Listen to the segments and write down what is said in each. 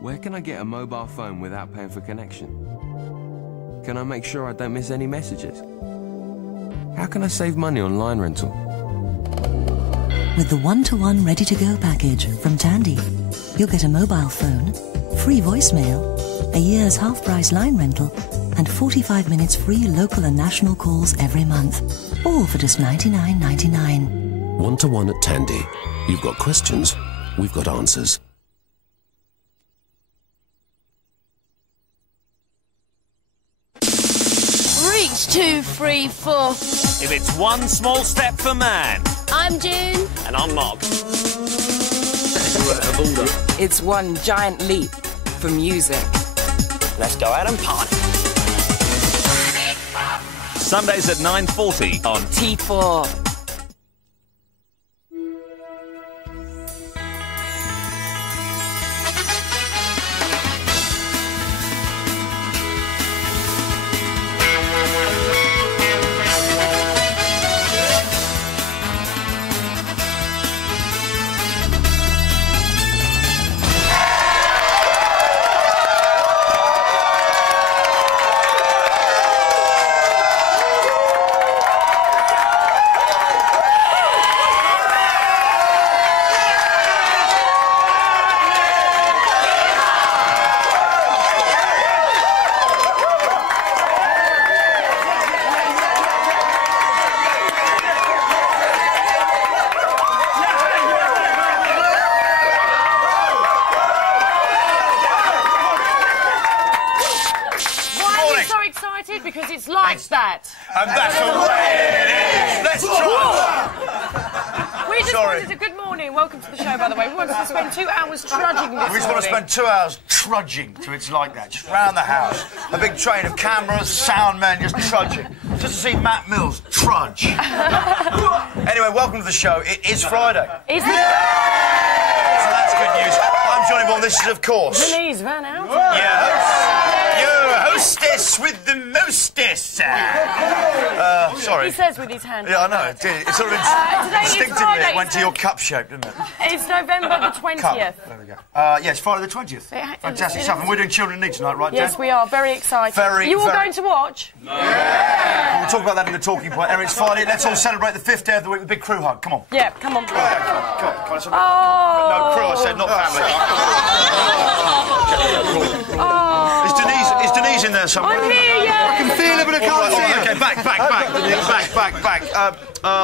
Where can I get a mobile phone without paying for connection? Can I make sure I don't miss any messages? How can I save money on line rental? With the one-to-one ready-to-go package from Tandy, you'll get a mobile phone, free voicemail, a year's half-price line rental, and 45 minutes free local and national calls every month. All for just $99.99. One-to-one at Tandy. You've got questions, we've got answers. 2, 3, 4. If it's one small step for man. I'm June. And I'm Mark. It's one giant leap for music. Let's go out and party. Sundays at 9:40 on T4. Because it's like that. And that's the way it is. Let's try. We just wanted a good morning. Welcome to the show, by the way. We wanted to spend 2 hours trudging this We just want to spend 2 hours trudging to It's Like That, just round the house. A big train of cameras, sound men, just trudging. Just to see Matt Mills trudge. Anyway, welcome to the show. It is Friday. Is it? So that's good news. I'm Johnny Bourne. This is, of course... Denise Van Houten. Your hostess with the mostess. Sorry. He says with his hand. Yeah, I know. It did. It sort of instinctively it went to your cup shape, didn't it? It's November the 20th. Cup. There we go. Yes, Friday the 20th. Fantastic stuff. And we're doing Children in Need tonight, right, Yes, Dan? we are. Very excited. You all going to watch? No. Yeah. We'll talk about that in the talking point. It's Friday. Let's all celebrate the 5th day of the week with a big crew hug. Come on. Yeah, come on. Come on. No crew, I said, not family. Is Denise in there somewhere? I'm here, yeah. I can feel it, but I can't see it. OK, back.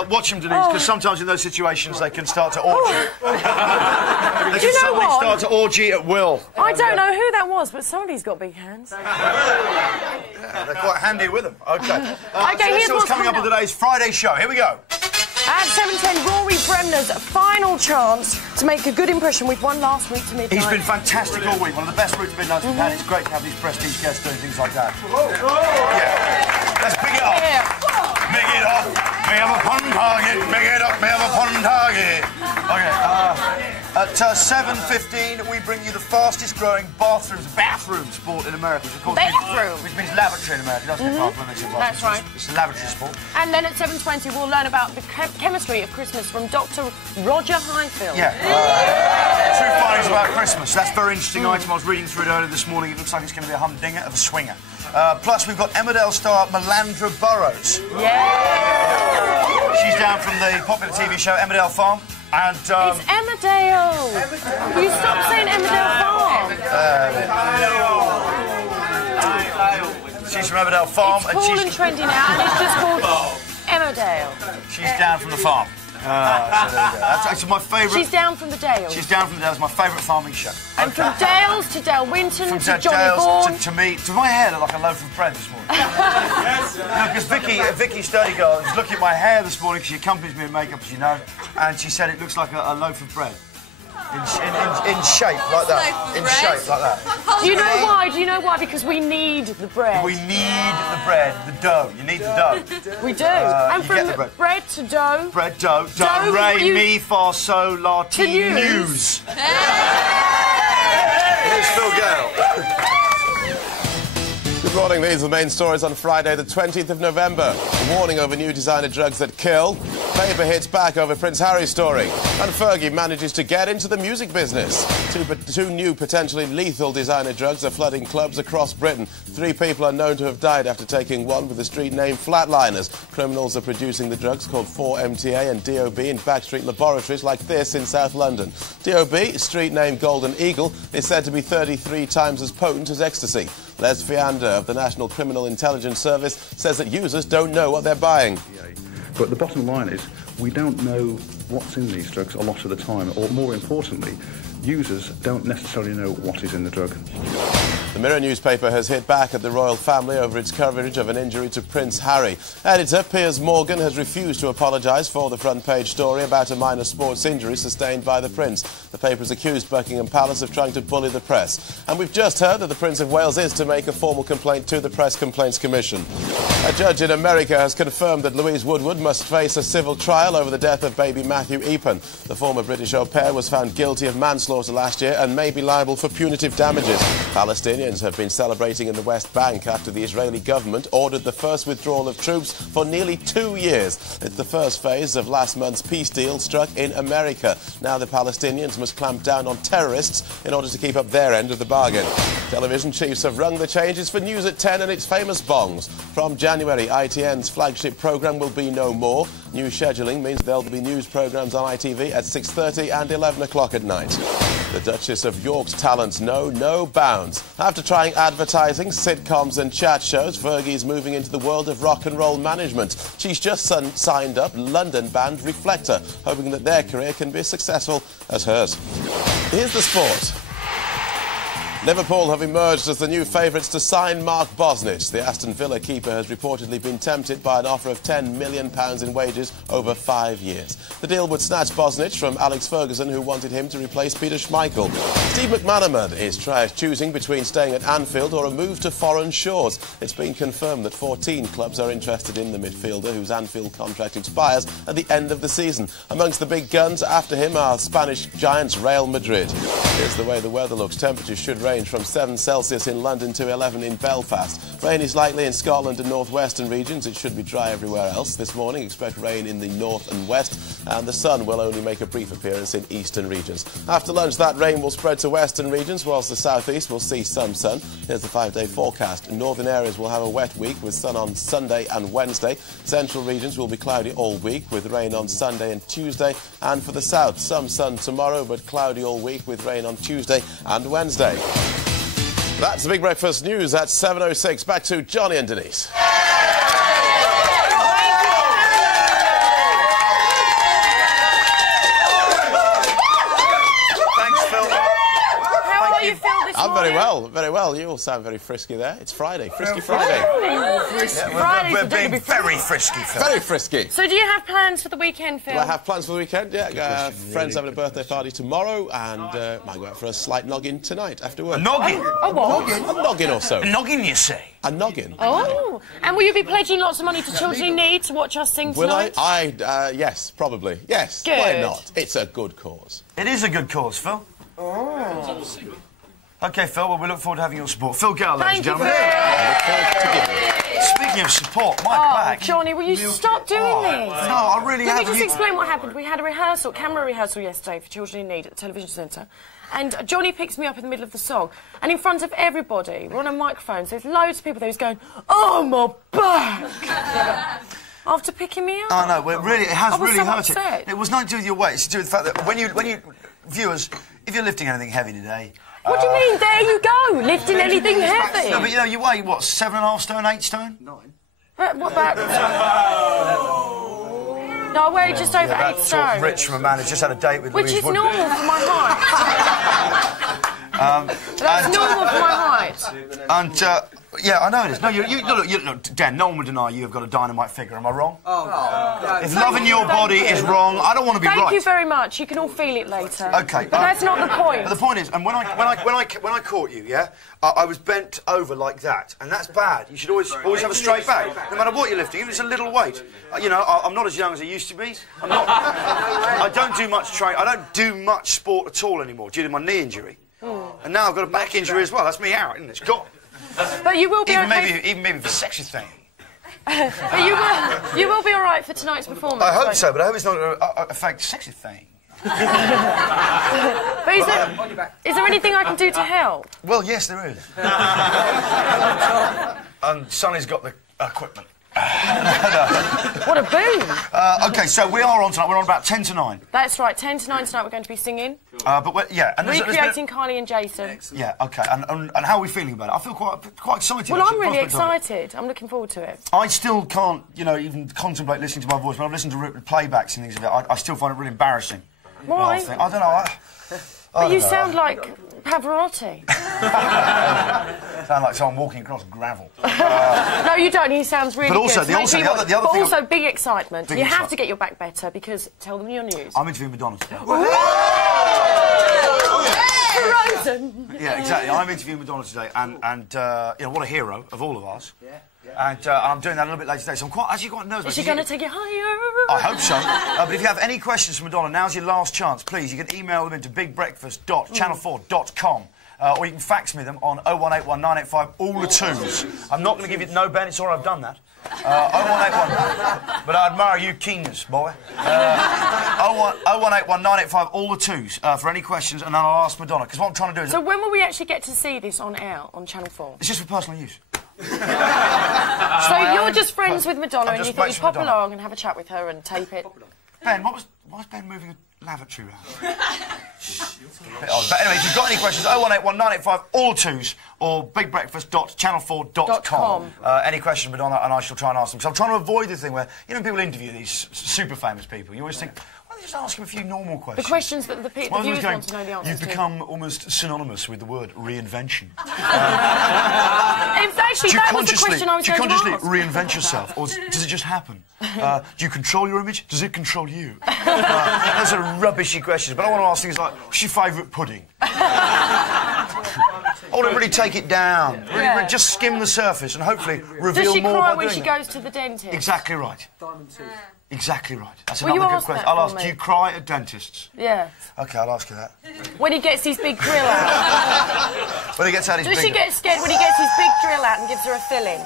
Watch them, Denise, because sometimes in those situations they can start to orgy. They can suddenly start to orgy at will. I don't know who that was, but somebody's got big hands. Yeah, they're quite handy with them. OK. Here's what's coming up on today's Friday show. Here we go. At 7:10, Rory Bremner's final chance to make a good impression. We've won last week to midnight. He's been fantastic all week. One of the best routes to midnight we've had. It's great to have these prestige guests doing things like that. Yeah. Let's big it up. Yeah. Big it up. We have a pun target. Big it up. We have a pun target. OK. At 7:15, we bring you the fastest growing bathroom sport in America. Bathroom? Which means lavatory in America, doesn't it? That's right. It's a lavatory sport. And then at 7:20, we'll learn about the chemistry of Christmas from Dr. Roger Highfield. Yeah. True findings about Christmas. That's a very interesting item. I was reading through it earlier this morning. It looks like it's going to be a humdinger of a swinger. Plus, we've got Emmerdale star Melandra Burrows. Yeah. She's down from the popular TV show Emmerdale Farm. And, it's Emmerdale. You stop saying Emmerdale Farm. She's from Emmerdale Farm. It's cool and trendy now, and it's just called Emmerdale. She's down from the farm. So that's actually my favourite. She's down from the Dales. She's down from the Dales. My favourite farming show. And from Dales to Dale Winton from to Johnny Bourne. to me, to my hair look like a loaf of bread this morning. Because Vicky Sturdy Girl was looking at my hair this morning because she accompanies me in makeup, as you know, and she said it looks like a loaf of bread. In shape like that. In shape like that. Do you know why? Do you know why? Because we need the bread. We need the bread, the dough. You need the dough. We do. And from bread to dough. Bread, dough, re, mi, fa, sol, la, ti, news. Here's Phil Gale. The morning, these are the main stories on Friday the 20th of November. A warning over new designer drugs that kill. Paper hits back over Prince Harry's story. And Fergie manages to get into the music business. Two new potentially lethal designer drugs are flooding clubs across Britain. 3 people are known to have died after taking one with the street name Flatliners. Criminals are producing the drugs called 4-MTA and DOB in backstreet laboratories like this in South London. DOB, street name Golden Eagle, is said to be 33 times as potent as ecstasy. Les Fiander of the National Criminal Intelligence Service says that users don't know what they're buying. But the bottom line is, we don't know what's in these drugs a lot of the time, or more importantly, users don't necessarily know what is in the drug. The Mirror newspaper has hit back at the royal family over its coverage of an injury to Prince Harry. Editor Piers Morgan has refused to apologise for the front-page story about a minor sports injury sustained by the Prince. The paper has accused Buckingham Palace of trying to bully the press. And we've just heard that the Prince of Wales is to make a formal complaint to the Press Complaints Commission. A judge in America has confirmed that Louise Woodward must face a civil trial over the death of baby Matthew Eapen. The former British au pair was found guilty of manslaughter last year and may be liable for punitive damages. Palestinians have been celebrating in the West Bank after the Israeli government ordered the first withdrawal of troops for nearly 2 years. It's the first phase of last month's peace deal struck in America. Now the Palestinians must clamp down on terrorists in order to keep up their end of the bargain. Television chiefs have rung the changes for News at 10 and its famous bongs. From January, ITN's flagship programme will be no more. New scheduling means there'll be news programmes on ITV at 6:30 and 11 o'clock at night. The Duchess of York's talents know no bounds. After trying advertising, sitcoms and chat shows, Fergie's moving into the world of rock and roll management. She's just signed up London band Reflector, hoping that their career can be as successful as hers. Here's the sport. Liverpool have emerged as the new favourites to sign Mark Bosnich. The Aston Villa keeper has reportedly been tempted by an offer of £10 million in wages over 5 years. The deal would snatch Bosnich from Alex Ferguson, who wanted him to replace Peter Schmeichel. Steve McManaman is choosing between staying at Anfield or a move to foreign shores. It's been confirmed that 14 clubs are interested in the midfielder, whose Anfield contract expires at the end of the season. Amongst the big guns after him are Spanish giants Real Madrid. Here's the way the weather looks. Temperatures should range from 7 Celsius in London to 11 in Belfast. Rain is likely in Scotland and northwestern regions. It should be dry everywhere else. This morning, expect rain in the north and west, and the sun will only make a brief appearance in eastern regions. After lunch, that rain will spread to western regions, whilst the southeast will see some sun. Here's the 5-day forecast. Northern areas will have a wet week with sun on Sunday and Wednesday. Central regions will be cloudy all week with rain on Sunday and Tuesday. And for the south, some sun tomorrow, but cloudy all week with rain on Tuesday and Wednesday. That's the Big Breakfast News at 7:06. Back to Johnny and Denise. I'm very well, very well. You all sound very frisky there. It's Friday, Frisky Friday. We're being very frisky, Phil. Very frisky. So do you have plans for the weekend, Phil? Do I have plans for the weekend? Yeah, friends having a birthday party tomorrow, and might go out for a slight noggin tonight after work. A noggin? A what? A noggin or so. A noggin, you say? A noggin. Oh, and will you be pledging lots of money to Children in Need to watch us sing tonight? Will I? Yes, probably. Yes. Good. Why not? It's a good cause. It is a good cause, Phil. Oh. OK, Phil, well, we look forward to having your support. Phil Gale, ladies and gentlemen. Speaking of support, my back... Johnny, will you stop doing this? No, I really Let haven't. me just explain what happened. We had a rehearsal, camera rehearsal yesterday for Children in Need at the Television Centre. And Johnny picks me up in the middle of the song. And in front of everybody, we're on a microphone, so there's loads of people there who's going, "Oh, my back!" After picking me up. Oh, no, well, really, it has really hurt upset. it. It was nothing to do with your weight. It's to do with the fact that when you... Viewers, if you're lifting anything heavy today... What do you mean? There you go, lifting anything heavy. No, but you know, you weigh, what, 7.5 stone, 8 stone? 9. What about... No, I weigh just over 8 stone. Rich from a man who's just had a date with Which Louise is Woodward. normal for my height. That's normal for my height. And, yeah, I know it is. No, look, Dan, no one would deny you've got a dynamite figure. Am I wrong? Oh. If loving your body is wrong, I don't want to be right. Thank you very much. You can all feel it later. OK. But that's not the point. But the point is, and when I caught you, yeah, I was bent over like that, and that's bad. You should always have a straight back, no matter what you're lifting, even if it's a little weight. You know, I'm not as young as I used to be. I'm not. I don't do much training. I don't do much sport at all anymore due to my knee injury, and now I've got a back injury as well. That's me out, isn't it? It's gone. But you will be okay. Even maybe the sexy thing. But you will be all right for tonight's performance. I hope so, but I hope it's not a fake sexy thing. But is there anything I can do to help? Well, yes, there is. And Sonny's got the equipment. What a boom! OK, so we are on tonight. We're on about 10 to 9. That's right, 10 to 9 tonight we're going to be singing. Yeah. And recreating Kylie and Jason. Excellent. Yeah, OK. And how are we feeling about it? I feel quite excited. Well, I'm really excited. I'm looking forward to it. I still can't, even contemplate listening to my voice. When I've listened to playbacks and things of it, I still find it really embarrassing. Why? I don't know. But you sound like Pavarotti. Sound like someone walking across gravel. No, you don't. He sounds really good. But also, big excitement. You have to get your back better because tell them your news. I'm interviewing Madonna today. Frozen. Yeah, exactly. I'm interviewing Madonna today, and what a hero of all of us. Yeah. And I'm doing that a little bit later today, so I'm actually quite nervous. Is she going to take you higher? I hope so. But if you have any questions for Madonna, now's your last chance. Please, you can email them into bigbreakfast.channel4.com. Or you can fax me them on 01819 985 all the twos. I'm not going to give you... No, Ben, it's all right, I've done that. 0181. But I admire you keenness, boy. 01819 985 all the twos for any questions, and then I'll ask Madonna. Because what I'm trying to do is... So when will we actually get to see this on air on Channel 4? It's just for personal use. So you're just friends with Madonna and you thought you'd pop along and have a chat with her and tape it? Ben, why was Ben moving a lavatory round? But anyway, if you've got any questions, 01819 985 all twos or bigbreakfast.channel4.com. Any questions, Madonna, and I shall try and ask them. So I'm trying to avoid the thing where, people interview these super famous people. You always think, why don't they just ask them a few normal questions? The questions that the viewers want to know the answers You've become almost synonymous with the word reinvention. Actually, that was the question I was going to ask. Do you consciously reinvent yourself, or does it just happen? Do you control your image? Does it control you? Those are rubbishy questions, but I want to ask things like, what's your favourite pudding? I want to really take it down, really just skim the surface and hopefully reveal more by doing Does she cry when she goes to the dentist? Exactly right. Exactly right. That's another good question. I'll ask, do you cry at dentists? Yeah. OK, I'll ask you that. When he gets his big drill out. When he gets out his Does she get scared when he gets his big drill out and gives her a filling?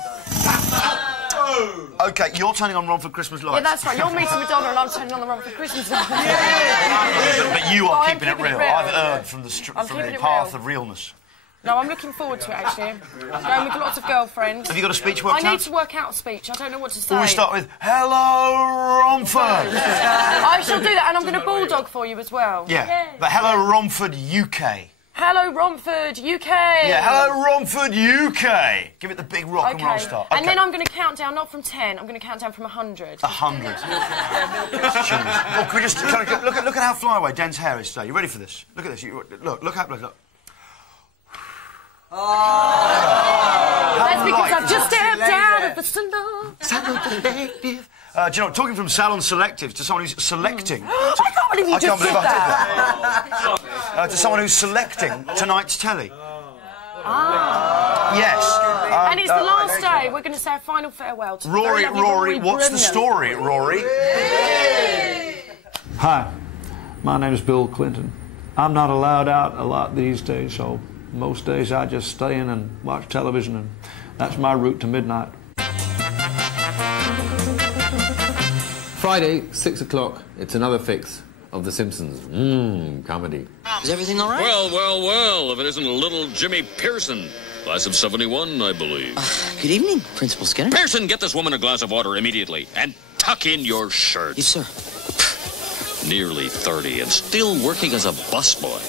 OK, you're turning on Romford Christmas lights. Yeah, that's right. You're meeting Madonna and I'm turning on the Romford Christmas lights. But you are keeping it real. I've erred from the path of realness. No, I'm looking forward to it, actually. I'm going with lots of girlfriends. Have you got a speech worked out? I need to work out a speech. I don't know what to say. Will we start with, hello, Romford? I shall do that, and I'm going to bulldog for you as well. Yeah, but hello, Romford, UK. Hello, Romford, UK. Yeah, hello, Romford, UK. Give it the big rock and roll start. Okay. And then I'm going to count down, not from 10, I'm going to count down from 100. 100. Well, can we just look at how flyaway Den's hair is today? You ready for this? Look at this. Look. That's because I've just stepped out of the salon. Salon Selective. Do you know, talking from Salon Selective to someone who's selecting... I can't believe you just said that. To someone who's selecting tonight's telly. Yes. And it's the last day. We're going to say a final farewell to Rory, what's the story, Rory? Hi, my name is Bill Clinton. I'm not allowed out a lot these days, so most days I just stay in and watch television, and that's my route to midnight. Friday, 6 o'clock, it's another fix of The Simpsons. Comedy. Is everything all right? Well, if it isn't little Jimmy Pearson. Class of 71, I believe. Good evening, Principal Skinner. Pearson, get this woman a glass of water immediately, and tuck in your shirt. Yes, sir. Nearly 30 and still working as a busboy.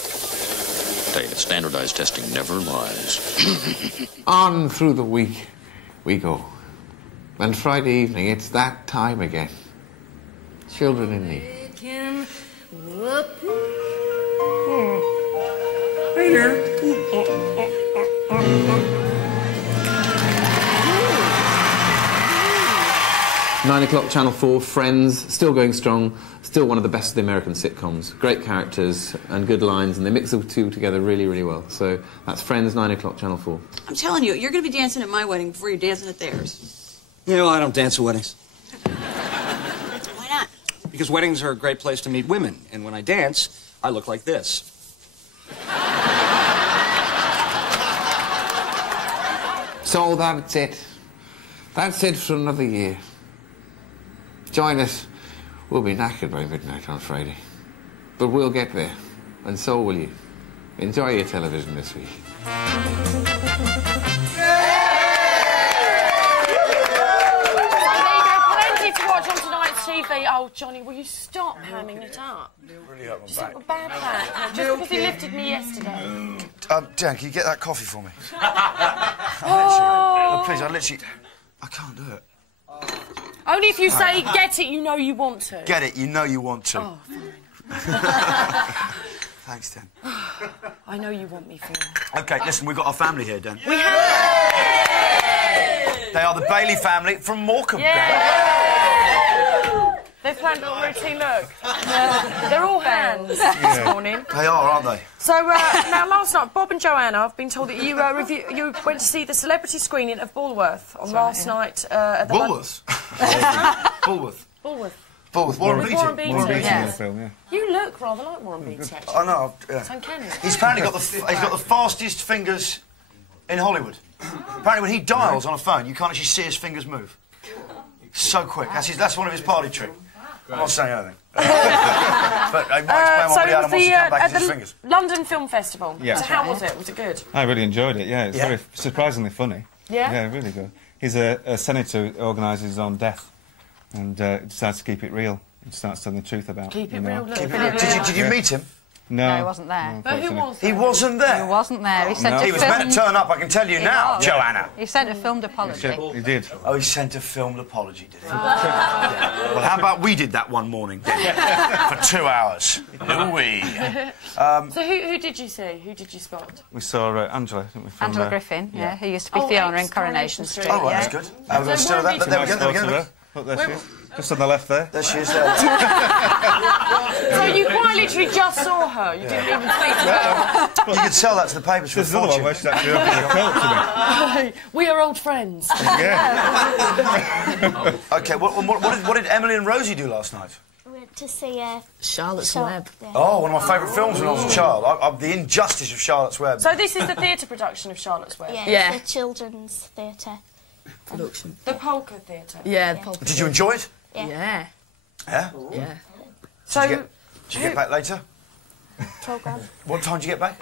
Tell you, standardized testing never lies. On through the week we go. And Friday evening, it's that time again. Children in need. Nine o'clock, Channel 4, Friends, still going strong, still one of the best of the American sitcoms. Great characters and good lines, and they mix the two together really, really well. So that's Friends, 9 o'clock, Channel 4. I'm telling you, you're going to be dancing at my wedding before you're dancing at theirs. You know, I don't dance at weddings. Why not? Because weddings are a great place to meet women, and when I dance, I look like this. So that's it. That's it for another year. Join us. We'll be knackered by midnight on Friday. But we'll get there. And so will you. Enjoy your television this week. TV. Oh, Johnny, will you stop hamming it up? Really hurt my Just back. a bad back. Just because he lifted me yesterday. Dan, can you get that coffee for me? Oh. Please, I can't do it. Only if you say, get it, you know you want to. Get it, you know you want to. Oh, fine. Thanks, Dan. I know you want me, Phil. OK, listen, we've got our family here, Dan. We have. They are the Bailey family from Morecambe. Yeah. They've planned a little routine look. They're all hands this morning. They are, aren't they? So, now, last night, Bob and Joanna, I've been told that you you went to see the celebrity screening of Bullworth on last night at the... Bulworth? Bulworth. Bulworth. Warren Beatty. Warren Beatty. Warren Beatty Yeah. in the film, yeah. You look rather like Warren Beatty, actually. I know. It's uncanny. He's apparently got the fastest fingers in Hollywood. Apparently, when he dials on a phone, you can't actually see his fingers move. So quick. That's one of his party tricks. I'm not saying anything. But I might explain what Woody Allen wants to come back to his fingers. London Film Festival. Yeah. So how was it? Was it good? I really enjoyed it, yeah. It's very surprisingly funny. Yeah? Yeah, really good. He's a senator who organises his own death and decides to keep it real and starts telling the truth about Keep it you know. real. Did you meet him? No, he wasn't there. No, But who was He wasn't there? He wasn't there. He sent a He was filmed... meant to turn up, I can tell you now, was. Joanna. He sent a filmed apology. He did. Oh, he sent a filmed apology, did he? Well, how about we did that one morning, then? For 2 hours. We. So who did you see? Who did you spot? We saw Angela, didn't we? From, Angela Griffin, yeah, who used to be Fiona in Coronation Street. Oh, right, that's good. We're going to steal that. There we go, there we go. Look, there she is. Just on the left there. There she is there. So you quite literally just saw her. You didn't even speak to her. You could sell that to the papers for a There's another one where she's actually opening her coat to me. We are old friends. Yeah. OK, what did Emily and Rosie do last night? We went to see Charlotte's Web. Oh, one of my favourite films when I was a child. The Injustice of Charlotte's Web. So this is the theatre production of Charlotte's Web? Yeah, it's a children's theatre. Production. The Polka Theatre? Yeah, the Polka. Did you enjoy it? Yeah. Yeah? Yeah. So... Did you get back later? Programme. What time did you get back?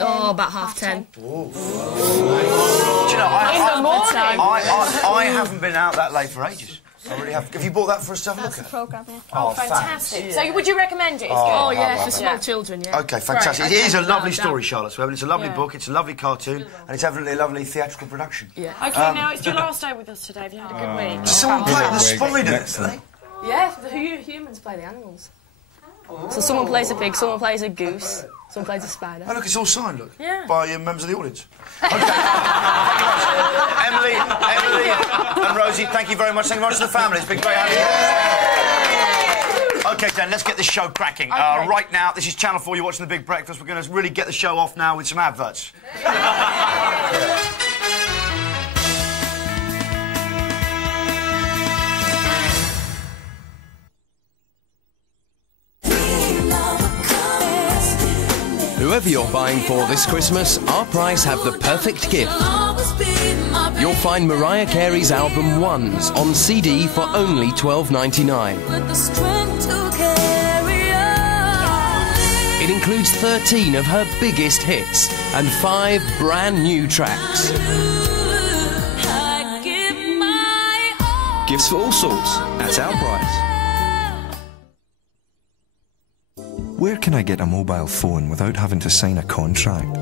Oh, about 10:30. Do you know, I haven't been out that late for ages. I really have. Have you bought that for us to have a look at? Programme, yeah. Oh, fantastic. So would you recommend it? It's good. Oh, yeah, for small children, yeah. OK, fantastic. Right, it is a lovely story, Charlotte's Web, and it's a lovely Yeah. book, it's a lovely cartoon, and it's evidently a lovely theatrical production. Yeah. OK, now it's your last day with us today. Have you had a good week? Does someone play the spider? Excellent. Yeah, the humans play the animals. So someone plays a pig, someone plays a goose, someone plays a spider. Oh, look, it's all signed, look. Yeah. By members of the audience. OK. Emily and Rosie, thank you very much. Thank you very much to the family. It's been great having you. OK, Dan, let's get this show cracking. Okay. Right now, this is Channel 4. You're watching The Big Breakfast. We're going to really get the show off now with some adverts. Whoever you're buying for this Christmas, our price have the perfect gift. You'll find Mariah Carey's album Ones on CD for only $12.99. It includes 13 of her biggest hits and 5 brand new tracks. Gifts for all sorts, at our price. Where can I get a mobile phone without having to sign a contract?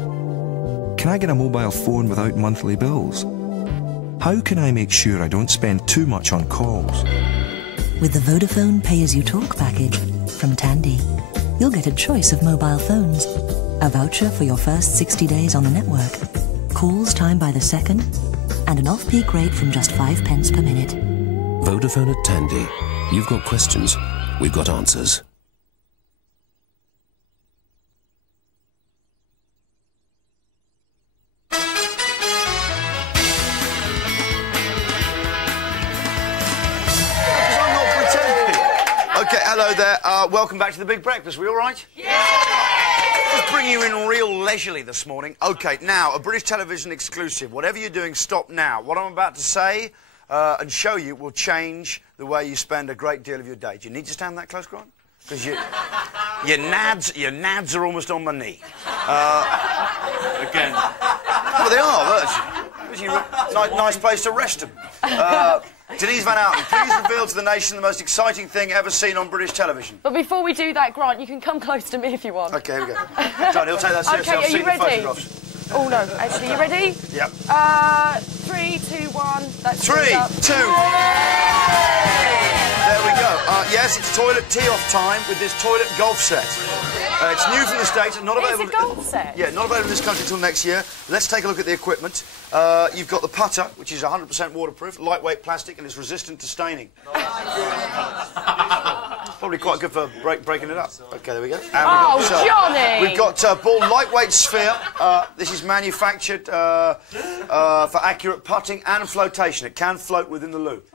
Can I get a mobile phone without monthly bills? How can I make sure I don't spend too much on calls? With the Vodafone Pay-As-You-Talk package from Tandy, you'll get a choice of mobile phones, a voucher for your first 60 days on the network, calls timed by the second, and an off-peak rate from just 5 pence per minute. Vodafone at Tandy. You've got questions, we've got answers. OK, hello there. Welcome back to The Big Breakfast. We all right? Yeah! Let's bring you in real leisurely this morning. OK, now, a British television exclusive. Whatever you're doing, stop now. What I'm about to say and show you will change the way you spend a great deal of your day. Do you need to stand that close, Grant? Because your nads are almost on my knee. Again. Well, they are, virtually. Nice place to rest them. Denise Van Outen, please reveal to the nation the most exciting thing ever seen on British television. But before we do that, Grant, you can come close to me if you want. OK, here we go. John, he'll take that seriously. OK, are you ready? Oh, no. Actually, you ready? Yep. 3, 2, 1. That's 3, 2. There we go. Yes, it's toilet tee-off time with this toilet golf set. It's new from the States and not available... It's a golf set? Yeah, not available in this country until next year. Let's take a look at the equipment. You've got the putter, which is 100% waterproof, lightweight plastic, and is resistant to staining. Probably quite good for breaking it up. OK, there we go. And Johnny! We've got ball lightweight sphere. This is manufactured for accurate putting and flotation. It can float within the loop.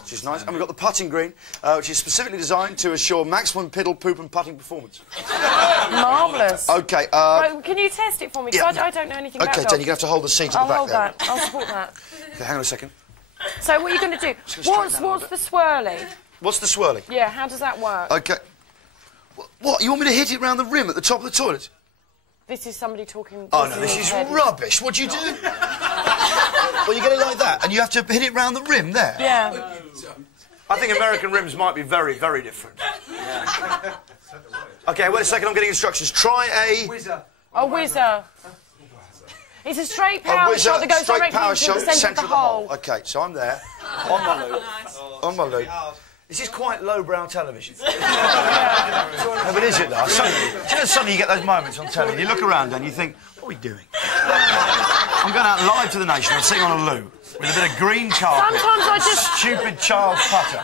Which is nice. And we've got the putting green, which is specifically designed to assure maximum piddle, poop and putting performance. Marvellous. OK. Right, can you test it for me? Because I don't know anything about golf. OK, Jen, you're going to have to hold the seat at the back there. I'll hold that. I'll support that. OK, hang on a second. So what are you going to do? What's the swirly? What's the swirling? Yeah, how does that work? OK. What, you want me to hit it round the rim at the top of the toilet? This is somebody talking... Oh, no, this is rubbish. What do you do? Well, you get it like that, and you have to hit it round the rim there? Yeah. I think American rims might be very, very different. Yeah. OK, wait a second, I'm getting instructions. Try a... Whizzer. A whizzer. It's a straight power shot that goes directly into the centre of the hole. OK, so I'm there, on my loop, on my loop. This is quite lowbrow television. No, but is it, though? Suddenly you get those moments on telly, you look around and you think, what are we doing? I'm going out live to the nation, I'm sitting on a loo with a bit of green carpet. Sometimes I just... Stupid child's putter.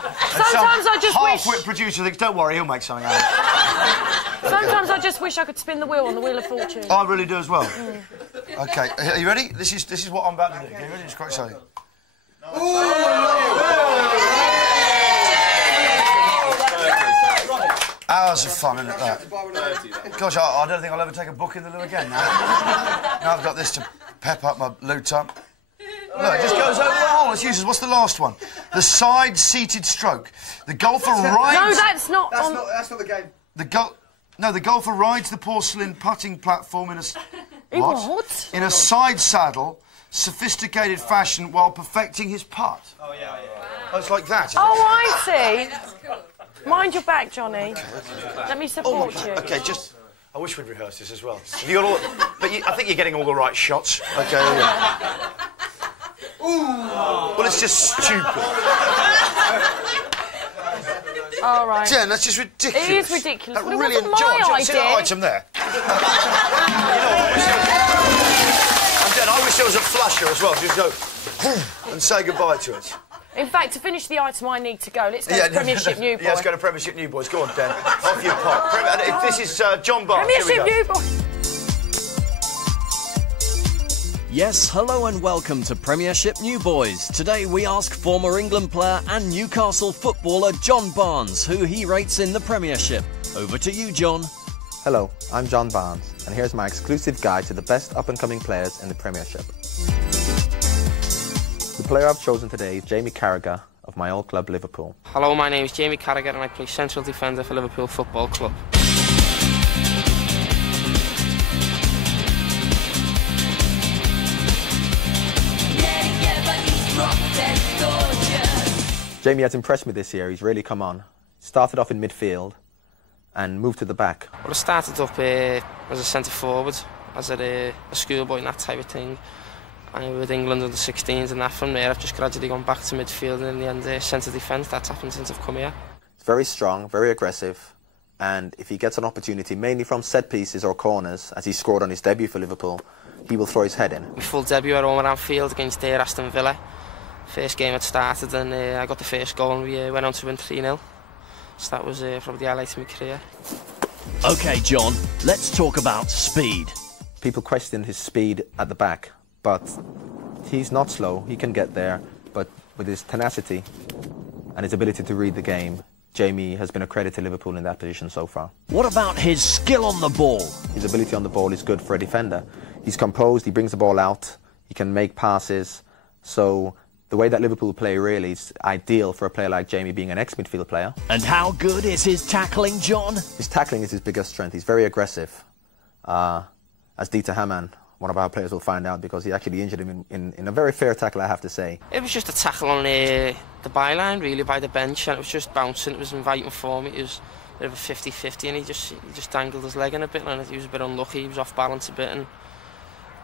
Sometimes I just wish... half-wit producer thinks, don't worry, he'll make something out of it. Sometimes I just wish I could spin the wheel on the Wheel of Fortune. I really do as well. OK, are you ready? This is what I'm about to do. Are you ready? It's quite exciting. Hours of fun, isn't it, that? Gosh, I don't think I'll ever take a book in the loo again now. Now I've got this to pep up my loo top. Look, it just goes over the hole. It's useless. What's the last one? The side-seated stroke. The golfer rides... No, that's not... That's not the game. The golfer rides the porcelain putting platform in a... What? In a side saddle, sophisticated fashion while perfecting his putt. Oh, yeah. Oh, it's like that, Oh, I see. Mind your back, Johnny. Let me support you. OK, just... I wish we'd rehearsed this as well. Have you got all... But I think you're getting all the right shots. OK, Well, it's just stupid. All right. Jen, that's just ridiculous. It is ridiculous. That Well, it wasn't my idea. See that item there? And Jen, I wish there was a flusher as well. Just go and say goodbye to it. In fact, to finish the item, I need to go. Let's go to Premiership New Boy. Yeah, let's go to Premiership New Boys. Go on, Dan. Off you pop. This is John Barnes. Premiership New Boy. Yes, hello and welcome to Premiership New Boys. Today we ask former England player and Newcastle footballer John Barnes who he rates in the Premiership. Over to you, John. Hello, I'm John Barnes, and here's my exclusive guide to the best up-and-coming players in the Premiership. The player I've chosen today is Jamie Carragher of my old club Liverpool. Hello, my name is Jamie Carragher and I play central defender for Liverpool Football Club. Jamie has impressed me this year. He's really come on. Started off in midfield and moved to the back. Well, I started up as a centre forward, as a schoolboy and that type of thing. And with England under 16s and that, from there I've just gradually gone back to midfield and in the end centre defence. That's happened since I've come here. He's very strong, very aggressive, and if he gets an opportunity, mainly from set pieces or corners, as he scored on his debut for Liverpool, he will throw his head in. My full debut at home at Anfield against Aston Villa. First game had started and I got the first goal and we went on to win 3-0. So that was probably the highlight of my career. OK, John, let's talk about speed. People question his speed at the back, but he's not slow. He can get there, but with his tenacity and his ability to read the game, Jamie has been a credit to Liverpool in that position so far. What about his skill on the ball? His ability on the ball is good for a defender. He's composed, he brings the ball out, he can make passes. So the way that Liverpool play really is ideal for a player like Jamie, being an ex-midfield player. And how good is his tackling, John? His tackling is his biggest strength. He's very aggressive. As Dieter Hamann, one of our players, will find out, because he actually injured him in a very fair tackle, I have to say. It was just a tackle on the byline, really, by the bench, and it was just bouncing. It was inviting for me. It was a bit of a 50-50, and he just dangled his leg in a bit, and he was a bit unlucky. He was off balance a bit, and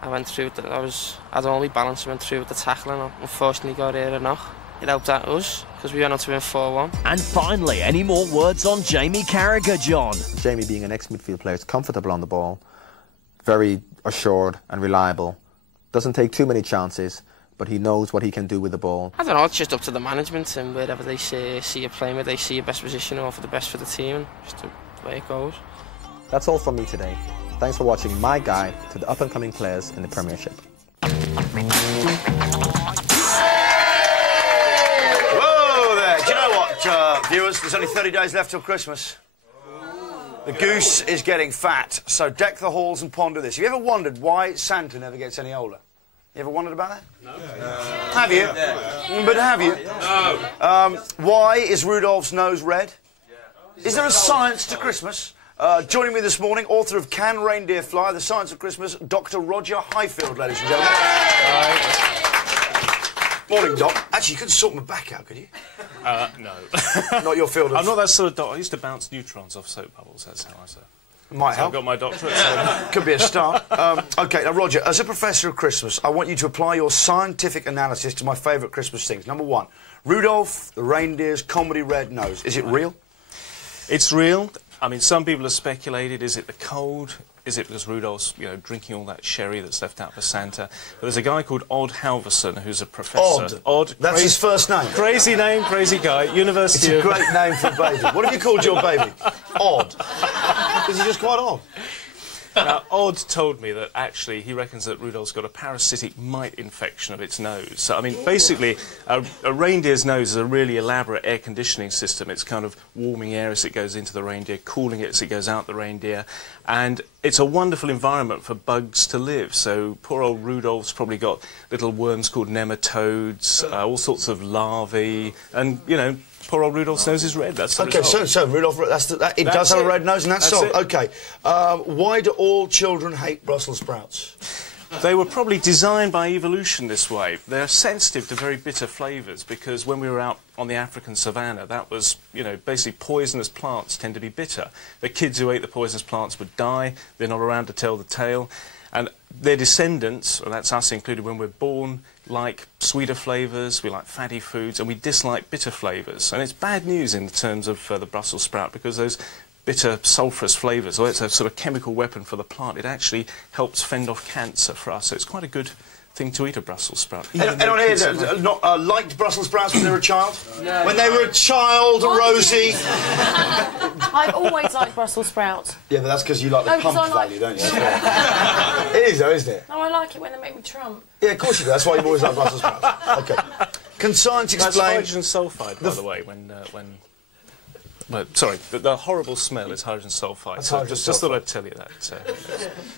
I went through it. I had all my balance, and went through with the tackle, and unfortunately got a knock. It helped out us, because we went on to win 4-1. And finally, any more words on Jamie Carragher, John? Jamie, being an ex-midfield player, is comfortable on the ball, very assured and reliable. Doesn't take too many chances, but he knows what he can do with the ball. I don't know, it's just up to the management, and wherever they see you playing, where they see your best position or for the best for the team, and just the way it goes. That's all from me today. Thanks for watching my guide to the up-and-coming players in the Premiership. Whoa there! Do you know what, viewers? There's only 30 days left till Christmas. The goose is getting fat, so deck the halls and ponder this. Have you ever wondered why Santa never gets any older? You ever wondered about that? No. Have you? Yeah. But have you? No. Why is Rudolph's nose red? Is there a science to Christmas? Joining me this morning, author of Can Reindeer Fly? The Science of Christmas, Dr. Roger Highfield, ladies and gentlemen. Morning, Doc. Actually, you couldn't sort my back out, could you? No. Not your field of... I'm not that sort of doctor. I used to bounce neutrons off soap bubbles, that's how I say. Might help. I've got my doctorate, so... Could be a start. OK, now, Roger, as a professor of Christmas, I want you to apply your scientific analysis to my favourite Christmas things. Number one, Rudolph the reindeer's comedy red nose. Is it real? It's real. I mean, some people have speculated, is it the cold? Is it because Rudolph's, you know, drinking all that sherry that's left out for Santa? But there's a guy called Odd Halverson who's a professor. Odd? That's his first name? Crazy name, crazy guy, University It's a great name for a baby. What have you called your baby? Odd. Is he just quite odd? Now, Odd told me that actually he reckons that Rudolph's got a parasitic mite infection of its nose. So, I mean, basically, a reindeer's nose is a really elaborate air conditioning system. It's kind of warming air as it goes into the reindeer, cooling it as it goes out the reindeer. And it's a wonderful environment for bugs to live. So poor old Rudolph's probably got little worms called nematodes, all sorts of larvae, and, you know, poor old Rudolph's nose is red. That's the result. So Rudolph, it does have a red nose, and that's all. OK. Why do all children hate Brussels sprouts? They were probably designed by evolution this way. They're sensitive to very bitter flavours, because when we were out on the African savannah, that was, you know, basically poisonous plants tend to be bitter. The kids who ate the poisonous plants would die. They're not around to tell the tale. And their descendants, and that's us included when we're born, like sweeter flavours, we like fatty foods, and we dislike bitter flavours. And it's bad news in terms of the Brussels sprout, because those bitter sulphurous flavours, although it's a sort of chemical weapon for the plant, it actually helps fend off cancer for us. So it's quite a good thing to eat a Brussels sprout. Anyone here liked Brussels sprouts when they were a child? No. When they were a child, Rosie? I've always liked Brussels sprouts. Yeah, but that's because you like the pump value, don't you? It is, though, isn't it? No, I like it when they make me Trump. Yeah, of course you do. That's why you've always liked Brussels sprouts. OK. Can science explain... That's hydrogen sulphide, by the way, well, sorry, the horrible smell is hydrogen sulphide. So just thought I'd tell you that.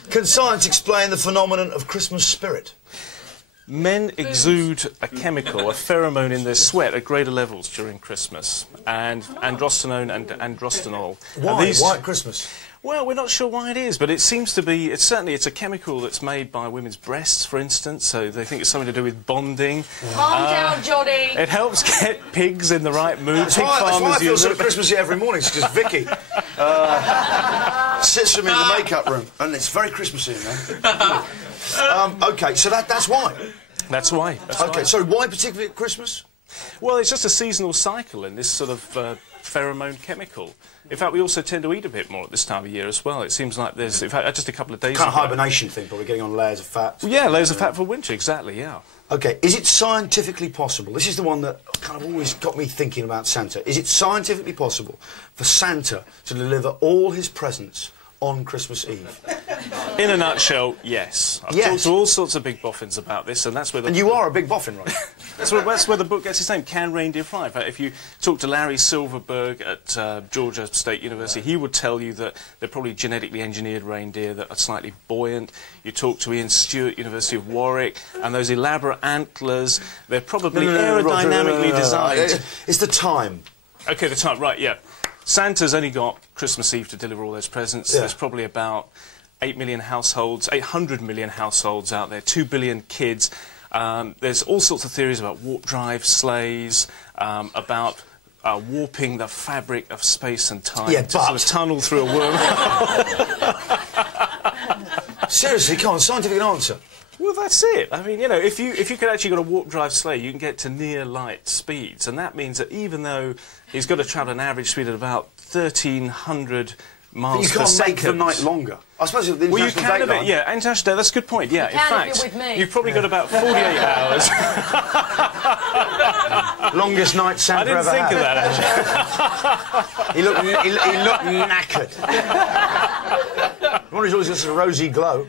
Can science explain the phenomenon of Christmas spirit? Men exude a chemical, a pheromone in their sweat at greater levels during Christmas, and androstenone and androstenol. Why? Why at Christmas? Well, we're not sure why it is, but it seems to be... It's a chemical that's made by women's breasts, for instance, so they think it's something to do with bonding. Calm down, Johnny. It helps get pigs in the right mood. That's why I feel sort of Christmassy every morning, because Vicky sits with me in the makeup room, and it's very Christmassy in there. OK, so that's why? That's why. OK, so why particularly at Christmas? Well, it's just a seasonal cycle in this sort of pheromone chemical. In fact, we also tend to eat a bit more at this time of year as well. It seems like there's, in fact, just a couple of days ago... Kind of hibernation thing, probably getting on layers of fat. Well, yeah, layers of fat for winter, exactly, yeah. OK, is it scientifically possible? This is the one that kind of always got me thinking about Santa. Is it scientifically possible for Santa to deliver all his presents on Christmas Eve? In a nutshell, yes. I've talked to all sorts of big boffins about this, and that's where the... And you are a big boffin, right? that's where the book gets its name, Can Reindeer Fly? In fact, if you talk to Larry Silverberg at Georgia State University, he would tell you that they're probably genetically engineered reindeer that are slightly buoyant. You talk to Ian Stewart, University of Warwick, and those elaborate antlers, they're probably aerodynamically designed. It's the time. OK, the time, right, yeah. Santa's only got Christmas Eve to deliver all those presents. There's probably about 8 million households, 800 million households out there, 2 billion kids. There's all sorts of theories about warp drive sleighs, about warping the fabric of space and time to sort of tunnel through a wormhole. Seriously, come on, scientific answer. Well, that's it. I mean, you know, if you could actually got a warp drive sleigh, you can get to near light speeds, and that means that even though he's got to travel an average speed of about 1,300 miles per second... You can't make the night longer. I suppose the international you can a bit, yeah. International, that's a good point, yeah. You can if you're with me. You've probably got about 48 hours. Longest night Santa ever had. I didn't think of that, actually. he looked knackered. Ronnie's always got a rosy glow.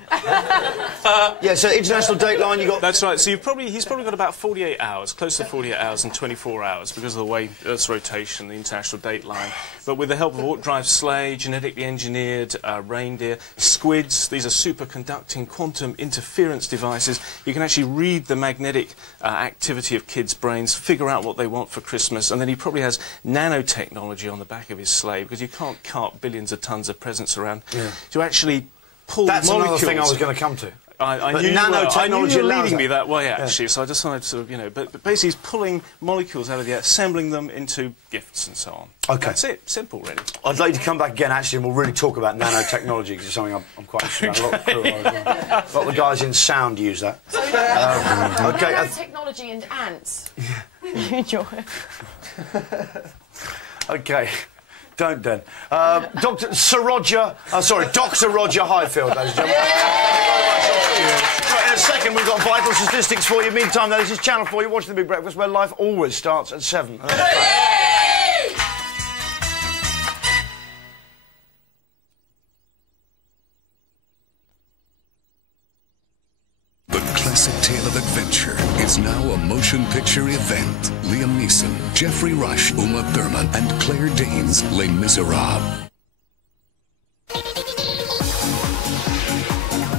Yeah, so international dateline, you got... That's right, so he's probably got about 48 hours, close to 48 hours and 24 hours because of the way Earth's rotation, the international dateline. But with the help of warp drive sleigh, genetically engineered reindeer, squids, these are superconducting quantum interference devices. You can actually read the magnetic activity of kids' brains, figure out what they want for Christmas, and then he probably has nanotechnology on the back of his sleigh because you can't cart billions of tons of presents around to actually pull That's molecules. Another thing I was going to come to. I knew you were leading me that way, actually, so I decided to sort of, you know... But basically, he's pulling molecules out of the air, assembling them into gifts and so on. OK. That's it. Simple, really. I'd like you to come back again, actually, and we'll really talk about nanotechnology, because it's something I'm quite interested in. A lot of the crew are as well. A lot of the guys in sound use that. So, nanotechnology and ants. You enjoy it. OK. Don't then. Dr. Roger Highfield, ladies and gentlemen. Right, in a second, we've got vital statistics for you. Meantime, though, this is Channel 4. You're watching The Big Breakfast, where life always starts at 7. The classic tale of adventure is now a motion picture event. Liam Neeson, Jeffrey Rush, Uma Thurman, and Claire Danes, Les Miserables.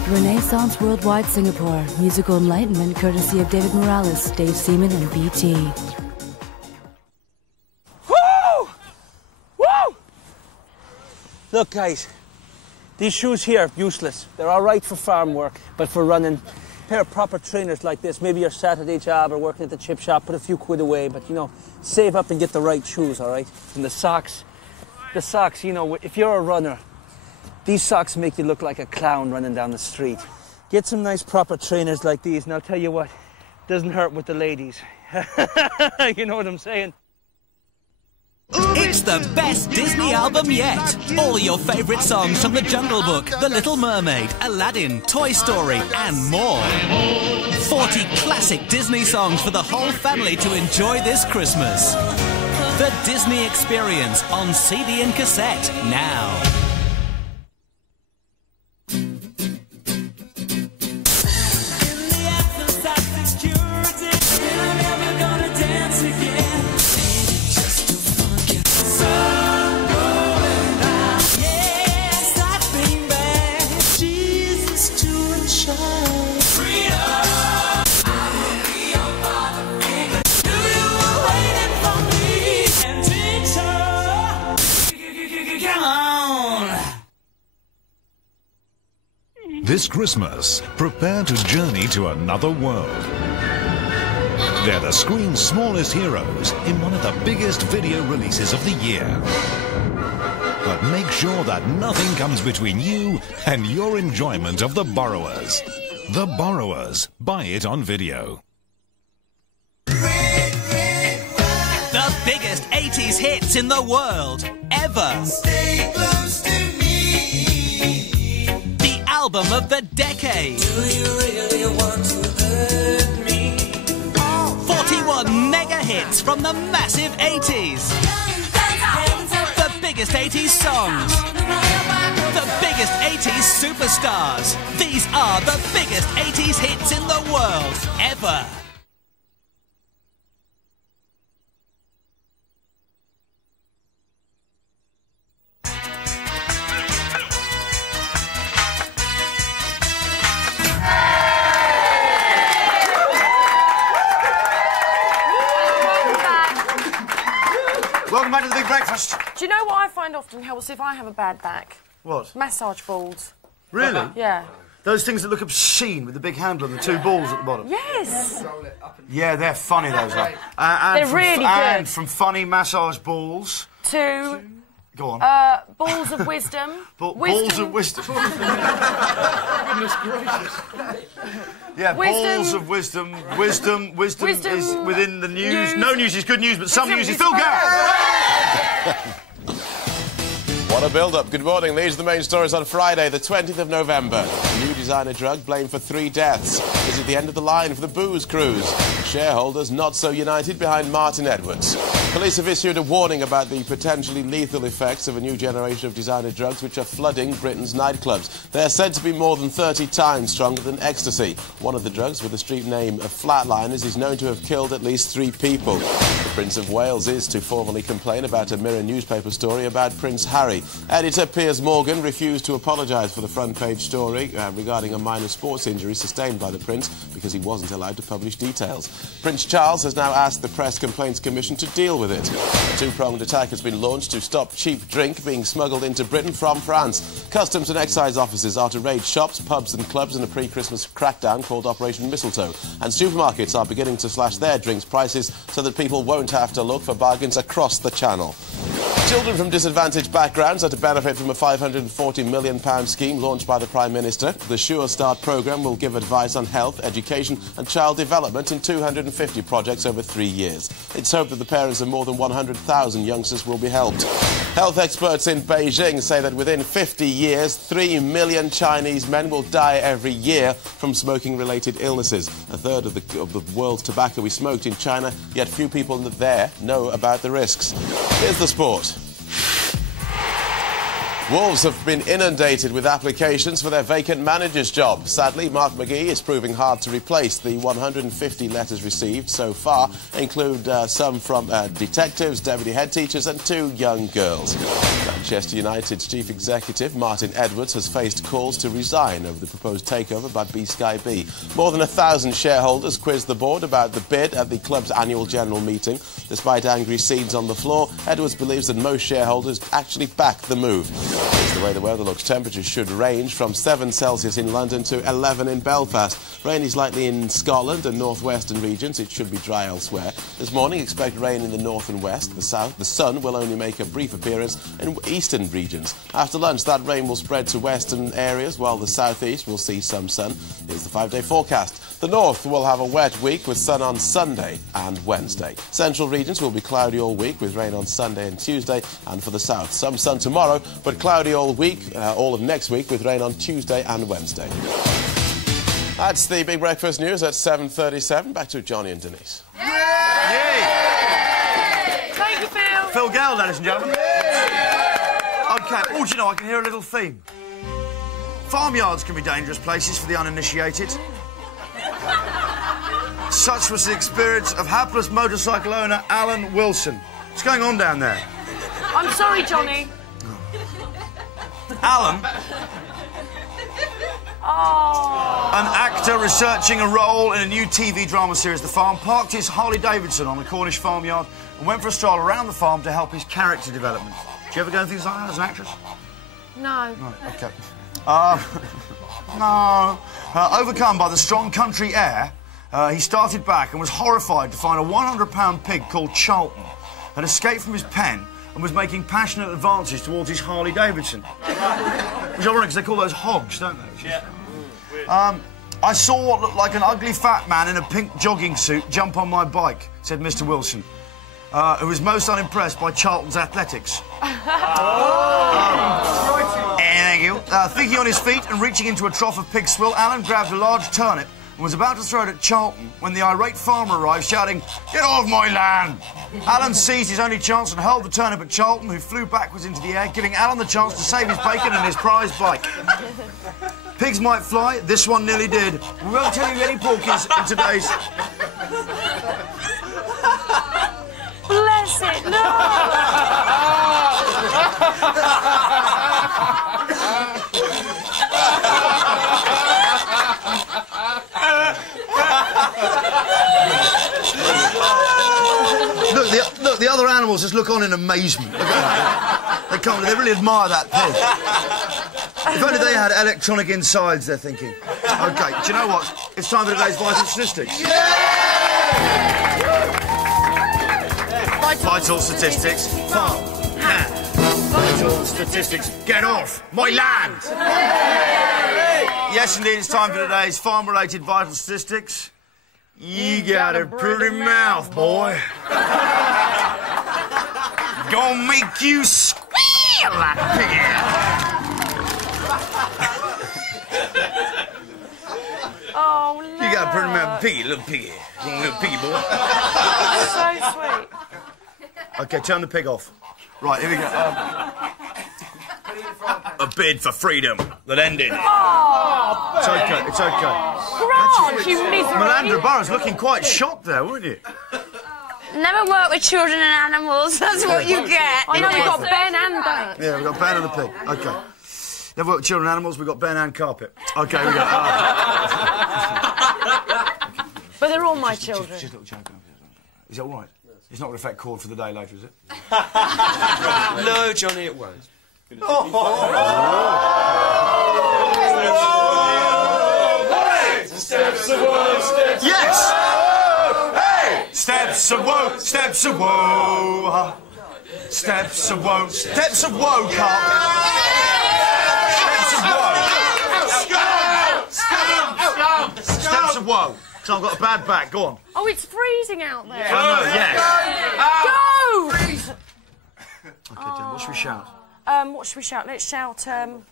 Renaissance Worldwide Singapore. Musical enlightenment courtesy of David Morales, Dave Seaman, and BT. Woo! Woo! Look, guys, these shoes here are useless. They're all right for farm work, but for running, a pair of proper trainers like this, maybe your Saturday job or working at the chip shop, put a few quid away, but, you know, save up and get the right shoes, all right? And the socks, you know, if you're a runner, these socks make you look like a clown running down the street. Get some nice proper trainers like these, and I'll tell you what, doesn't hurt with the ladies. You know what I'm saying? It's the best Disney album yet. All your favourite songs from The Jungle Book, The Little Mermaid, Aladdin, Toy Story, and more. 40 classic Disney songs for the whole family to enjoy this Christmas. The Disney Experience on CD and cassette now. This Christmas, prepare to journey to another world. They're the screen's smallest heroes in one of the biggest video releases of the year. But make sure that nothing comes between you and your enjoyment of The Borrowers. The Borrowers. Buy it on video. The biggest 80s hits in the world, ever. Stay close to me. The album of the decade. Do you really want to hurt me? 41 mega hits from the massive 80s. The biggest 80s songs. The biggest 80s superstars. These are the biggest 80s hits in the world, ever. Welcome back to the Big Breakfast. Do you know what I find often helps if I have a bad back? What? Massage balls. Really? Yeah. Those things that look obscene with the big handle and the two balls at the bottom. Yes. Yeah, they're funny, those are. They're really good. And from funny massage balls to... Go on. Balls of wisdom. Balls of wisdom. Goodness gracious. Yeah, Wisdom. balls of wisdom. Wisdom is within the news. No news is good news, but some news is Phil Gall. What a build-up. Good morning. These are the main stories on Friday, the 20th of November. New designer drug blamed for 3 deaths. Is it the end of the line for the booze cruise? Shareholders not so united behind Martin Edwards. Police have issued a warning about the potentially lethal effects of a new generation of designer drugs which are flooding Britain's nightclubs. They are said to be more than 30 times stronger than ecstasy. One of the drugs, with the street name of Flatliners, is known to have killed at least 3 people. The Prince of Wales is to formally complain about a Mirror newspaper story about Prince Harry. Editor Piers Morgan refused to apologise for the front-page story regarding a minor sports injury sustained by the Prince because he wasn't allowed to publish details. Prince Charles has now asked the Press Complaints Commission to deal with it. A 2-pronged attack has been launched to stop cheap drink being smuggled into Britain from France. Customs and excise officers are to raid shops, pubs and clubs in a pre-Christmas crackdown called Operation Mistletoe. And supermarkets are beginning to slash their drinks prices so that people won't have to look for bargains across the channel. Children from disadvantaged backgrounds are to benefit from a £540 million scheme launched by the Prime Minister. The Sure Start programme will give advice on health, education and child development in 250 projects over 3 years. It's hoped that the parents of more than 100,000 youngsters will be helped. Health experts in Beijing say that within 50 years, 3 million Chinese men will die every year from smoking-related illnesses. A third of the world's tobacco is smoked in China, yet few people there know about the risks. Here's the sport. Wolves have been inundated with applications for their vacant manager's job. Sadly, Mark McGee is proving hard to replace. The 150 letters received so far include some from detectives, deputy head teachers and 2 young girls. Manchester United's chief executive, Martin Edwards, has faced calls to resign over the proposed takeover by BSkyB. More than 1,000 shareholders quizzed the board about the bid at the club's annual general meeting. Despite angry scenes on the floor, Edwards believes that most shareholders actually back the move. Here's the way the weather looks. Temperatures should range from 7 Celsius in London to 11 in Belfast. Rain is likely in Scotland and northwestern regions. It should be dry elsewhere. This morning, expect rain in the north and west. The south, the sun will only make a brief appearance in eastern regions. After lunch, that rain will spread to western areas, while the southeast will see some sun. Here's the 5-day forecast. The north will have a wet week with sun on Sunday and Wednesday. Central regions will be cloudy all week with rain on Sunday and Tuesday, and for the south, some sun tomorrow, but cloudy all week, all of next week with rain on Tuesday and Wednesday. That's the Big Breakfast News at 7:37. Back to Johnny and Denise. Yay! Thank you, Phil. Phil Gall, ladies and gentlemen. OK, oh, do you know, I can hear a little theme. Farmyards can be dangerous places for the uninitiated. Such was the experience of hapless motorcycle owner Alan Wilson. What's going on down there? I'm sorry, Johnny. Alan, an actor researching a role in a new TV drama series, The Farm, parked his Harley-Davidson on a Cornish farmyard and went for a stroll around the farm to help his character development. Do you ever go things like that as an actress? No. No, OK. Overcome by the strong country air, he started back and was horrified to find a £100 pig called Charlton had escaped from his pen and was making passionate advances towards his Harley-Davidson. Which is ironic, because they call those hogs, don't they? Yeah. I saw what looked like an ugly fat man in a pink jogging suit jump on my bike, said Mr. Wilson, who was most unimpressed by Charlton's athletics. Thank you. Thinking on his feet and reaching into a trough of pig swill, Alan grabbed a large turnip and was about to throw it at Charlton when the irate farmer arrived shouting, "Get off my land!" Alan seized his only chance and hurled the turnip at Charlton, who flew backwards into the air, giving Alan the chance to save his bacon and his prize bike. Pigs might fly, this one nearly did. We won't tell you any porkies in today's... Bless it, no! Look, the other animals just look on in amazement. Look at that. They really admire that pig. If only they had electronic insides, they're thinking. OK, do you know what? It's time for today's Vital Statistics. Vital Statistics. Farm. Vital Statistics. Get off my land! Yes, indeed, it's time for today's farm-related Vital Statistics. You got a pretty mouth, boy. Gonna make you squeal like a pig. Oh, no. You got a pretty mouth, piggy, little piggy. Little piggy boy. So sweet. OK, turn the pig off. Right, here we go. A bid for freedom that ended. Oh, it's OK, it's OK. Grant, you misery. Melandra Burrows looking quite shocked there, weren't you? Never work with children and animals, that's what you get. I know, we've got Ben and that. Yeah, we've got Ben and the pig. OK. Never worked with children and animals, we've got Ben and carpet. OK, here we go. But they're all my children. Just a little joke. Is that all right? It's not going to affect chord for the day later, is it? No, Johnny, it won't. Steps of woe, steps yes! Hey! Steps of woe, steps of woe. Steps of woe, steps of woe, Carl. Steps of woe. Steps of woe. So I've got a bad back, go on. Oh, it's freezing out there. I know, yes. Go! OK, then, what should we shout? What should we shout? Let's shout, animal,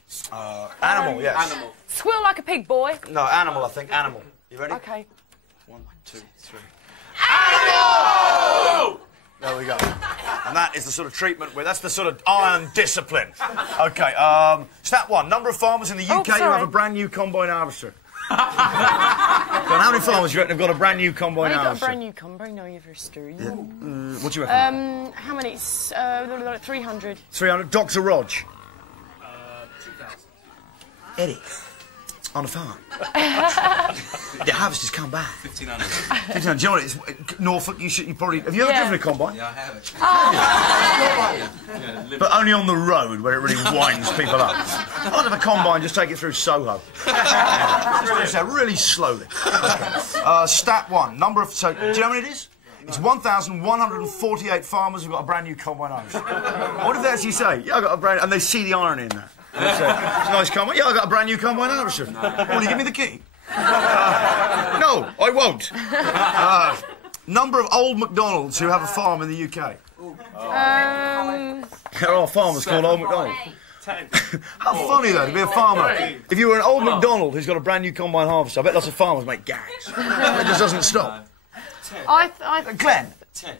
yes. Animal. Squeal like a pig, boy. No, animal, I think. Animal. You ready? OK. 1, 2, 3. Animal! There we go. And that is the sort of treatment that's the sort of iron discipline. OK, stat 1. Number of farmers in the UK who have a brand new combine harvester. How many farmers do you reckon have got a brand new combine harvester? I've got a brand new combine harvester. Yeah. What do you reckon? How many? 300. 300. Dr. Rog. 2,000. Eddie. On a farm. The harvesters come back. 1,500. Do you know what? It's Norfolk. You probably have you ever driven a combine? Yeah, I have it. Oh. But only on the road where it really winds people up. I'd have a combine just take it through Soho. Really slowly. Okay. Stat 1. Number of. So, do you know how many it is? It's 1,148 farmers who've got a brand new combine harvester. What if they actually say, "Yeah, I got a brand," and they see the irony in that? It's a nice combine. Yeah, I got a brand new combine harvester. Will you give me the key? No, I won't. Number of old McDonalds who have a farm in the UK. There are farmers called Old McDonald. 10. How funny though to be a farmer. If you were an old McDonald who's got a brand new combine harvester, I bet lots of farmers make gags. It just doesn't stop. 10. Glenn. 10.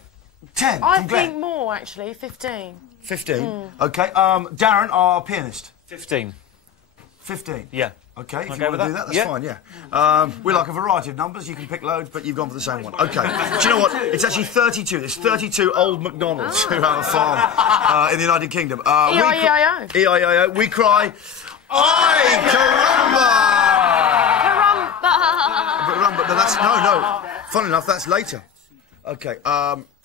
10. I think more actually. 15. 15. OK. Darren, our pianist. 15. 15. Yeah. OK, if you want to do that, that's fine, yeah. We like a variety of numbers. You can pick loads, but you've gone for the same one. OK. Do you know what? It's actually 32. There's 32 old McDonalds who have a farm in the United Kingdom. E-I-E-I-O. E-I-E-I-O. We cry, "Ay, caramba!" But that's... No. Funnily enough, that's later. OK.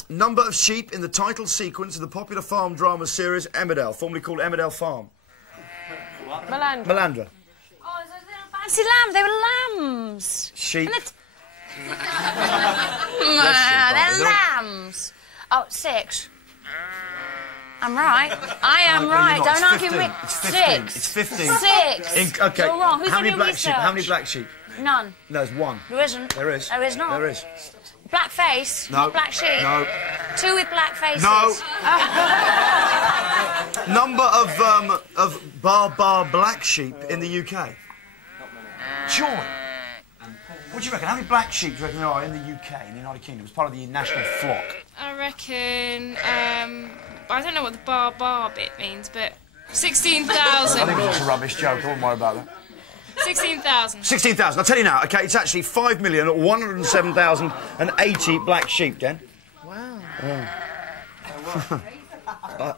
Number of sheep in the title sequence of the popular farm drama series Emmerdale, formerly called Emmerdale Farm. Melandra. Oh, fancy lambs. They were lambs. Sheep. They're lambs. Oh, 6. I'm right. I am right. Don't argue with me. It's 15. 6. It's 15. 6. OK. You're wrong. Who's How many doing black research? sheep? How many black sheep? None. There's 1. There isn't. There is. There is not. There is. Black face. No. Black sheep. No. 2 with black faces. No. Number of bar black sheep in the UK. Joy. What do you reckon? How many black sheep do you reckon there are in the UK, in the United Kingdom, as part of the national flock? I reckon, I don't know what the bar bit means, but 16,000. I think it's a rubbish joke, I won't worry about that. 16,000. 16,000. I'll tell you now, OK, it's actually 5,107,080 black sheep, Jen. Wow.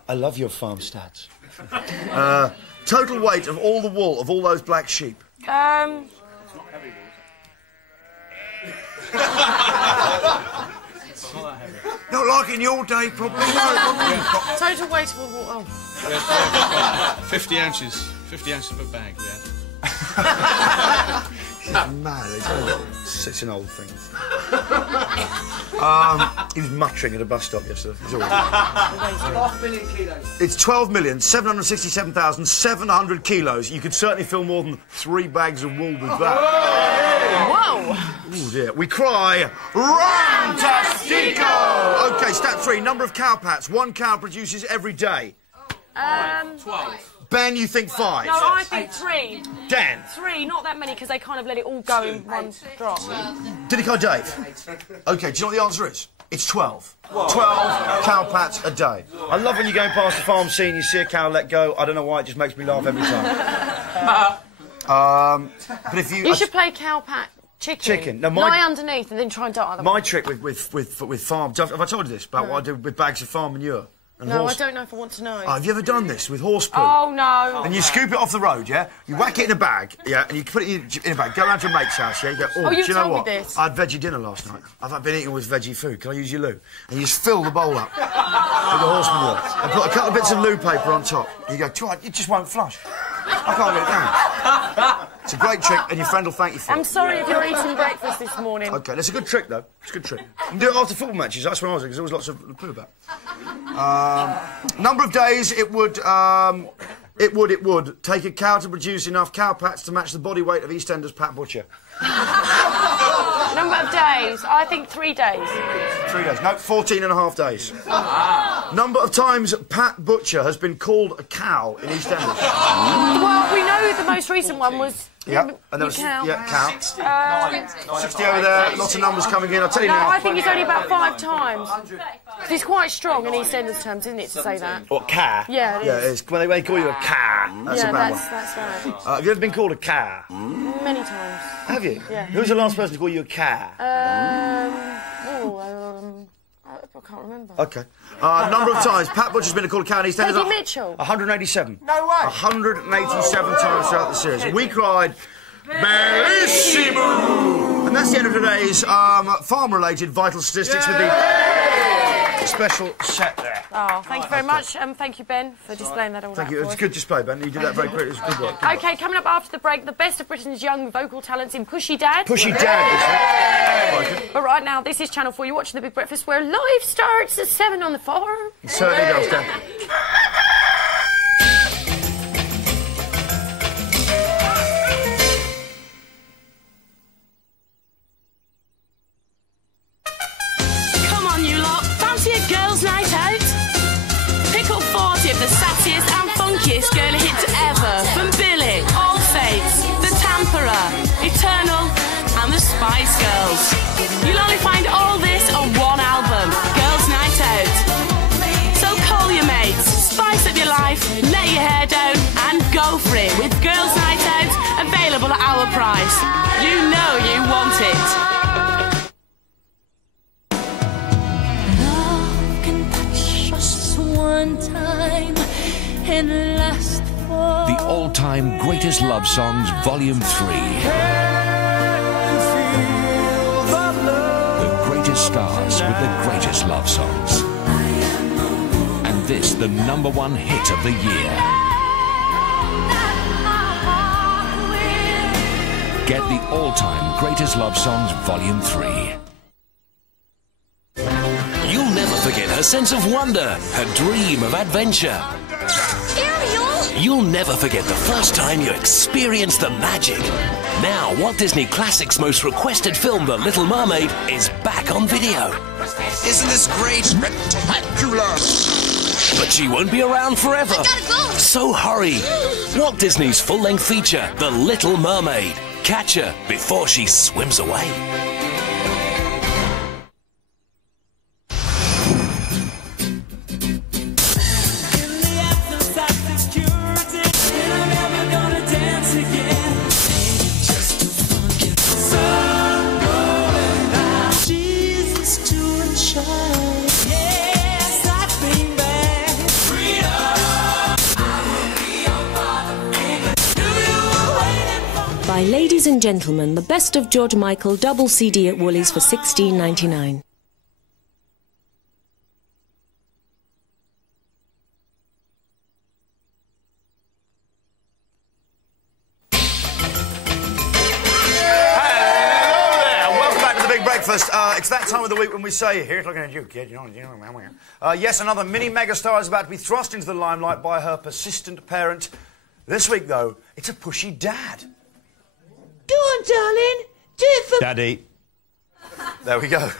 I love your farm stats. Total weight of all the wool of all those black sheep. Not like in your day, probably. No. Total weight of all. 50 ounces. 50 ounces of a bag we had. Mad, such an old thing. He was muttering at a bus stop yesterday. 12 million kilos. It's 12,767,700 kilos. You could certainly fill more than 3 bags of wool with that. Whoa! Oh dear. We cry, Rantastico! OK, stat 3. Number of cow pats 1 cow produces every day. 12. Ben, you think 5? No, I think 3. Dan? 3, not that many, because they kind of let it all go in one drop. Did he go, Dave? OK, do you know what the answer is? It's 12. 12 cow pats a day. I love when you're going past the farm scene, you see a cow let go. I don't know why, it just makes me laugh every time. But if you should play cow pat chicken. Chicken. No, lie underneath and then try and dart my trick with farm... Have I told you this about what I do with bags of farm manure? And no, I don't know if I want to know. Oh, have you ever done this with horse poo? Oh, no. And you scoop it off the road, yeah? You whack it in a bag, yeah? And you put it in a bag. Go round to a mate's house, yeah? You go, do you know what? This. I had veggie dinner last night. I've been eating all this veggie food. Can I use your loo? And you just fill the bowl up with the horse manure. And put a couple of bits of loo paper on top. And you go, it just won't flush. I can't get it down. It's a great trick, and your friend will thank you for it. I'm sorry if you're eating breakfast this morning. OK, that's a good trick, though. It's a good trick. You can do it after football matches. That's when I was because there was lots of poo about. Number of days it would take a cow to produce enough cow pats to match the body weight of EastEnders Pat Butcher. Number of days, I think 3 days. 3 days. No, 14 and a half days. Number of times Pat Butcher has been called a cow in EastEnders. Well, we know the most recent one was... Yep, and there was cow. 60 over there, lots of numbers coming in. I'll tell you now. I think it's only about 5 times. Because it's quite strong in EastEnders terms, isn't it, to say that? What, car? Yeah, it is. When they call you a car, that's a bad one. That's right. Have you ever been called a car? Many times. Have you? Yeah. Who was the last person to call you a car? I can't remember. OK. Number of times Pat Butcher's been called a cow in EastEnders. Eddie Mitchell. 187. No way. 187 times throughout the series. We cried, Bellissimo! And that's the end of today's farm-related vital statistics with the special set there. Oh, thank you very much. Thank you, Ben, for displaying that all Thank you. It was a good display, Ben. You did that very quickly. It was good work. OK, coming up after the break, the best of Britain's young vocal talents in Pushy Dad. Pushy Dad, But right now, this is Channel 4. You're watching The Big Breakfast, where life starts at 7 on the farm. It certainly does, Dan. Girls' night out? Pick up 40 of the sassiest and funkiest girly hits ever from Billy, All Fates, The Tamperer, Eternal and the Spice Girls. You'll only find all this on one album, Girls' Night Out. So call your mates, spice up your life, let your hair down and go for it with Girls' Night Out available at our price. You know you want it. One time and last for The All-Time Greatest Love Songs, Volume 3. The greatest stars with the greatest love songs. And this, the #1 hit of the year. Get the All-Time Greatest Love Songs, Volume 3. You'll never forget her sense of wonder, her dream of adventure. Ariel! You'll never forget the first time you experienced the magic. Now, Walt Disney Classics' most requested film, The Little Mermaid, is back on video. Isn't this great? Spectacular! But she won't be around forever. I gotta go! So hurry. Walt Disney's full-length feature, The Little Mermaid. catch her before she swims away. By Ladies and Gentlemen, the best of George Michael double CD at Woolies for $16.99. Breakfast. It's that time of the week when we say, here's looking at you, kid. Yes, another mini megastar is about to be thrust into the limelight by her persistent parent. This week, though, it's a pushy dad. Go on, darling. Do it for... Daddy. There we go.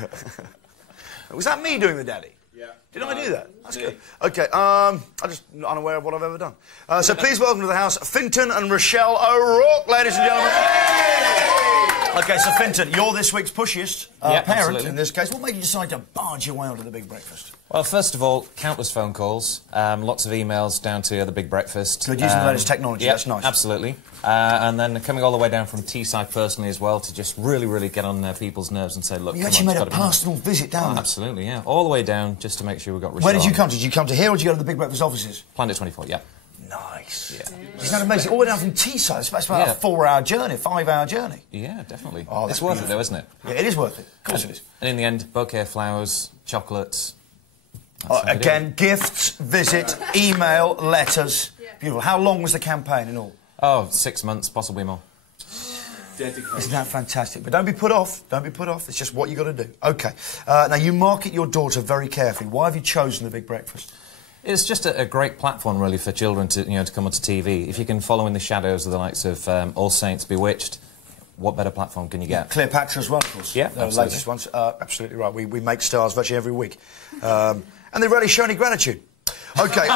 Was that me doing the daddy? Yeah. Did I do that? That's good. OK, I'm just unaware of what I've ever done. So please welcome to the house Fintan and Rochelle O'Rourke, ladies and gentlemen. OK, so Fintan, you're this week's pushiest parent absolutely. in this case. What made you decide to barge your way onto the Big Breakfast? Well, first of all, countless phone calls, lots of emails down to the Big Breakfast. Good, using the latest technology, yeah, that's nice. Absolutely. And then coming all the way down from Teesside personally as well to just really get on people's nerves and say, look, You come actually on, made a it's gotta be personal visit down there? Absolutely, yeah. All the way down just to make sure we got Rochelle Where did you on. come to? Did you come to here or did you go to the Big Breakfast offices? Planet 24, yeah. Nice. Yeah. Isn't that amazing? All the way down from Teesside. It's about a 4-hour journey, 5-hour journey. Yeah, definitely. Oh, it's worth it though, isn't it? Yeah, it is worth it. Of course it is. And in the end, bouquet of flowers, chocolates. Again, gifts, visit, email, letters. Beautiful. How long was the campaign in all? Oh, 6 months, possibly more. Isn't that fantastic? But don't be put off. Don't be put off. It's just what you got to do. OK. Now, you market your daughter very carefully. Why have you chosen the Big Breakfast? It's just a great platform, really, for children to, to come onto TV. If you can follow in the shadows of the likes of All Saints, Bewitched, what better platform can you get? Cleopatra as well, of course. Yeah, the latest ones. Absolutely right. We make stars virtually every week. And they rarely show any gratitude. OK.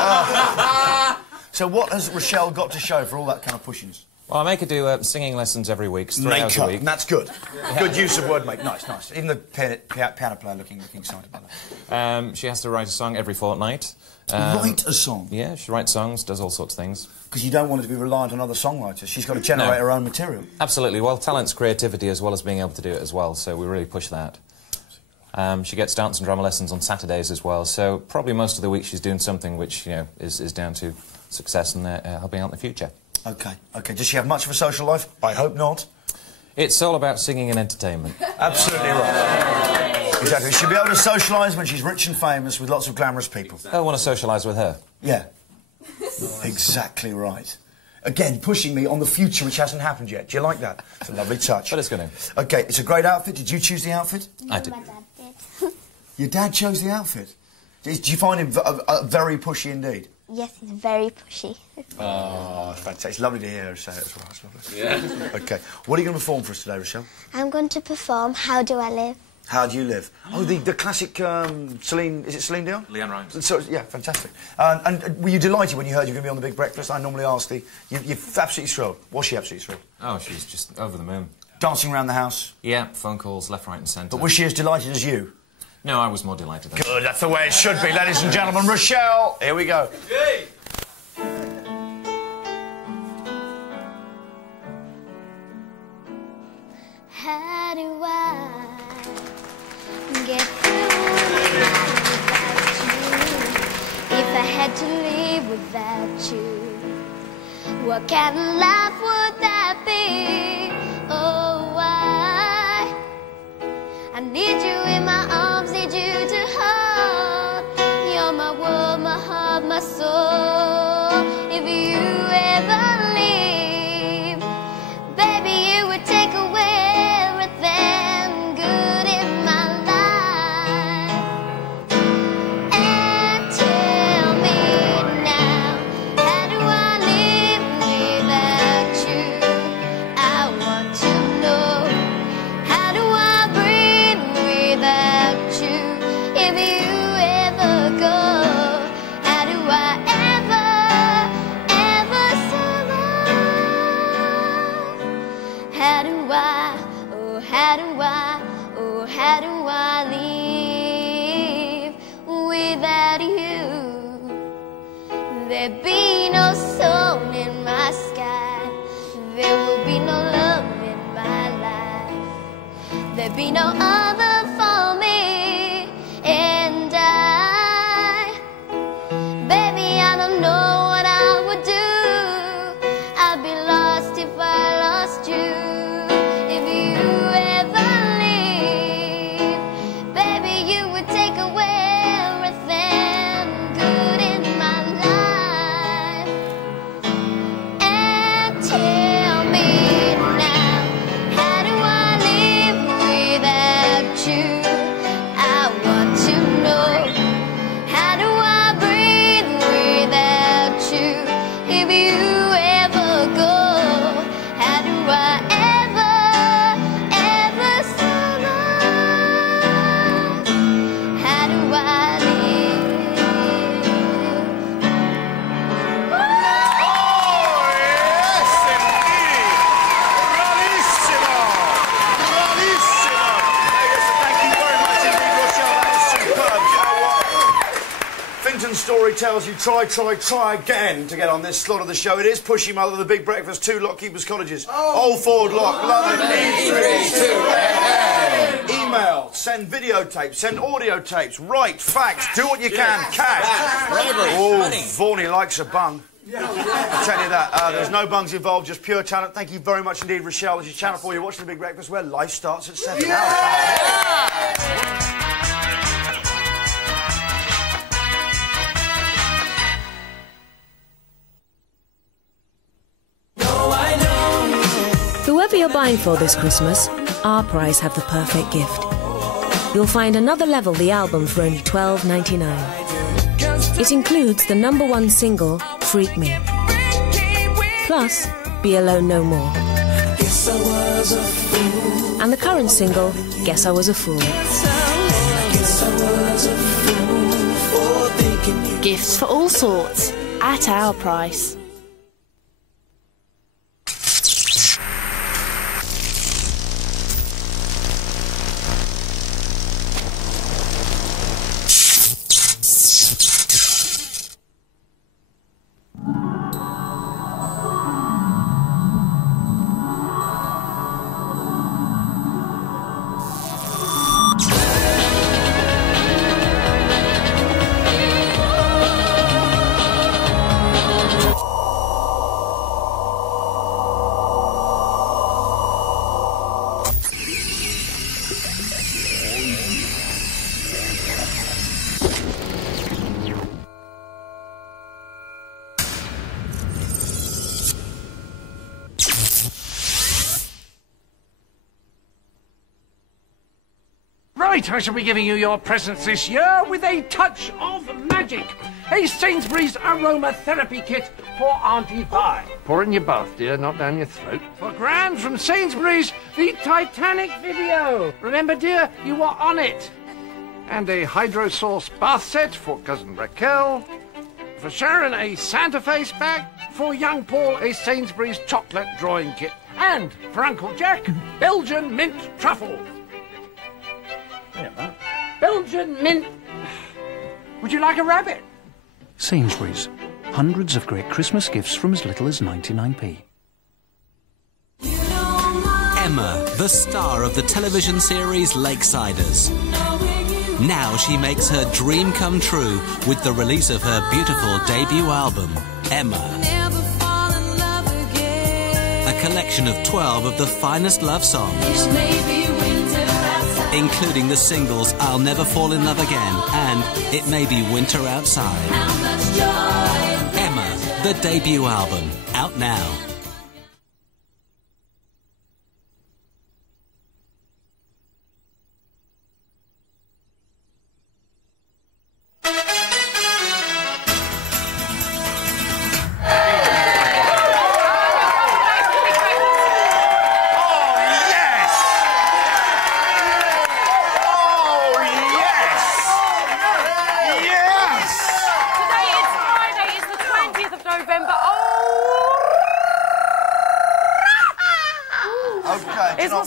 So what has Rochelle got to show for all that kind of pushiness? Well, I make her do singing lessons every week. It's 3 hours a week. That's good. Good use of word make. Nice, nice. Even the piano player looking excited about that. She has to write a song every fortnight. Write a song? Yeah, she writes songs, does all sorts of things. Because you don't want her to be reliant on other songwriters. She's got to generate her own material. Absolutely. Well, talent's creativity as well as being able to do it as well, so we really push that. She gets dance and drama lessons on Saturdays as well, so probably most of the week she's doing something which, is down to success and helping out in the future. OK, OK. Does she have much of a social life? I hope not. It's all about singing and entertainment. Absolutely right. Exactly. She'll be able to socialise when she's rich and famous with lots of glamorous people. I want to socialise with her. Yeah. Exactly right. Again, pushing me on the future which hasn't happened yet. Do you like that? It's a lovely touch. But it's going to. OK, it's a great outfit. Did you choose the outfit? I did. My dad did. Your dad chose the outfit? Do you find him very pushy indeed? Yes, he's very pushy. Oh, fantastic. It's lovely to hear her say it as well. It's lovely. Yeah. OK. What are you going to perform for us today, Rochelle? I'm going to perform How Do I Live? How Do You Live? Oh, the classic Celine... Is it Celine Dion? Leanne Rimes. So, yeah, fantastic. And were you delighted when you heard you were going to be on The Big Breakfast? I normally ask you're absolutely thrilled. Was she absolutely thrilled? Oh, she's just over the moon. Dancing around the house? Yeah, phone calls, left, right and centre. But was she as delighted as you? No, I was more delighted. Good, that's the way it should be, ladies and gentlemen. Rochelle, here we go. Yay! How do I get through without you? If I had to leave without you, what kind of life would that be? Oh, I need you in my arms, need you to hold. You're my world, my heart, my soul. If you ever leave, baby, you would take away everything good in my life. And tell me now, how do I live without you? I want to know, how do I breathe without you? If you ever go, how do I ever how do I live without you? There'd be no sun in my sky, there will be no love in my life, there'd be no other for me and I. Baby, I don't know what I would do, I'd be lost if I lost you. If you ever leave, baby, you would take away everything good in my life. And tell me now, how do I live without you? I want to know, how do I breathe without you? If you ever go, how do I ever survive? How do I live? Bravissimo! Bravissimo! Thank you very much indeed, Rochelle. That was superb. You know what? Finton's story tells you try again to get on this slot of the show. It is Pushy Mother, The Big Breakfast, 2 Lockkeepers Cottages. Old Ford Lock, London, E32. Email, send videotapes, send audio tapes, write, fax, do what you can, cash. Oh, Vaughan likes a bung. I'll tell you that. There's no bungs involved, just pure talent. Thank you very much indeed, Rochelle. This is Channel 4. You're watching The Big Breakfast, where life starts at 7. Whoever you're buying for this Christmas, our price have the perfect gift. You'll find Another Level, the album, for only $12.99. It includes the #1 single, Freak Me. Plus, Be Alone No More. And the current single, Guess I Was a Fool. Gifts for all sorts, at our price. Right, I shall be giving you your presents this year with a touch of magic. A Sainsbury's aromatherapy kit for Auntie Vi. Pour it in your bath, dear, not down your throat. For Gran from Sainsbury's, the Titanic video. Remember, dear, you were on it. And a Hydro Source bath set for cousin Raquel. For Sharon, a Santa face bag. For young Paul, a Sainsbury's chocolate drawing kit. And for Uncle Jack, Belgian mint truffle. Belgian mint. Would you like a rabbit? Sainsbury's. Hundreds of great Christmas gifts from as little as 99p. Emma, the star of the television series Lakesiders. Now she makes her dream come true with the release of her beautiful debut album, Emma. A collection of 12 of the finest love songs, including the singles I'll Never Fall in Love Again and It May Be Winter Outside. Emma, the debut album, out now.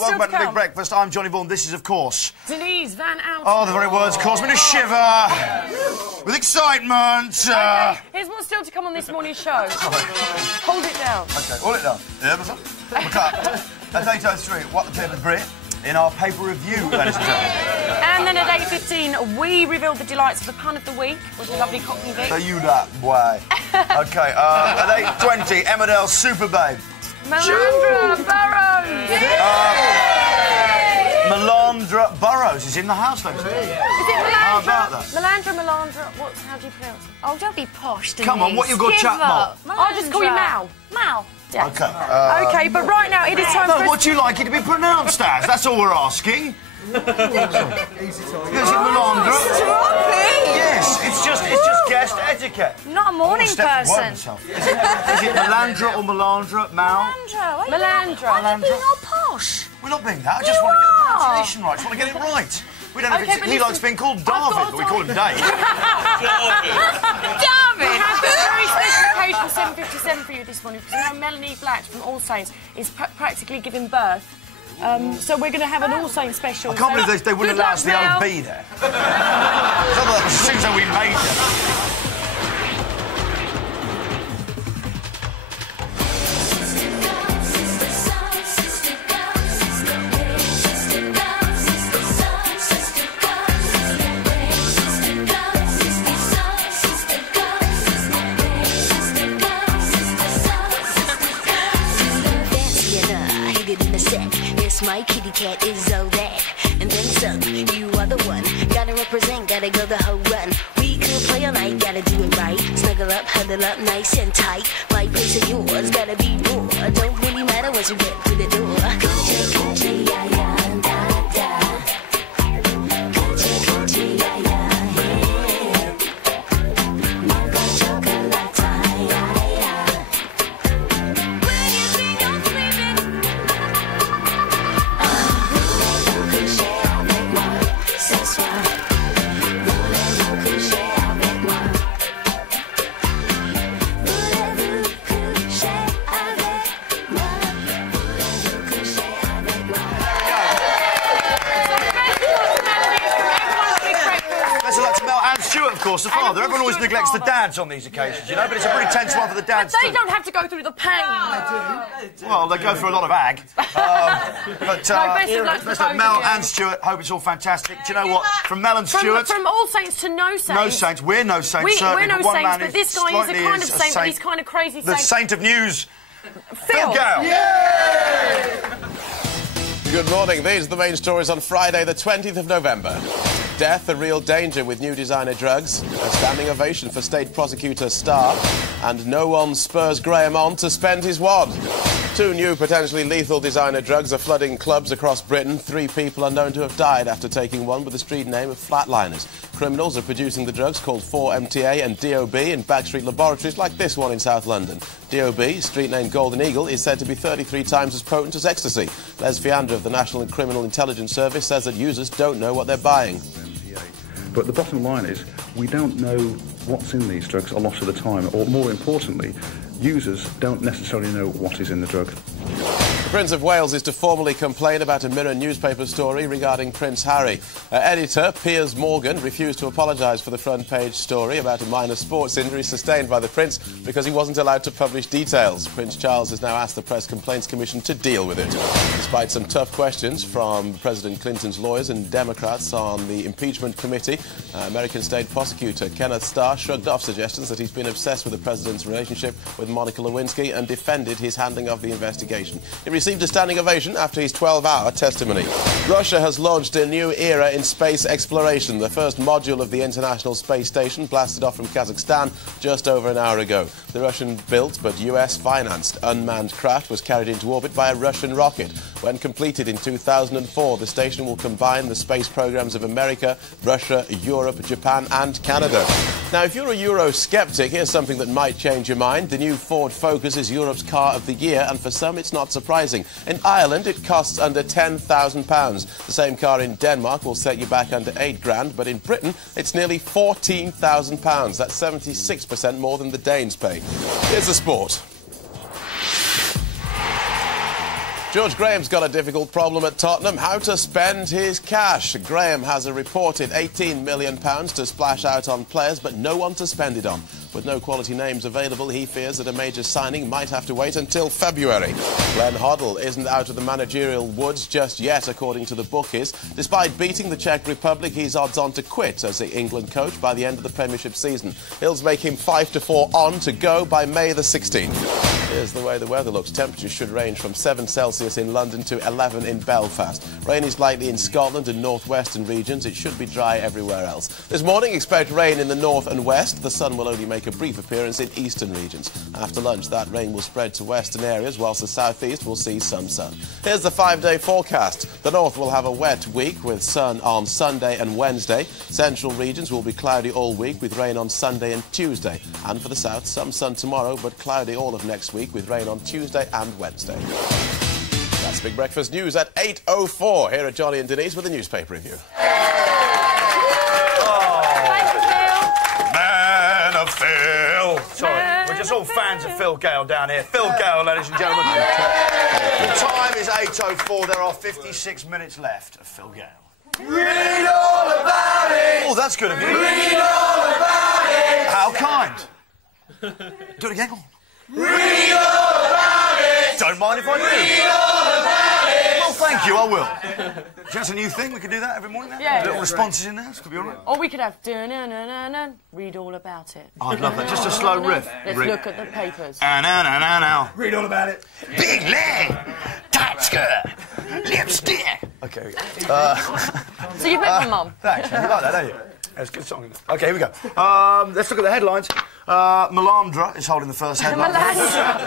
welcome back to Big Breakfast. I'm Johnny Vaughan. This is, of course... Denise Van Outen. Oh, the very words cause me to shiver with excitement. Okay, here's what's still to come on this morning's show. Hold it down. OK, hold it down. Yeah, what's up? At 8:03, what the paper Brit in our paper review, ladies and gentlemen. And then at 8:15, we revealed the delights of the pun of the week with a lovely Cockney Vic. So you that, boy. OK, at 8:20, Emmerdale Super Babe. Melandra Burrows! Melandra Burrows is in the house, ladies and gentlemen. Is it Melandra? How about that? Melandra, how do you pronounce it? Oh, don't be posh, Denise. Come on, what you got, chat, Mal? I'll just call you Mal. Mal. Yeah. OK. OK, but right now it is time for... what do you like it to be pronounced as? That's all we're asking. Is it Melandra? Yes, it's just guest etiquette. Not a morning person. Is it Melandra or Melandra? Melandra. Melandra. Why are you being all posh? We're not being that. I just want to get the pronunciation right. I just want to get it right. We don't know if he likes being called David, but we call him Dave. David! We have a very special occasion 7:57 for you this morning because you know Melanie Black from All Saints is practically giving birth. So we're going to have an All Saints special. I can't believe they wouldn't allow us the OB there. As soon as we made them. My kitty cat is all that, and then some. You are the one, gotta represent, gotta go the whole run. We could play all night, gotta do it right. Snuggle up, huddle up, nice and tight. My place and yours, gotta be more. Don't really matter once you get through the door. Coochie, coochie, yeah, yeah, da, da. Coochie, coochie, yeah, yeah, yeah. Mocha chocolate, yeah, yeah. When you think I'm sleeping. Ce soir, voulez-vous coucher avec moi? Voulez-vous coucher avec moi? Voulez-vous coucher avec moi? Let's like to Mel and Stuart, of course, the father. Everyone always neglects the dads on these occasions, you know, but it's a pretty tense one for the dads But they too. don't have to go through the pain. Well, they go through a lot of ag. Best of Mel again. and Stuart. Hope it's all fantastic. Do you know what? From Mel and Stuart... From All Saints to No Saints. No Saints. We're no saints, certainly. We're no one saints, man but who this guy is a slightly kind of saint, but he's kind of crazy The saint. saint of news. Phil Gale. Good morning. These are the main stories on Friday, the 20th of November. Death a real danger with new designer drugs. A standing ovation for State Prosecutor Starr. And no one spurs Graham on to spend his wad. 2 new potentially lethal designer drugs are flooding clubs across Britain. 3 people are known to have died after taking one with the street name of Flatliners. Criminals are producing the drugs called 4-MTA and DOB in backstreet laboratories like this one in South London. DOB, street name Golden Eagle, is said to be 33 times as potent as ecstasy. Les Fiandra of the National Criminal Intelligence Service says that users don't know what they're buying. But the bottom line is, we don't know what's in these drugs a lot of the time, or more importantly, users don't necessarily know what is in the drug. The Prince of Wales is to formally complain about a Mirror newspaper story regarding Prince Harry. Editor Piers Morgan refused to apologise for the front page story about a minor sports injury sustained by the Prince because he wasn't allowed to publish details. Prince Charles has now asked the Press Complaints Commission to deal with it. Despite some tough questions from President Clinton's lawyers and Democrats on the impeachment committee, American State Prosecutor Kenneth Starr shrugged off suggestions that he's been obsessed with the president's relationship with Monica Lewinsky and defended his handling of the investigation. He received a standing ovation after his 12-hour testimony. Russia has launched a new era in space exploration. The first module of the International Space Station blasted off from Kazakhstan just over an hour ago. The Russian-built but US-financed unmanned craft was carried into orbit by a Russian rocket. When completed in 2004, the station will combine the space programs of America, Russia, Europe, Japan and Canada. Now, if you're a Eurosceptic, here's something that might change your mind. The new Ford Focus is Europe's car of the year, and for some it's not surprising. In Ireland, it costs under £10,000. The same car in Denmark will set you back under £8,000, but in Britain, it's nearly £14,000. That's 76% more than the Danes pay. Here's the sport. George Graham's got a difficult problem at Tottenham. How to spend his cash. Graham has a reported £18 million to splash out on players, but no one to spend it on. With no quality names available, he fears that a major signing might have to wait until February. Glenn Hoddle isn't out of the managerial woods just yet, according to the bookies. Despite beating the Czech Republic, he's odds-on to quit as the England coach by the end of the Premiership season. Hills make him 5-4 on to go by May the 16th. Here's the way the weather looks. Temperatures should range from 7 Celsius in London to 11 in Belfast. Rain is likely in Scotland and northwestern regions. It should be dry everywhere else. This morning, expect rain in the north and west. The sun will only make a brief appearance in eastern regions. After lunch, that rain will spread to western areas, whilst the southeast will see some sun. Here's the 5-day forecast. The north will have a wet week with sun on Sunday and Wednesday. Central regions will be cloudy all week with rain on Sunday and Tuesday. And for the south, some sun tomorrow, but cloudy all of next week with rain on Tuesday and Wednesday. That's Big Breakfast News at 8:04. Here are Johnny and Denise with a newspaper review. Man of Phil. Sorry, we're just all fans of Phil Gale down here. Phil Gale, ladies and gentlemen. The time is 8:04. There are 56 minutes left of Phil Gale. Read all about it. Oh, that's good of you. Read all about it. How kind. Do it again. Read all about it. Don't mind if I do. Read all about it. Well, thank you, I will. That's a new thing. We could do that every morning now? Yeah. Little responses in there. This could be all right. Or we could have dun-dun-dun-dun-dun, read all about it. I'd love that. Just a slow riff. Let's look at the papers. Now. Read all about it. Big leg, tight skirt, lipstick. Okay. So you've met my mum? Thanks. You like that, don't you? That's a good song, isn't it? OK, here we go. Let's look at the headlines. Melandra is holding the first headline. Melandra.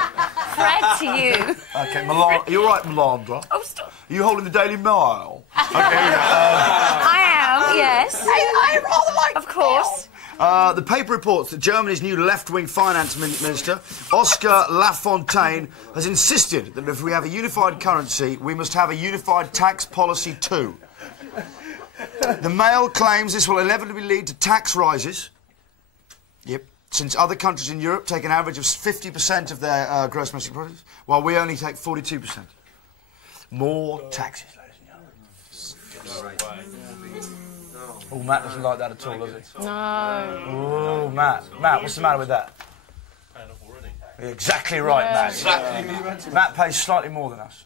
Fred to you. OK, Melandra. You're right, Melandra. Oh, stop. Are you holding the Daily Mail? OK, here we go. I am, yes. I rather like of course. The paper reports that Germany's new left-wing finance minister, Oscar Lafontaine, has insisted that if we have a unified currency, we must have a unified tax policy too. The Mail claims this will inevitably lead to tax rises. Yep. Since other countries in Europe take an average of 50% of their gross domestic product, while we only take 42%. More taxes, ladies and gentlemen. Oh, Matt doesn't like that at all, does he? No. Oh, Matt. Matt, what's the matter with that? You're exactly right, Matt. Exactly. Matt pays slightly more than us.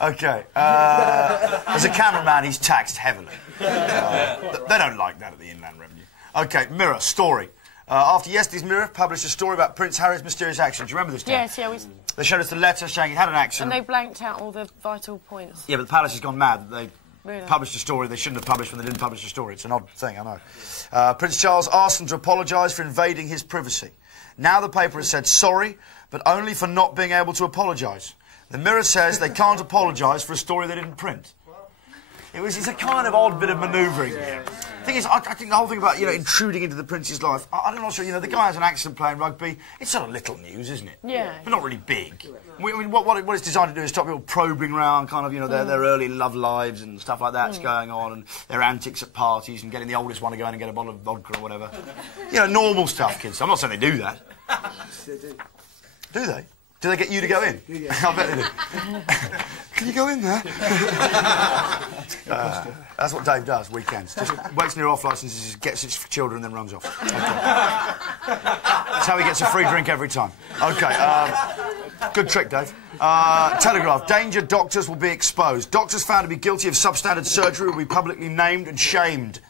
OK. As a cameraman, he's taxed heavily. They don't like that at the Inland Revenue. OK, Mirror, story. After yesterday's Mirror published a story about Prince Harry's mysterious accident. Do you remember this, Dan? Yes, yeah. They showed us the letter saying he had an accident. And they blanked out all the vital points. Yeah, but the palace has gone mad. They Really? Published a story they shouldn't have published when they didn't publish a story. It's an odd thing, I know. Prince Charles asked them to apologise for invading his privacy. Now the paper has said sorry, but only for not being able to apologise. The Mirror says they can't apologise for a story they didn't print. It's a kind of odd bit of manoeuvring. The thing is, I think the whole thing about, intruding into the Prince's life, I'm not sure, the guy has an accident playing rugby. It's sort of little news, isn't it? Yeah. But not really big. I mean, what it's designed to do is stop people probing around kind of, their early love lives and stuff like that's going on, and their antics at parties and getting the oldest one to go in and get a bottle of vodka or whatever. Normal stuff, kids. I'm not saying they do that. Do they? Do they get you to go in? Yeah. I bet they do. Can you go in there? That's what Dave does, weekends. Just waits near off licences, gets his children and then runs off. Okay. That's how he gets a free drink every time. OK, good trick, Dave. Telegraph. Danger, doctors will be exposed. Doctors found to be guilty of substandard surgery will be publicly named and shamed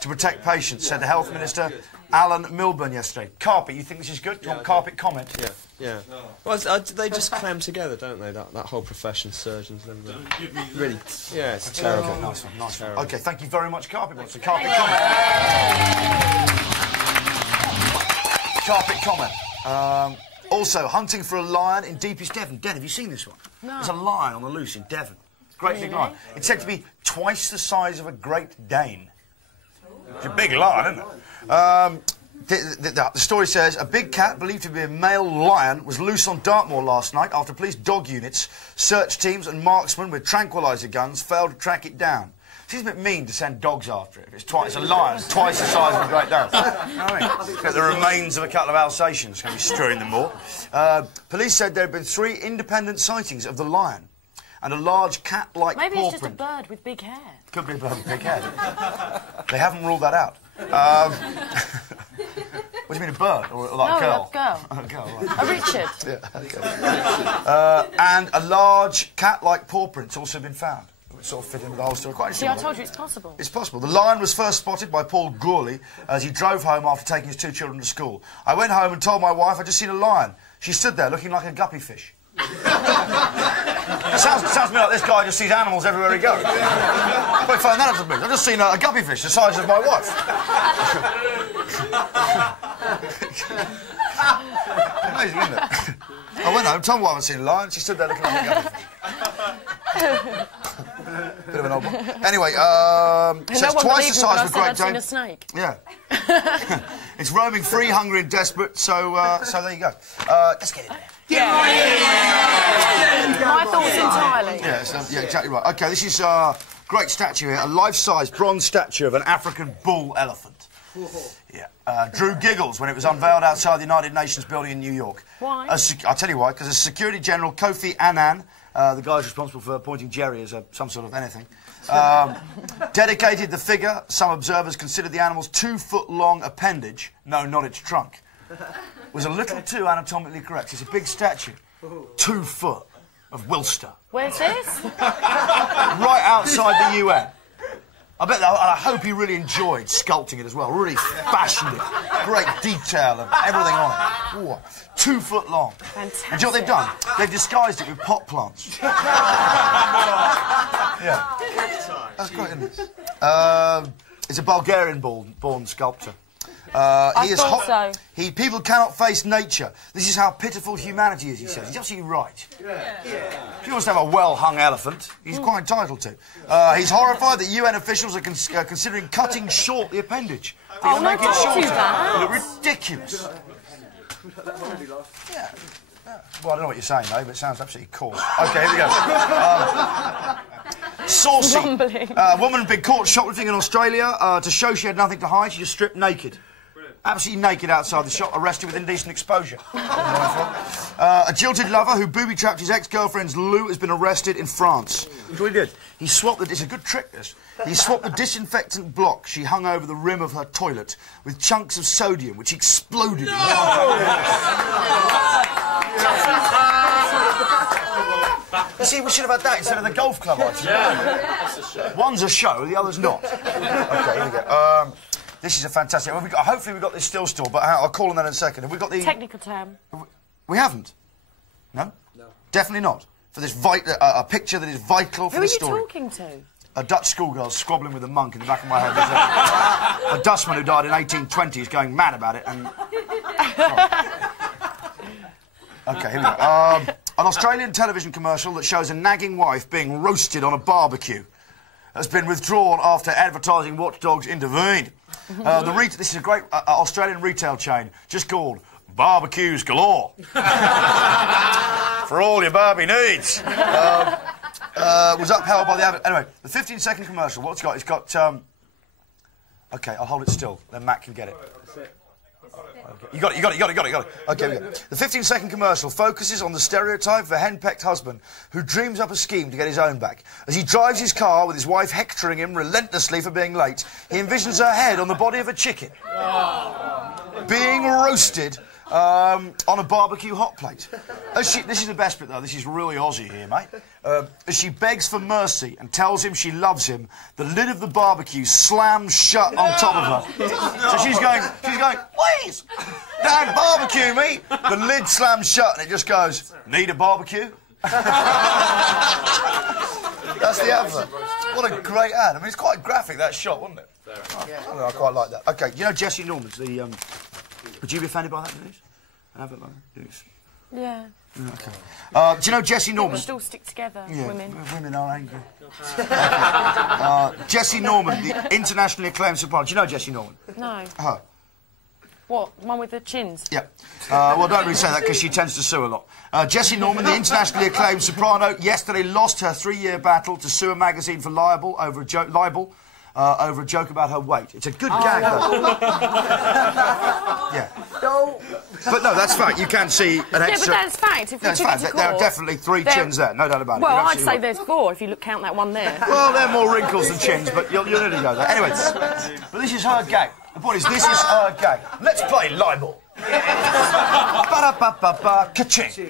to protect patients, said the Health Minister, Alan Milburn, yesterday. Carpet, you think this is good? Do you want Carpet comment? Yeah. Well, they just clam together, don't they? That whole profession, surgeons and everything. Really, yeah, it's terrible. Okay, nice one, nice one. OK, thank you very much, Carpet. What's the Carpet comment? Carpet comment. Also, hunting for a lion in deepest Devon. Den, have you seen this one? No. There's a lion on the loose in Devon. Great big lion. It's said to be twice the size of a Great Dane. It's a big lion, isn't it? The story says a big cat believed to be a male lion was loose on Dartmoor last night after police dog units, search teams and marksmen with tranquiliser guns failed to track it down. Seems a bit mean to send dogs after it. If it's twice a lion, it's twice the size of a Great Dane. You know what I mean? Got the remains of a couple of Alsatians going to be strewing them more. Police said there had been 3 independent sightings of the lion and a large cat-like paw print. Maybe it's just a bird with big hair. Could be a bird with big hair. They haven't ruled that out. What do you mean, a bird? Or like a girl? No, a girl. A girl, right. A Richard. Yeah, okay. And a large cat-like paw print's also been found. It sort of fit into the whole story. Quite See, I told you it's possible. It's possible. The lion was first spotted by Paul Gourley as he drove home after taking his 2 children to school. I went home and told my wife I'd just seen a lion. She stood there looking like a guppy fish. It sounds to me like this guy just sees animals everywhere he goes. Quite find that out to me. I've just seen a guppy fish the size of my wife. Amazing, isn't it? I went home, told my wife I'd seen a lion. She stood there looking like a guppy fish. Bit of an odd one. Anyway, so it's twice the size of a Great Dane. I've seen a snake. Yeah. It's roaming free, hungry and desperate, so there you go. Let's get in there. My thoughts entirely. Yeah, exactly right. OK, this is a great statue here, a life-size bronze statue of an African bull elephant. Yeah. Drew giggles when it was unveiled outside the United Nations building in New York. Why? I'll tell you why, because as Security General Kofi Annan, the guy who's responsible for appointing Jerry as some sort of anything, dedicated the figure. Some observers considered the animal's 2-foot-long appendage, no, not its trunk, was a little too anatomically correct. It's a big statue. 2 foot of Wilster. Where's this? Right outside the UN. I hope he really enjoyed sculpting it as well. Really fashioned it. Great detail of everything on it. Ooh, 2 foot long. Fantastic. And do you know what they've done? They've disguised it with pot plants. Yeah. That's great, isn't it? It's a Bulgarian-born sculptor. I thought so. People cannot face nature. This is how pitiful humanity is, he says. He's absolutely right. If he wants to have a well-hung elephant, he's quite entitled to. He's horrified that UN officials are considering cutting short the appendage. Oh, no, don't do that. Ridiculous. Yeah. Well, I don't know what you're saying, though, but it sounds absolutely cool. OK, here we go. Saucy. A woman had been caught shoplifting in Australia. To show she had nothing to hide, she just stripped naked. Absolutely naked outside the shop, arrested with indecent exposure. A jilted lover who booby-trapped his ex-girlfriend's loo has been arrested in France. That's what he did. He swapped it's a good trick, this. He swapped the disinfectant block she hung over the rim of her toilet with chunks of sodium, which exploded. You see, we should have had that instead of the golf club item. Yeah. One's a show, the other's not. OK, here we go. This is a fantastic... Well, hopefully we've got this still stored, but I'll call on that in a second. Have we got the... Technical term. We haven't? No? No. Definitely not. For this a picture that is vital for the story. Who are you talking to? A Dutch schoolgirl squabbling with a monk in the back of my head. There's a Dutchman who died in 1820 is going mad about it and... OK, here we go. An Australian television commercial that shows a nagging wife being roasted on a barbecue has been withdrawn after advertising watchdogs intervened. This is a great Australian retail chain, just called Barbecues Galore. For all your barbie needs. Was upheld by the... Anyway, the 15-second commercial, what it's got? It's got... OK, I'll hold it still, then Matt can get it. You got it. OK, we go. The 15-second commercial focuses on the stereotype of a henpecked husband who dreams up a scheme to get his own back. As he drives his car with his wife hectoring him relentlessly for being late, he envisions her head on the body of a chicken, being roasted on a barbecue hot plate. This is the best bit, though. This is really Aussie here, mate. As she begs for mercy and tells him she loves him, the lid of the barbecue slams shut on top of her. So she's going, please, don't barbecue me. The lid slams shut and it just goes, need a barbecue? That's the advert. What a great ad. I mean, it's quite graphic, that shot, wasn't it? I quite like that. OK, you know Jesse Norman's the... Would you be offended by that news? An advert like that? Yeah. OK. Do you know Jesse Norman? We should all stick together, women. Women are angry. Jesse Norman, the internationally acclaimed soprano. Do you know Jesse Norman? No. What? The one with the chins? Yeah. Well, don't really say that because she tends to sue a lot. Jessie Norman, the internationally acclaimed soprano, yesterday lost her 3-year battle to sue a magazine for libel over a joke about her weight. It's a good gag, though. Yeah. No. But no, that's fact. You can see an extra... Yeah, but that's fact. If we took it to court, there are definitely 3 chins there, no doubt about it. Well, I'd say there's 4 if you count that one there. Well, there are more wrinkles than chins, but you'll nearly go there. Anyway, but this is her gag. The point is, this is her gag. Let's play libel. Ba-da-ba-ba-ba, ka-ching.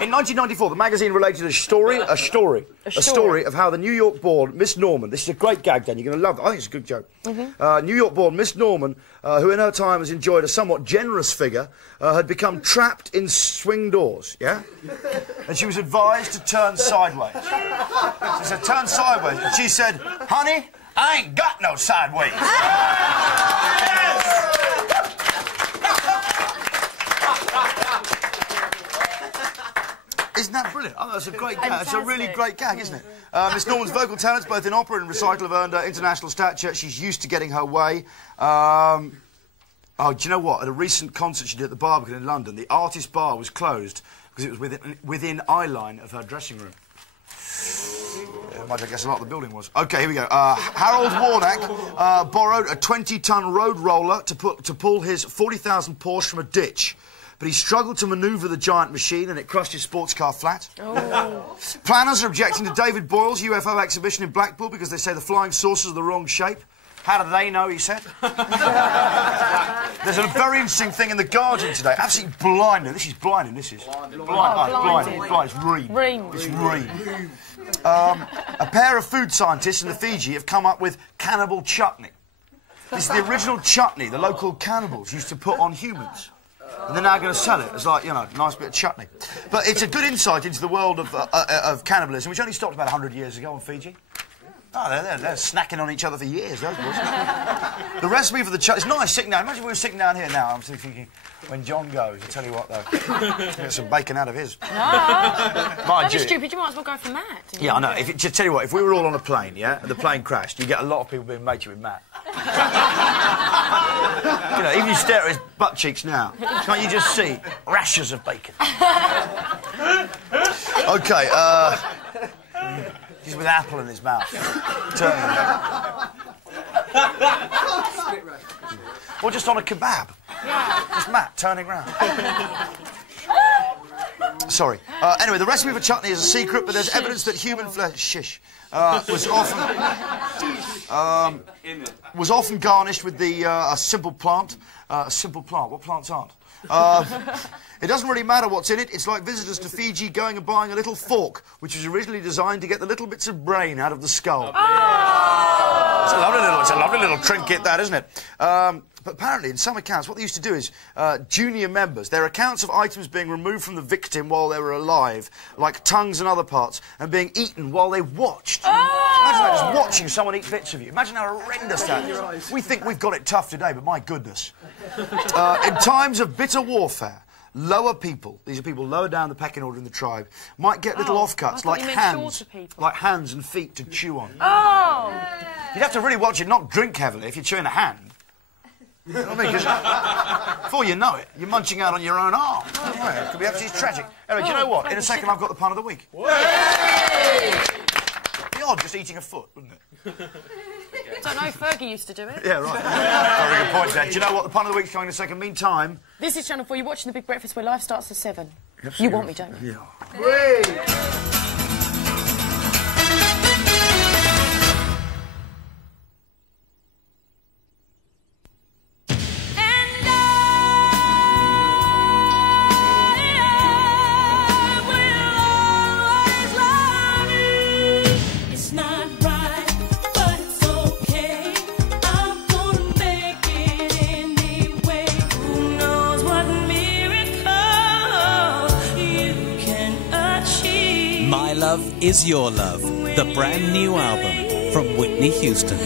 In 1994, the magazine related a story of how the New York-born Miss Norman, this is a great gag, Dan, you're going to love it, I think it's a good joke. New York-born Miss Norman, who in her time has enjoyed a somewhat generous figure, had become trapped in swing doors, yeah? And she was advised to turn sideways. She said, turn sideways. And she said, honey, I ain't got no sideways. Isn't that brilliant? Oh, that's a great gag. It's a really great gag, isn't it? Miss Norman's vocal talents, both in opera and recital, have earned her international stature. She's used to getting her way. Oh, do you know what? At a recent concert she did at the Barbican in London, the artist bar was closed because it was within eye line of her dressing room. Yeah, I guess a lot of the building was. OK, here we go. Harold Warnack borrowed a 20-ton road roller to pull his 40,000 Porsche from a ditch. But he struggled to manoeuvre the giant machine and it crushed his sports car flat. Oh. Planners are objecting to David Boyle's UFO exhibition in Blackpool because they say the flying saucers are the wrong shape. How do they know, he said? There's a very interesting thing in The Guardian today. Absolutely blinding. This is blinding, this is. Blinding. It's Ream. It's Ream. A pair of food scientists in the Fiji have come up with cannibal chutney. This is the original chutney the local cannibals used to put on humans. And they're now going to sell it as, like, you know, a nice bit of chutney. But it's a good insight into the world of cannibalism, which only stopped about 100 years ago on Fiji. Oh, they're snacking on each other for years, those boys. The recipe for the chutney... It's nice sitting down. Imagine we were sitting down here now. I'm thinking, when John goes, I'll tell you what, though. Get some bacon out of his. Don't be stupid. You might as well go for Matt. Yeah, I know. Just tell you what, if we were all on a plane, yeah, and the plane crashed, you get a lot of people being matey with Matt. You know, even you stare at his butt cheeks now, can't you just see rashers of bacon? OK, he's with apple in his mouth. Or just on a kebab. Yeah. Just Matt turning round. Sorry. Anyway, the recipe for chutney is a secret, but there's evidence that human flesh... was often garnished with a simple plant. A simple plant? What plants aren't? It doesn't really matter what's in it. It's like visitors to Fiji going and buying a little fork, which was originally designed to get the little bits of brain out of the skull. Oh! It's a lovely little trinket, that, isn't it? But apparently, in some accounts, what they used to do is junior members, their accounts of items being removed from the victim while they were alive, like tongues and other parts, and being eaten while they watched. Oh! Imagine that, just watching someone eat bits of you. Imagine how horrendous that is. We think we've got it tough today, but my goodness. In times of bitter warfare, lower people, these are people lower down the pecking order in the tribe, might get little offcuts like hands and feet to chew on. Oh! You'd have to really watch it, not drink heavily if you're chewing a hand. You know what I mean? 'Cause before you know it, you're munching out on your own arm. Oh, it could be absolutely tragic. Anyway, do you know what? In a second, I've got the pun of the week. It'd be odd just eating a foot, wouldn't it? I don't know, Fergie used to do it. Yeah, right. Very good point, Dan. Do you know what? The pun of the week's coming in a second. Meantime... This is Channel 4. You're watching The Big Breakfast where life starts at 7. You want me, don't you? Yeah. Is Your Love, the brand new album from Whitney Houston.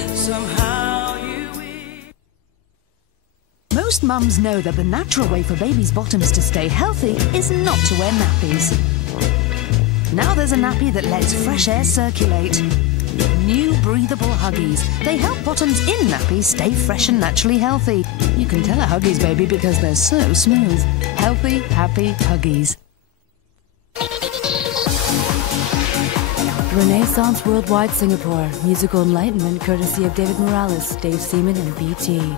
Most mums know that the natural way for babies' bottoms to stay healthy is not to wear nappies. Now there's a nappy that lets fresh air circulate. New breathable Huggies. They help bottoms in nappies stay fresh and naturally healthy. You can tell a Huggies baby because they're so smooth. Healthy, happy Huggies. Renaissance Worldwide Singapore. Musical enlightenment courtesy of David Morales, Dave Seaman and BT.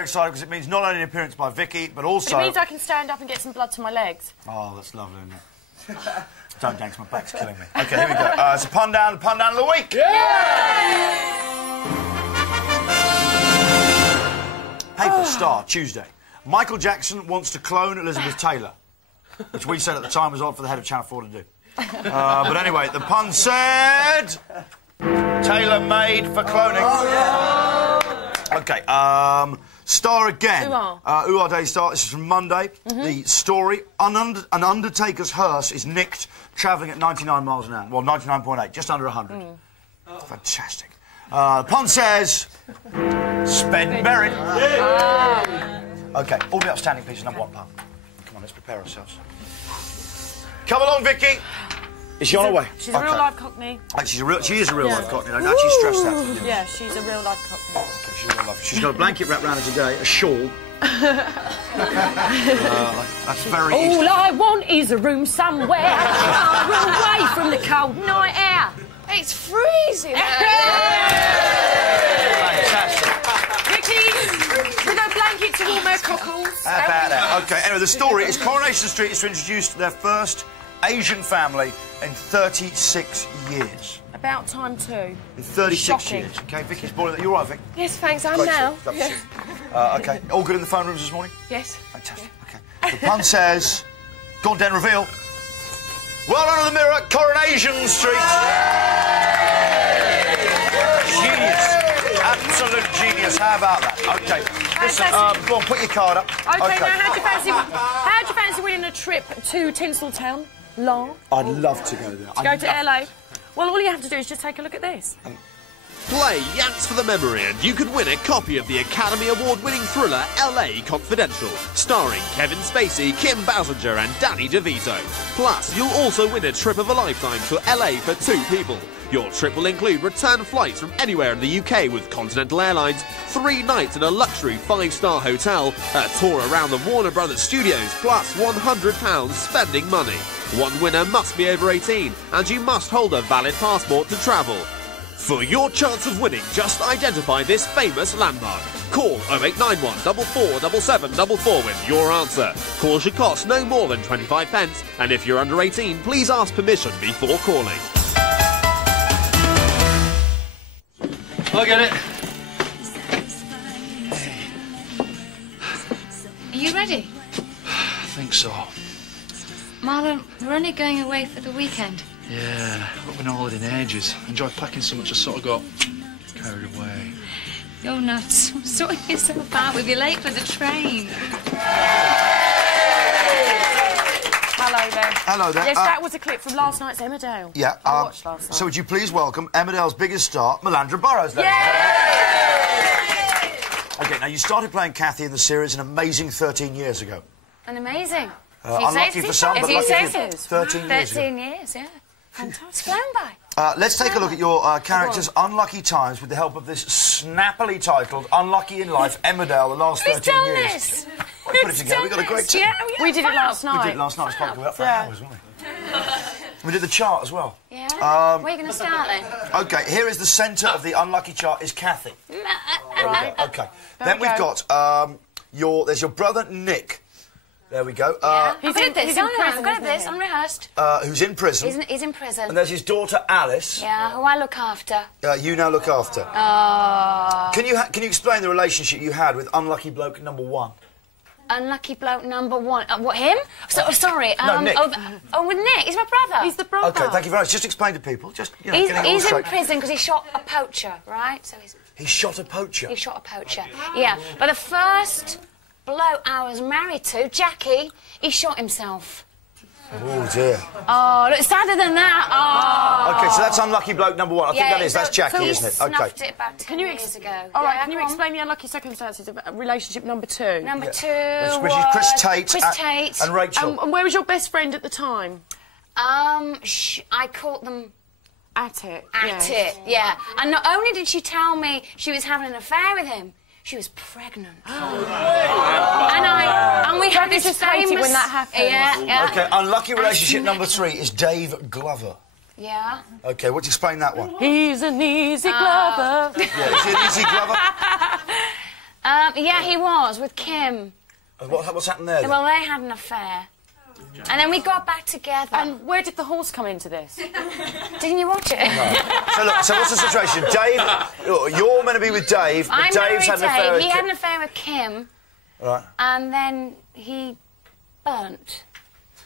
Excited because it means not only an appearance by Vicky, but also... It means I can stand up and get some blood to my legs. Oh, that's lovely, isn't it? Don't dance, my back's killing me. OK, here we go. It's a pun down of the week. Paper Star, Tuesday. Michael Jackson wants to clone Elizabeth Taylor, which we said at the time was odd for the head of Channel 4 to do. But anyway, the pun said... Tailor-made for cloning. OK, Star again. Ooh Day Star. This is from Monday. The story, an Undertaker's hearse is nicked travelling at 99 miles an hour. Well, 99.8, just under 100. Fantastic. The pun says... Spend buried. OK, all the upstanding pieces, number one pun. Come on, let's prepare ourselves. Come along, Vicky. Is she on her way? She's a real live Cockney. She is a real live Cockney. I actually stressed that. Yeah, she's a real live Cockney. Okay, she's real live. She's got a blanket wrapped around her today, a shawl. That's very easy. All I want is a room somewhere far away from the cold night air. It's freezing. Fantastic. Vicky, with a blanket to warm her cockles. How about that? OK, anyway, the story is Coronation Street is to introduce their first Asian family in 36 years. About time too. In 36 Shocking. years. OK, Vicky's boiling. You all right, Vic? Yes, thanks, I'm Great now. to see you. OK, all good in the phone rooms this morning? Yes. Fantastic, OK. The pun says, go on, Den, reveal. Well done on the mirror, Coronation Street. Genius. Absolute genius. How about that? OK. Listen, go on, put your card up. OK, now how'd you fancy winning a trip to Tinseltown? Long? I'd love to go there. To go to LA? Well, all you have to do is just take a look at this. Play Yanks for the Memory and you could win a copy of the Academy Award-winning thriller LA Confidential, starring Kevin Spacey, Kim Basinger and Danny DeVito. Plus, you'll also win a trip of a lifetime to LA for 2 people. Your trip will include return flights from anywhere in the UK with Continental Airlines, 3 nights in a luxury 5-star hotel, a tour around the Warner Brothers studios, plus £100 spending money. One winner must be over 18, and you must hold a valid passport to travel. For your chance of winning, just identify this famous landmark. Call 0891 447744 with your answer. Calls should cost no more than 25 pence, and if you're under 18, please ask permission before calling. I get it. Are you ready? I think so. Marlon, we're only going away for the weekend. Yeah, I've been on holiday in ages. Enjoyed packing so much I sort of got carried away. You're nuts. Sorting yourself out. We'll be late for the train. Hello there. Hello there. Yes, that was a clip from last night's Emmerdale. Yeah. I watched last night. So would you please welcome Emmerdale's biggest star, Melandra Burrows. Yay! OK, now you started playing Kathy in the series an amazing 13 years ago. And amazing. Unlucky for some, but lucky for 13 years ago. 13 years, yeah. Fantastic. It's flown by. Let's take a look at your characters' unlucky times with the help of this snappily titled Unlucky in Life Emmerdale the last 13 years. This? We put it together, we got a great team. Yeah, we did it last night. We did it last night, it's quite up for hours, wasn't we? We did the chart as well. Yeah? Where are you going to start then? OK, here is the centre of the unlucky chart is Kathy. Right. OK. Then we've got there's your brother Nick, There we go. He's in prison. I'm good at this. I'm rehearsed. Who's in prison? He's in prison. And there's his daughter Alice. Yeah, who I look after. You now look after. Can you explain the relationship you had with unlucky bloke number 1? Unlucky bloke number 1. What, him? Sorry. No, Nick. With Nick. He's my brother. He's the brother. Okay, thank you very much. Just explain to people. Just, you know, he's in prison because he shot a poacher, right? So he shot a poacher? He shot a poacher, yeah. But the first bloke I was married to, Jackie, he shot himself. Oh, dear. Oh, look, sadder than that. Oh. OK, so that's unlucky bloke number 1. I think that is. That's Jackie, isn't it? OK. Snuffed it about 10 years ago. All right, can you explain the unlucky circumstances of relationship number 2? Number 2 which is Chris Tate. And Rachel. And where was your best friend at the time? I caught them... At it. Yeah. And not only did she tell me she was having an affair with him, she was pregnant. and we had this famous... when that happened. Yeah. OK, unlucky relationship number 3 is Dave Glover. Yeah. OK, what's explain that one? He's an easy Glover. Yeah, is he an easy Glover? Yeah, he was, with Kim. What's happened there, then? Well, they had an affair. And then we got back together. And where did the horse come into this? Didn't you watch it? No. So, look, so what's the situation? Dave, you're meant to be with Dave, but Dave's had an affair with Kim. He had an affair with Kim. Right. And then he burnt.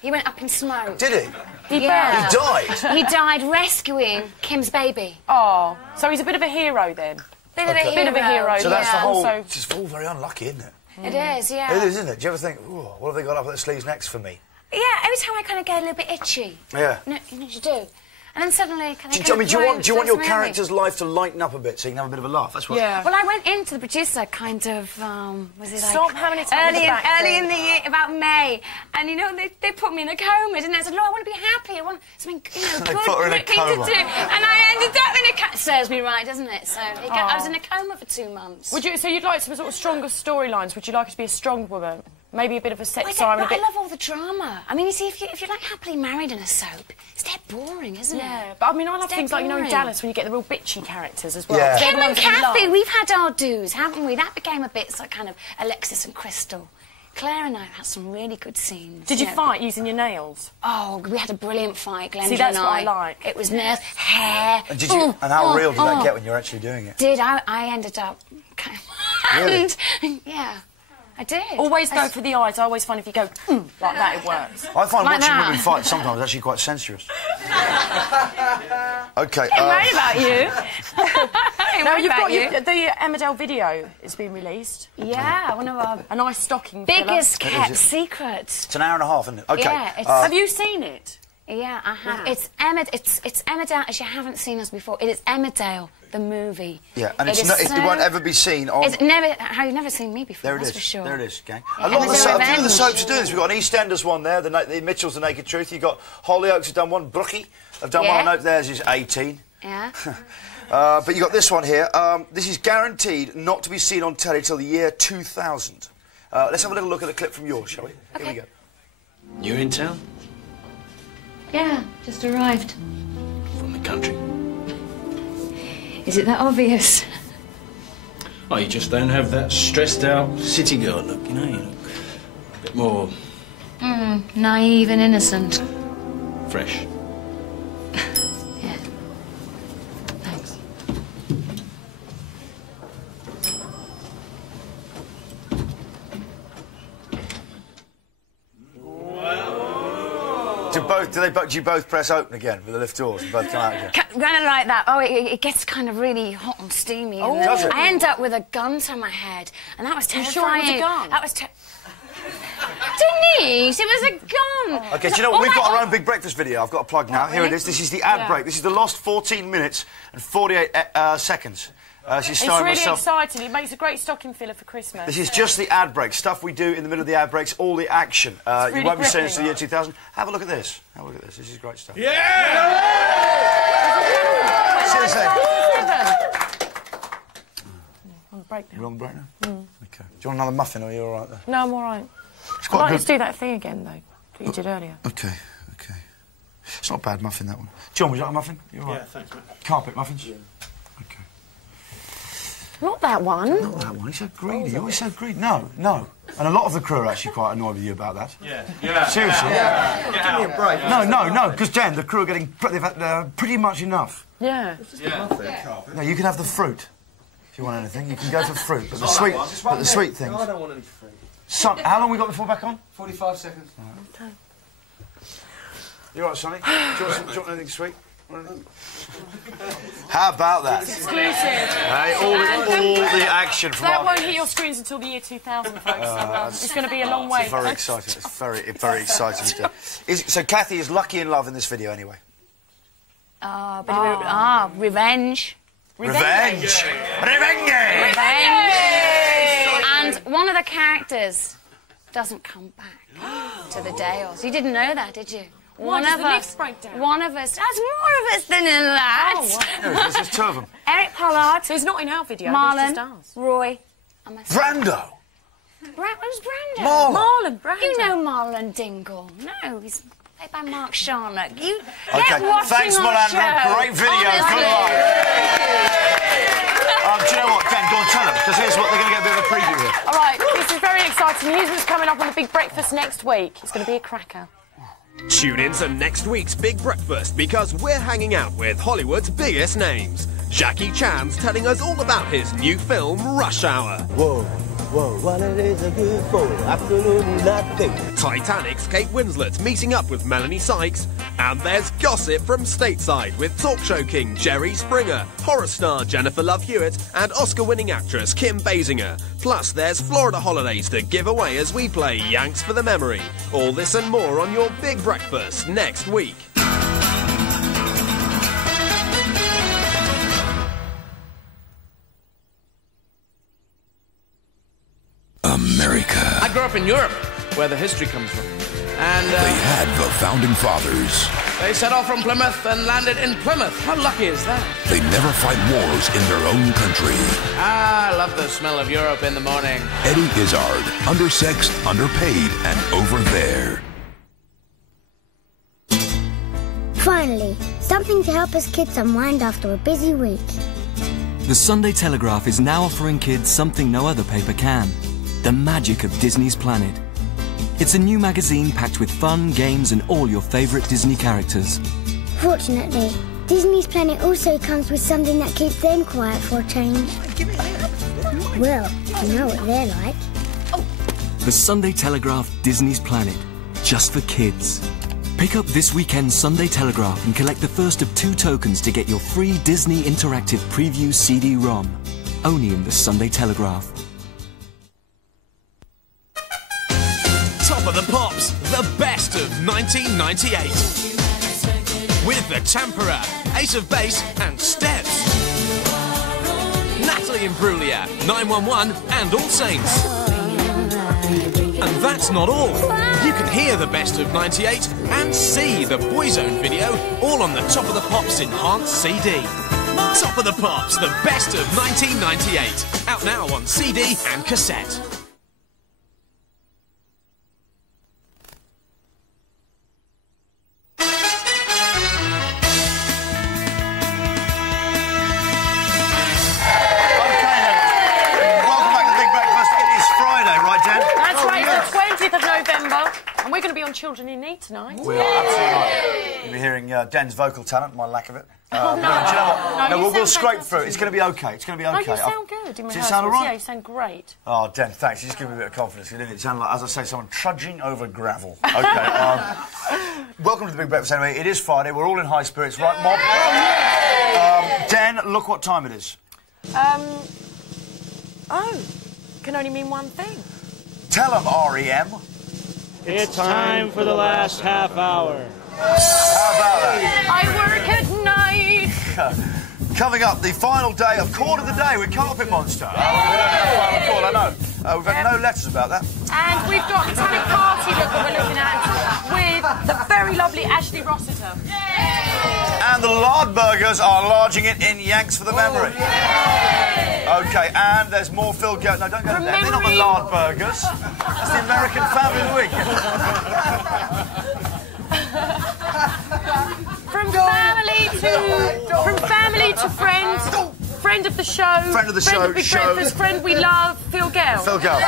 He went up in smoke. Did he? He burnt? He died? He died rescuing Kim's baby. Oh, so he's a bit of a hero then? Bit of a hero. So that's the whole... It's all very unlucky, isn't it? It is, yeah. It is, isn't it? Do you ever think, ooh, what have they got up their sleeves next for me? Yeah, every time I kind of get a little bit itchy. Yeah. You know what you do? And then suddenly... Do you want your character's life to lighten up a bit so you can have a bit of a laugh? That's what... Yeah. Well, I went into the producer kind of, was it like... Stop having it early in the year, about May. And, you know, they put me in a coma, didn't they? I said, look, I want to be happy. I want something, you know, They good, put her in a thing to coma. do. And I ended up in a coma. Serves me right, doesn't it? So I was in a coma for 2 months. So you'd like some sort of stronger storylines? Would you like her to be a strong woman? Maybe a bit of a sex siren? I love all the drama. I mean, you see, if you're like happily married in a soap, it's dead boring, isn't it? Yeah, but I mean, I love things like, you know, in Dallas, when you get the real bitchy characters as well. Yeah. Kim and Kathy, we've had our dues, haven't we? That became a bit like kind of Alexis and Crystal. Claire and I had some really good scenes. Did you fight using your nails? Oh, we had a brilliant fight, Glenda See, that's and what I like. It was nails, hair. And how real did that get when you were actually doing it? I ended up... Really? And, yeah. I did. Always go for the eyes. I always find if you go like that, it works. I find Like watching that. women fight sometimes actually quite sensuous. OK. I'm right about you. Now, you've got the Emmerdale video has been released. Yeah, one of our... A nice stocking biggest filler. kept secrets. It's an hour and a half, isn't it? OK. Yeah, have you seen it? Yeah, I have. Yeah. It's Emmerdale, as you haven't seen us before. It is Emmerdale, the movie. Yeah, and it won't ever be seen on... You've never seen me before, There it that's is. for sure. There it is, gang. Yeah, A few of the Revenge. soaps are doing this. We've got an EastEnders one there, the Mitchells, The Naked Truth. You've got Hollyoaks have done one, Brookie have done one. I know theirs is 18. Yeah. But you've got this one here. This is guaranteed not to be seen on telly till the year 2000. Let's have a little look at the clip from yours, shall we? Okay. Here we go. You're in town? Yeah, just arrived. From the country? Is it that obvious? Oh, you just don't have that stressed-out city girl look, you know? You look a bit more Naive and innocent. fresh. Yeah. Thanks. Do you both press open again with the lift doors and both come out again? Kind of like that. Oh, it gets kind of really hot and steamy. Oh, and does it? I end up with a gun to my head, and that was You terrifying. sure it was a gun? That was Denise, it was a gun. OK, do you know what? We've got our own Big Breakfast video. I've got a plug now. Here it is. This is the ad break. This is the lost 14 minutes and 48 seconds. She's It's starring really myself. exciting. It makes a great stocking filler for Christmas. This is just the ad break. Stuff we do in the middle of the ad breaks, all the action. really you won't be seeing this to the year gripping. 2000. Have a look at this. Have a look at this. This is great stuff. Yeah! Seriously. On the break now. You're on the break now? OK. Do you want another muffin or are you all right there? No, I'm all right. It's I'd quite like good. to do that thing again, though, that you did earlier. OK. It's not a bad muffin, that one. John, would you like a muffin? You all right? Yeah, thanks, mate. Carpet muffins? Yeah. OK. Not that one. Not that one. He's so greedy. You're always so greedy. No, no. And a lot of the crew are actually quite annoyed with you about that. Yeah. Seriously. Yeah. Give me a break. No, because Dan, the crew are getting pretty much enough. Yeah. No, you can have the fruit if you want anything. You can go for fruit, but the sweet things. No, I don't want any fruit. How long we got before back on? 45 seconds. Okay. You all right, Sonny? Do you want anything sweet? How about that? Exclusive. Hey, all the action from that won't hit your screens until the year 2000, folks. So, it's going to be a long way. It's very exciting. It's very exciting. So Kathy is lucky in love in this video, anyway. Revenge. Revenge. And one of the characters doesn't come back to the Dales. You didn't know that, did you? One of us. One of us. There's more of us than in that. Oh, wow. There's two of them. Eric Pollard. So he's not in our video. Marlon. Roy. And myself. Brando. Who's Brando? Marlon Brando. You know Marlon Dingle. No, he's played by Mark Sharnock. You Okay, get watching thanks, our Melandra. show. Great video. Good luck. Do you know what, Dan? Go and tell them, because here's what they're going to get a bit of a preview here. All right, this is very exciting news. What's coming up on the Big Breakfast next week? It's going to be a cracker. Tune in to next week's Big Breakfast because we're hanging out with Hollywood's biggest names. Jackie Chan's telling us all about his new film, Rush Hour. Whoa, what it is a good for? Absolutely nothing. Titanic's Kate Winslet meeting up with Melanie Sykes. And there's gossip from stateside with talk show king Jerry Springer, horror star Jennifer Love Hewitt, and Oscar-winning actress Kim Basinger. Plus, there's Florida holidays to give away as we play Yanks for the Memory. All this and more on your Big Breakfast next week. America. I grew up in Europe, where the history comes from. And They had the founding fathers. they set off from Plymouth and landed in Plymouth. How lucky is that? They never fight wars in their own country. I love the smell of Europe in the morning. Eddie Izzard, undersexed, underpaid, and over there. Finally, something to help us kids unwind after a busy week. The Sunday Telegraph is now offering kids something no other paper can. The magic of Disney's Planet. It's a new magazine packed with fun, games and all your favourite Disney characters. Fortunately, Disney's Planet also comes with something that keeps them quiet for a change. Well, you know what they're like. The Sunday Telegraph Disney's Planet. Just for kids. Pick up this weekend's Sunday Telegraph and collect the first of 2 tokens to get your free Disney Interactive Preview CD-ROM. Only in the Sunday Telegraph. Top of the Pops, the best of 1998. With the Tampera, Ace of Base and Steps. Natalie Imbruglia, 911 and All Saints. And that's not all. You can hear the best of 98 and see the Boyzone video all on the Top of the Pops enhanced CD. Top of the Pops, the best of 1998. Out now on CD and cassette. November, and we're going to be on Children in Need tonight. We are absolutely right. You'll be hearing Dan's vocal talent, my lack of it. Oh, no. Do you know what? No, we'll scrape through. It's going to be okay. It's going to be okay. No, you sound good in Does it sound all rehearsals. right? Yeah, you sound great. Oh, Dan, thanks. You just give me a bit of confidence. You didn't sound like, as I say, someone trudging over gravel. Okay. Welcome to the Big Breakfast anyway. It is Friday. We're all in high spirits, right, Mob? Dan, look what time it is. Can only mean one thing. Tell them, REM. It's time for the last half hour. How about that? I work at night. Coming up, the final day of Chord of the Day with Carpet Monster. We don't have a final call, I know. We've had no letters about that. And we've got a Tonic Party look that we're looking at with the very lovely Ashley Rossiter. And the Lard Burgers are enlarging it in Yanks for the Memory. Okay, and there's more Phil Go. No, don't go there. They're not the Lard Burgers. That's the American Family Week. From family to friends. friend of the show. Friend of the friend show, of Big show. Breakfast, friend we love, Phil Gale. Phil Gale.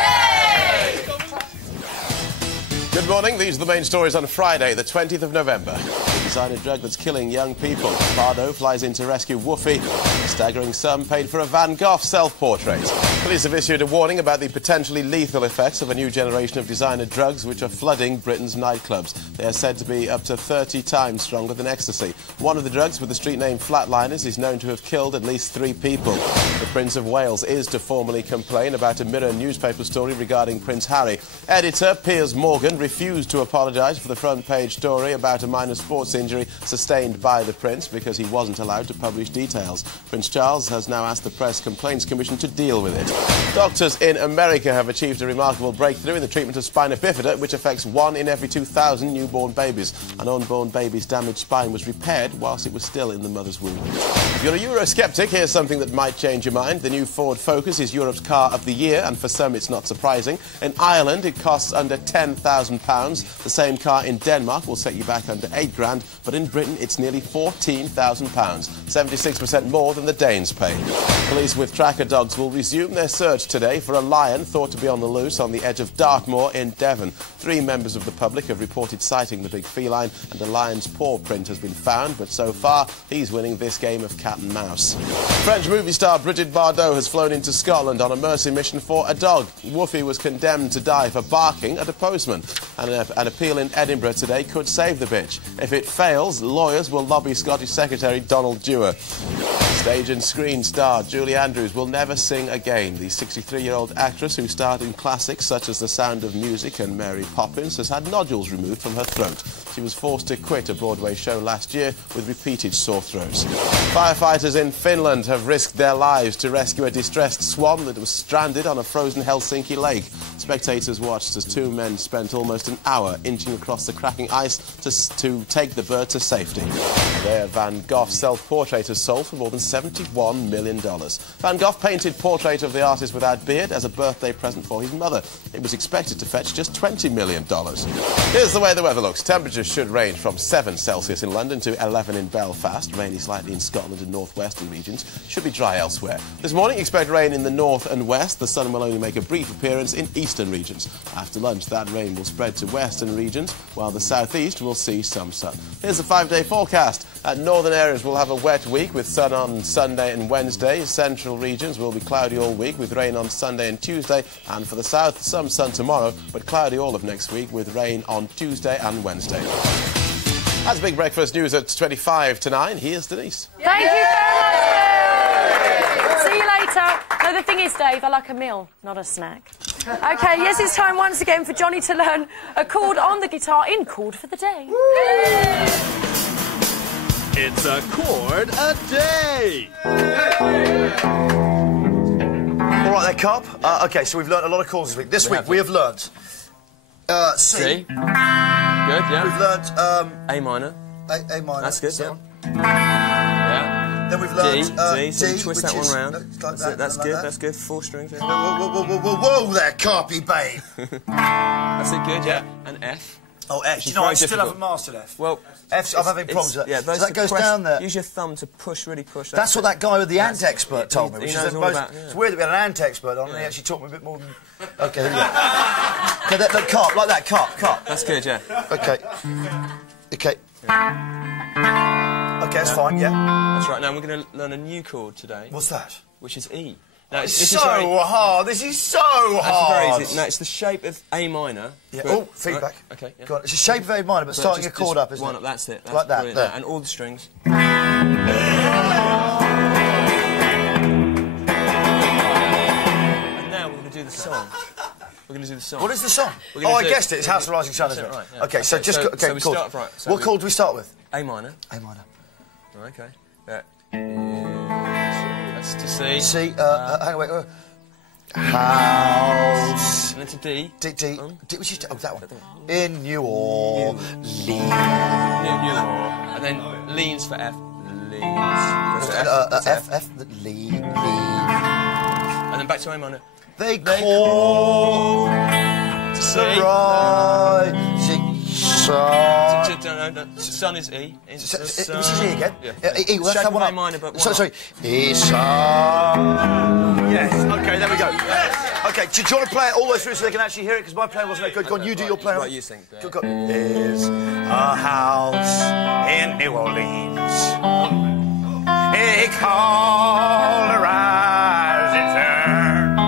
Good morning. These are the main stories on Friday, the 20th of November. The designer drug that's killing young people. Bardo flies in to rescue Woofy. A staggering sum paid for a Van Gogh self-portrait. Police have issued a warning about the potentially lethal effects of a new generation of designer drugs which are flooding Britain's nightclubs. They are said to be up to 30 times stronger than ecstasy. One of the drugs, with the street name Flatliners, is known to have killed at least 3 people. The Prince of Wales is to formally complain about a Mirror newspaper story regarding Prince Harry. Editor Piers Morgan refused to apologise for the front-page story about a minor sports injury sustained by the Prince because he wasn't allowed to publish details. Prince Charles has now asked the Press Complaints Commission to deal with it. Doctors in America have achieved a remarkable breakthrough in the treatment of spina bifida, which affects 1 in every 2,000 newborn babies. An unborn baby's damaged spine was repaired whilst it was still in the mother's womb. If you're a Eurosceptic, here's something that might change your mind. The new Ford Focus is Europe's car of the year, and for some it's not surprising. In Ireland, it costs under £10,000. The same car in Denmark will set you back under £8,000, but in Britain it's nearly £14,000, 76% more than the Danes pay. Police with tracker dogs will resume their search today for a lion thought to be on the loose on the edge of Dartmoor in Devon. 3 members of the public have reported sighting the big feline, and the lion's paw print has been found, but so far he's winning this game of cat and mouse. French movie star Brigitte Bardot has flown into Scotland on a mercy mission for a dog. Woofy was condemned to die for barking at a postman, and an appeal in Edinburgh today could save the bitch. If it fails, lawyers will lobby Scottish Secretary Donald Dewar. Stage and screen star Julie Andrews will never sing again. The 63-year-old actress who starred in classics such as The Sound of Music and Mary Poppins has had nodules removed from her throat. She was forced to quit a Broadway show last year with repeated sore throats. Firefighters in Finland have risked their lives to rescue a distressed swan that was stranded on a frozen Helsinki lake. Spectators watched as 2 men spent almost an hour inching across the cracking ice to take the bird to safety. Their Van Gogh self-portrait has sold for more than $71 million. Van Gogh painted Portrait of the Artist Without Beard as a birthday present for his mother. It was expected to fetch just $20 million. Here's the way the weather looks. Temperatures should range from 7 Celsius in London to 11 in Belfast. Rainy slightly in Scotland and northwestern regions. Should be dry elsewhere. This morning, expect rain in the north and west. The sun will only make a brief appearance in eastern regions. After lunch, that rain will spread to western regions, while the southeast will see some sun. Here's the 5-day forecast. Northern areas will have a wet week with sun on Sunday and Wednesday. Central regions will be cloudy all week with rain on Sunday and Tuesday. And for the south, some sun tomorrow, but cloudy all of next week with rain on Tuesday and Wednesday. That's Big Breakfast News at 25 to 9. Here's Denise. Thank you very much. See you later. No, the thing is, Dave, I like a meal, not a snack. OK, yes, it's time once again for Johnny to learn a chord on the guitar in Chord for the Day. It's a chord a day. All right, there, Carp. OK, so we've learnt a lot of chords this week. This week we have learnt C. Good, yeah. We've learnt A minor. A minor. That's good, so. Yeah. Then we've learnt D, so D, twist that one round. That's good, that. that's good. 4 strings. Yeah. Whoa there, Carpy babe. That's it, good, yeah. And F. Oh, F. Do you know, I still haven't mastered F. Well, F, I'm having problems with that. Yeah, so that goes down there. Use your thumb to push, really push. That's what that guy with the ant expert told me. He knows all about, yeah. It's weird that we had an ant expert on, and he actually taught me a bit more than... OK, here we go. OK, look, Carp, like that, Carp. That's good, yeah. OK. OK. OK, that's fine, yeah. That's right. Now we're going to learn a new chord today. What's that? Which is E. Now, this is so hard. This is so hard. Very easy. Now, it's the shape of A minor. Yeah. Oh, feedback. Right. OK. Yeah. Go on. It's the shape of A minor, but starting a chord up, isn't it? One up, that's it. That's like that, there. And all the strings. And now we're going to do the song. We're going to do the song. What is the song? Oh, I guessed it. It's House of Rising Sun, isn't it? Right, yeah. OK, so just... OK, we chord. start right. So what chord do we start with? A minor. A minor. OK. That's to C. C, hang on, wait. House. And then to D. D, which is... Oh, that one. In New Orleans. New Orleans. And then leans for F. Leans. F, lean. And then back to A minor. They call to C. The rising sun. No, sun is E. Which is E again? Yeah. E, well, that's that one up. minor, but Sorry. Yes, okay, there we go. Okay, do you want to play it all the way through so they can actually hear it? Because my playing wasn't very good. Go on, you do your playing. Right, you sing. Go. There's a house in New Orleans. He called a rising sun.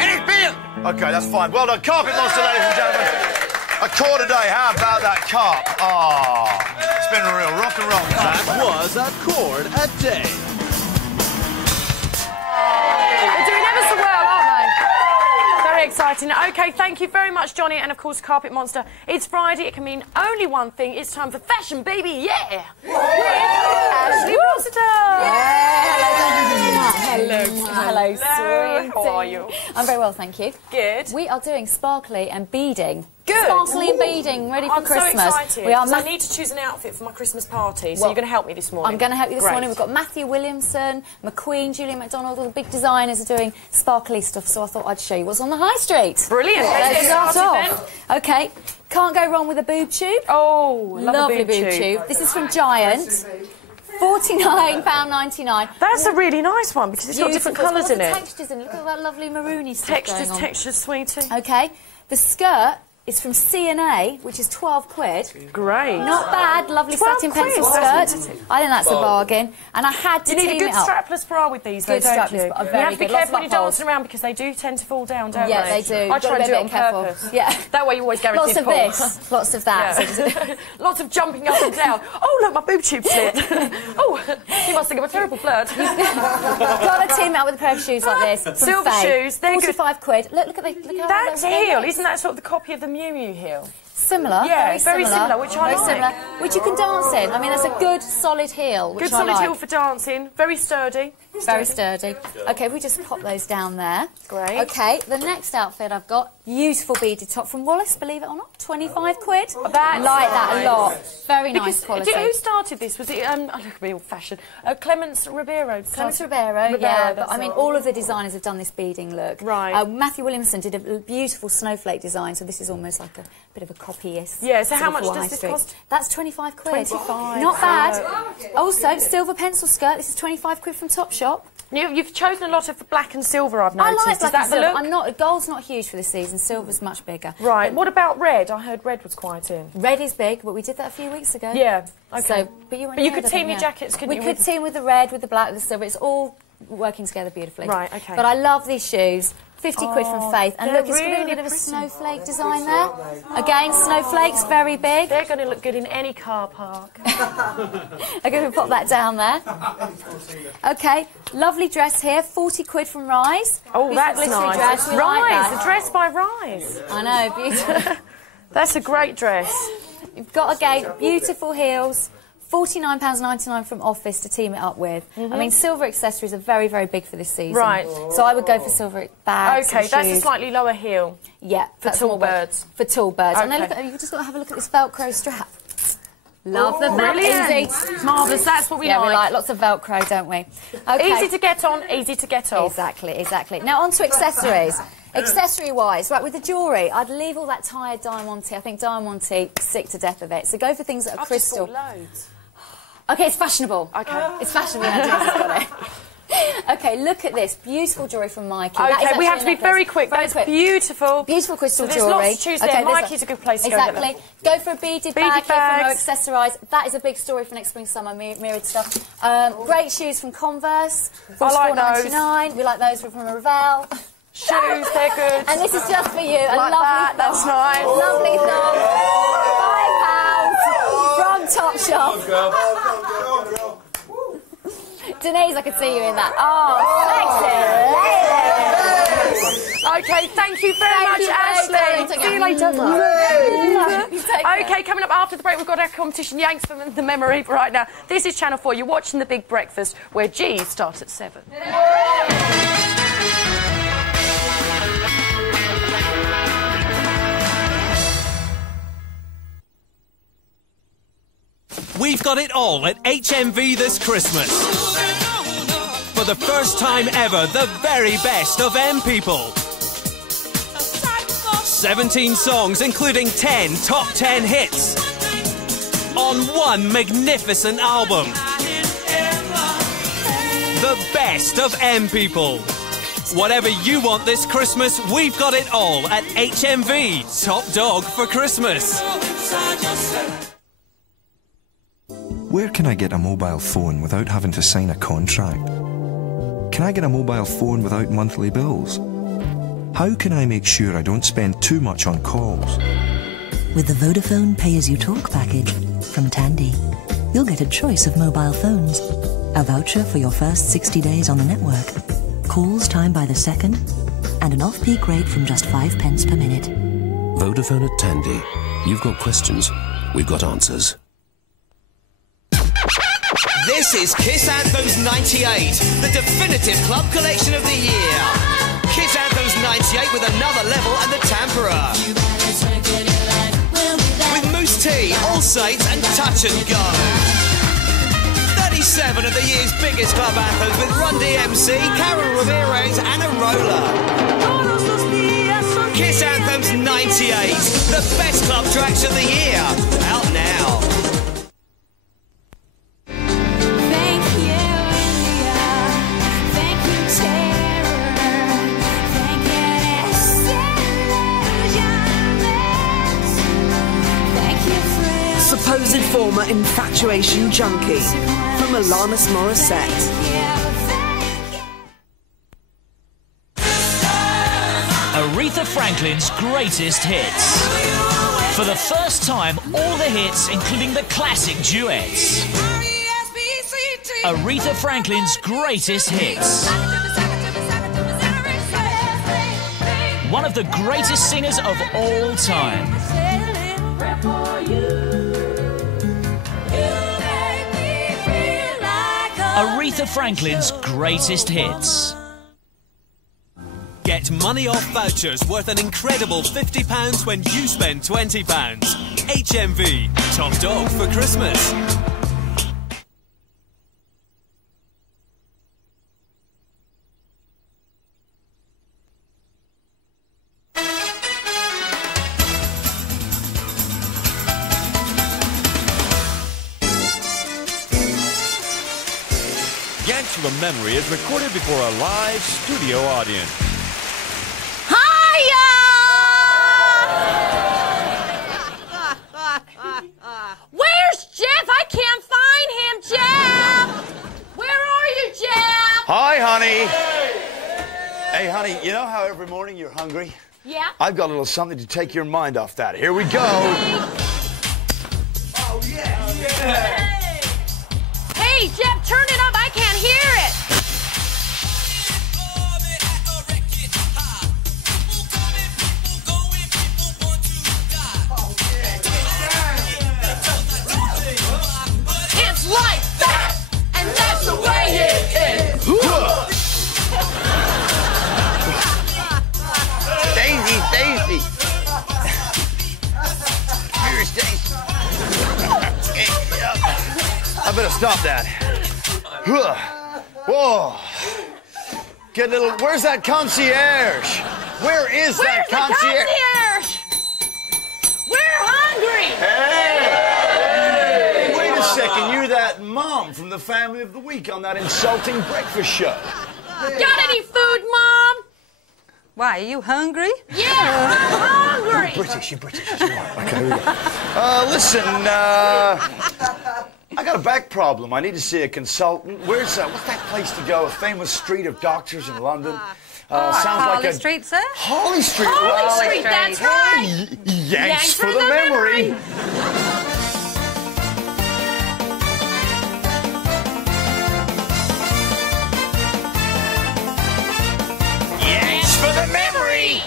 And it's been. Okay, that's fine. Well done. Carpet Monster, ladies and gentlemen. A chord a day. How about that carp? Oh, it's been a real rock and roll. That was a chord a day. They're doing ever so well, aren't they? Very exciting. OK, thank you very much, Johnny, and, of course, Carpet Monster. It's Friday. It can mean only one thing. It's time for Fashion, baby, yeah! Ashley Rossiter! Hello, sweetie. How are you? I'm very well, thank you. Good. We are doing sparkly and beading. Good. Sparkly and beading, ready for I'm Christmas. So excited. We are. I need to choose an outfit for my Christmas party, so you're going to help me this morning. I'm going to help you this Great. morning. We've got Matthew Williamson, McQueen, Julian McDonald, all the big designers are doing sparkly stuff, so I thought I'd show you what's on the high street. Brilliant. Let's start off. OK, can't go wrong with a boob tube. Oh, lovely boob tube. This is from Giant. £49.99. That's a really nice one because it's got different colours in it. Textures in it. Look at that lovely maroony stuff going on. Textures, sweetie. OK, the skirt is from C&A, which is 12 quid. Great. Not bad, lovely satin pencil skirt. I think that's a bargain. And I had to team it up. You need a good strapless bra with these, though, don't you? You have to be careful when you're dancing around because they do tend to fall down, don't they? Yeah, they do. I try and do it on purpose. Yeah. That way you always guarantee Lots of this, lots of that. Yeah. Lots of jumping up and down. Oh, look, my boob tube slipped. Oh, you must think I'm a terrible flirt. Got to team it up with a pair of shoes like this. Silver shoes. They're 45 quid. Look how that's heel. Isn't that sort of the copy of the Miu Miu heel? Similar. Yeah, very similar, which I like. Similar, which you can dance in. I mean, that's a good, solid heel, which good, I solid like. heel for dancing. Very sturdy. Very sturdy. OK, we just pop those down there. Great. OK, the next outfit I've got, beautiful beaded top from Wallace, believe it or not, 25 quid. That's like that a lot. Very nice quality. Who started this? Was it, look at me, old-fashioned, Clemence Ribeiro? Clemence Ribeiro, yeah, but I mean, all of the designers have done this beading look. Right. Matthew Williamson did a beautiful snowflake design, so this is almost like a bit of a copyist. Yeah, so how much does this cost? That's 25 quid. 25. Not bad. Also, silver pencil skirt, this is 25 quid from Topshop. You've chosen a lot of black and silver, I've noticed. I like black and silver. I'm not. Gold's not huge for this season. Silver's much bigger. Right. What about red? I heard red was quite in. Red is big, but we did that a few weeks ago. Yeah. Okay. So, but you could team your jackets, couldn't you? We could team with the red, with the black, with the silver. It's all working together beautifully. Right. Okay. But I love these shoes. 50 quid from Faith. And look, it's got a really bit of a snowflake design there. Again, snowflakes, very big. They're going to look good in any car park. I'm going to pop that down there. OK, lovely dress here, 40 quid from Rise. Oh, that's nice. Dress. Rise, like a dress by Rise. I know, beautiful. That's a great dress. You've got, again, beautiful heels. £49.99 from Office to team it up with. I mean, silver accessories are very, very big for this season. Right. So I would go for silver bags. OK, and that's shoes. a slightly lower heel. Yeah. For tall birds. For tall birds. Okay. And then look at, you've just got to have a look at this Velcro strap. Love the brilliant. Easy. Marvellous, that's what we like. Yeah, we like lots of Velcro, don't we? Okay. Easy to get on, easy to get off. Exactly, exactly. Now, on to accessories. Accessory-wise, right, with the jewellery, I'd leave all that tired Diamante. I think Diamante, sick to death of it. So go for things that are crystal. I've just bought loads. OK, it's fashionable. OK. It's fashionable. Got it. OK, look at this. Beautiful jewellery from Mikey. OK, we have to be very quick. That's beautiful. Beautiful crystal so jewellery. There's lots to choose there. Mikey's a good place to go. Exactly. Go for a beaded bag here from Accessorise. That is a big story for next spring, summer, mirrored stuff. Great shoes from Converse. I like those. $4.99. We like those from Ravel. Shoes, they're good. And this is just for you. A like lovely that. That's nice. Lovely thong. £5 from Topshop. Girl. Denise, I could see you in that. Oh, sexy. OK, thank you very much, Ashley. See you later. OK, coming up after the break, we've got our competition, Yanks from the Memory. But right now, this is Channel 4. You're watching The Big Breakfast, where G's start at 7. We've got it all at HMV this Christmas. For the first time ever, the very best of M People. 17 songs, including 10 top 10 hits, on one magnificent album. The best of M People. Whatever you want this Christmas, we've got it all at HMV. Top dog for Christmas. Where can I get a mobile phone without having to sign a contract? Can I get a mobile phone without monthly bills? How can I make sure I don't spend too much on calls? With the Vodafone Pay-As-You-Talk package from Tandy, you'll get a choice of mobile phones, a voucher for your first 60 days on the network, calls timed by the second, and an off-peak rate from just 5 pence per minute. Vodafone at Tandy. You've got questions, we've got answers. This is Kiss Anthems 98, the definitive club collection of the year. Kiss Anthems 98 with Another Level and The Tamperer. With Moose T, All Saints and Touch and Go. 37 of the year's biggest club anthems with Run DMC, Carol Ramirez and Arola. Kiss Anthems 98, the best club tracks of the year. Out now. Supposed former infatuation junkie from Alanis Morissette. Aretha Franklin's greatest hits. For the first time, all the hits, including the classic duets. Aretha Franklin's greatest hits. One of the greatest singers of all time. Aretha Franklin's greatest hits. Get money off vouchers worth an incredible £50 when you spend £20. HMV, top dog for Christmas. Yanks from the Memory is recorded before a live studio audience. Hiya! Where's Jeff? I can't find him, Jeff! Where are you, Jeff? Hi, honey. Hey, honey, you know how every morning you're hungry? Yeah? I've got a little something to take your mind off that. Here we go. Oh, yeah. Hey, Jeff, turn it up. I can't hear it. It's like that, and that's the way it is. Daisy. Here, Stacy. I better stop that. Whoa. Get a little. Where's that concierge? Where is that concierge? We're hungry. Hey, wait a second. You're that mom from the Family of the Week on that insulting breakfast show. Got any food, Mom? Why, are you hungry? Yeah, I'm hungry. You're British. Okay, here we go. Listen, I got a back problem. I need to see a consultant. What's that place to go? A famous street of doctors in London. Sounds like Holly Street, sir? Holly Street. Holly Street, that's right. Yanks for the memory. Yanks for the memory.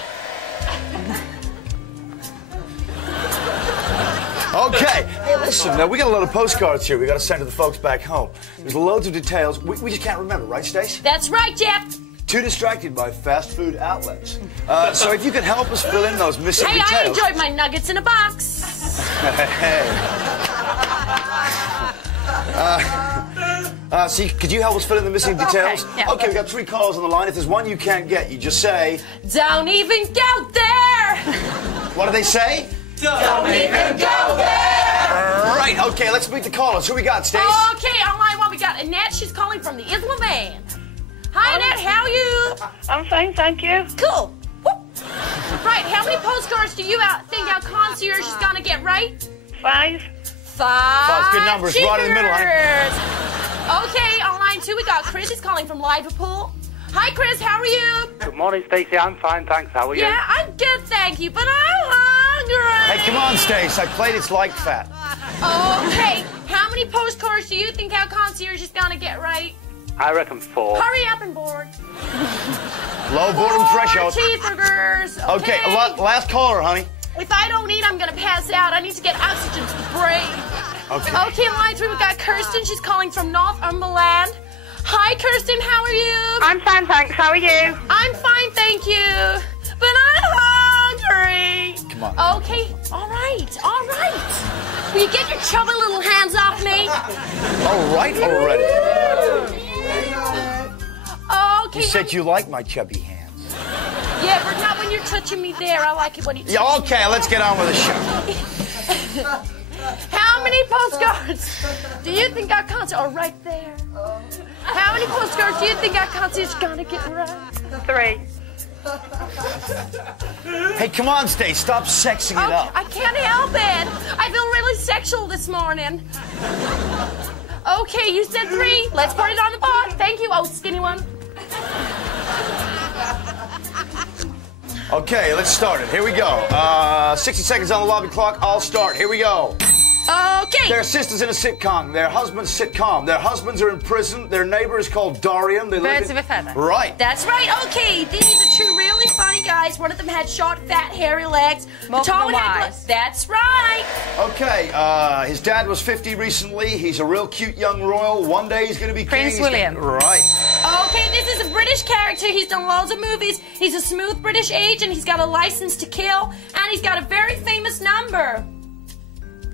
Okay. Hey, listen, we got a lot of postcards here we got to send to the folks back home. There's loads of details. We just can't remember, right, Stace? That's right, Jeff. Too distracted by fast food outlets. So if you could help us fill in those missing details. I enjoyed my nuggets in a box. See, could you help us fill in the missing details? Yeah. Okay, we got 3 calls on the line. If there's one you can't get, you just say... Don't even go there! there! What do they say? Don't even go there! Right, okay, let's meet the callers. Who we got, Stace? Okay, on line one we got Annette. She's calling from the Isle of Man. Hi, Annette, how are you? I'm fine, thank you. Cool. Whoop. Right, how many postcards do you think our concierge is going to get right? 5. 5. That's good numbers, right in the middle, honey. Okay, on line 2 we got Chris. He's calling from Liverpool. Hi, Chris, how are you? Good morning, Stacey. I'm fine, thanks. How are you? Yeah, I'm good, thank you, but I'm hungry. Hey, come on, Stace. I played It's Like Fat. Okay, how many postcards do you think our concierge is going to get right? I reckon 4. Hurry up and board. Low boredom threshold. Cheeseburgers. Okay, last caller, honey. If I don't eat, I'm going to pass out. I need to get oxygen to the brain. Okay, line 3, we got Kirsten. She's calling from Northumberland. Hi, Kirsten, how are you? I'm fine, thanks. How are you? I'm fine, thank you. But I'm hungry. Come on. Okay, all right. Will you get your chubby little hands off me? All right, already. Okay. You said you like my chubby hands. Yeah, but not when you're touching me there. I like it when you touch Yeah, okay, let's get on with the show. How many postcards do you think our concert... Oh, right there. How many postcards do you think our concert's gonna get right? 3. Hey, come on, Stace. Stop sexing it up. I can't help it. I feel really sexual this morning. Okay, you said 3. Let's put it on the board. Thank you, oh skinny one. Okay, let's start it. Here we go. 60 seconds on the lobby clock. I'll start. Here we go. Okay. Their sister's in a sitcom. Their husband's sitcom. Their husbands are in prison. Their neighbor is called Dorian. They live Birds of a feather. Right. That's right. Okay, these are 2 really funny guys. One of them had short, fat, hairy legs. Multiple The tall one had wives. That's right. Okay, his dad was 50 recently. He's a real cute young royal. One day he's going to be Prince king. William. Right. Okay, this is a British character. He's done loads of movies. He's a smooth British agent. He's got a license to kill, and he's got a very famous number.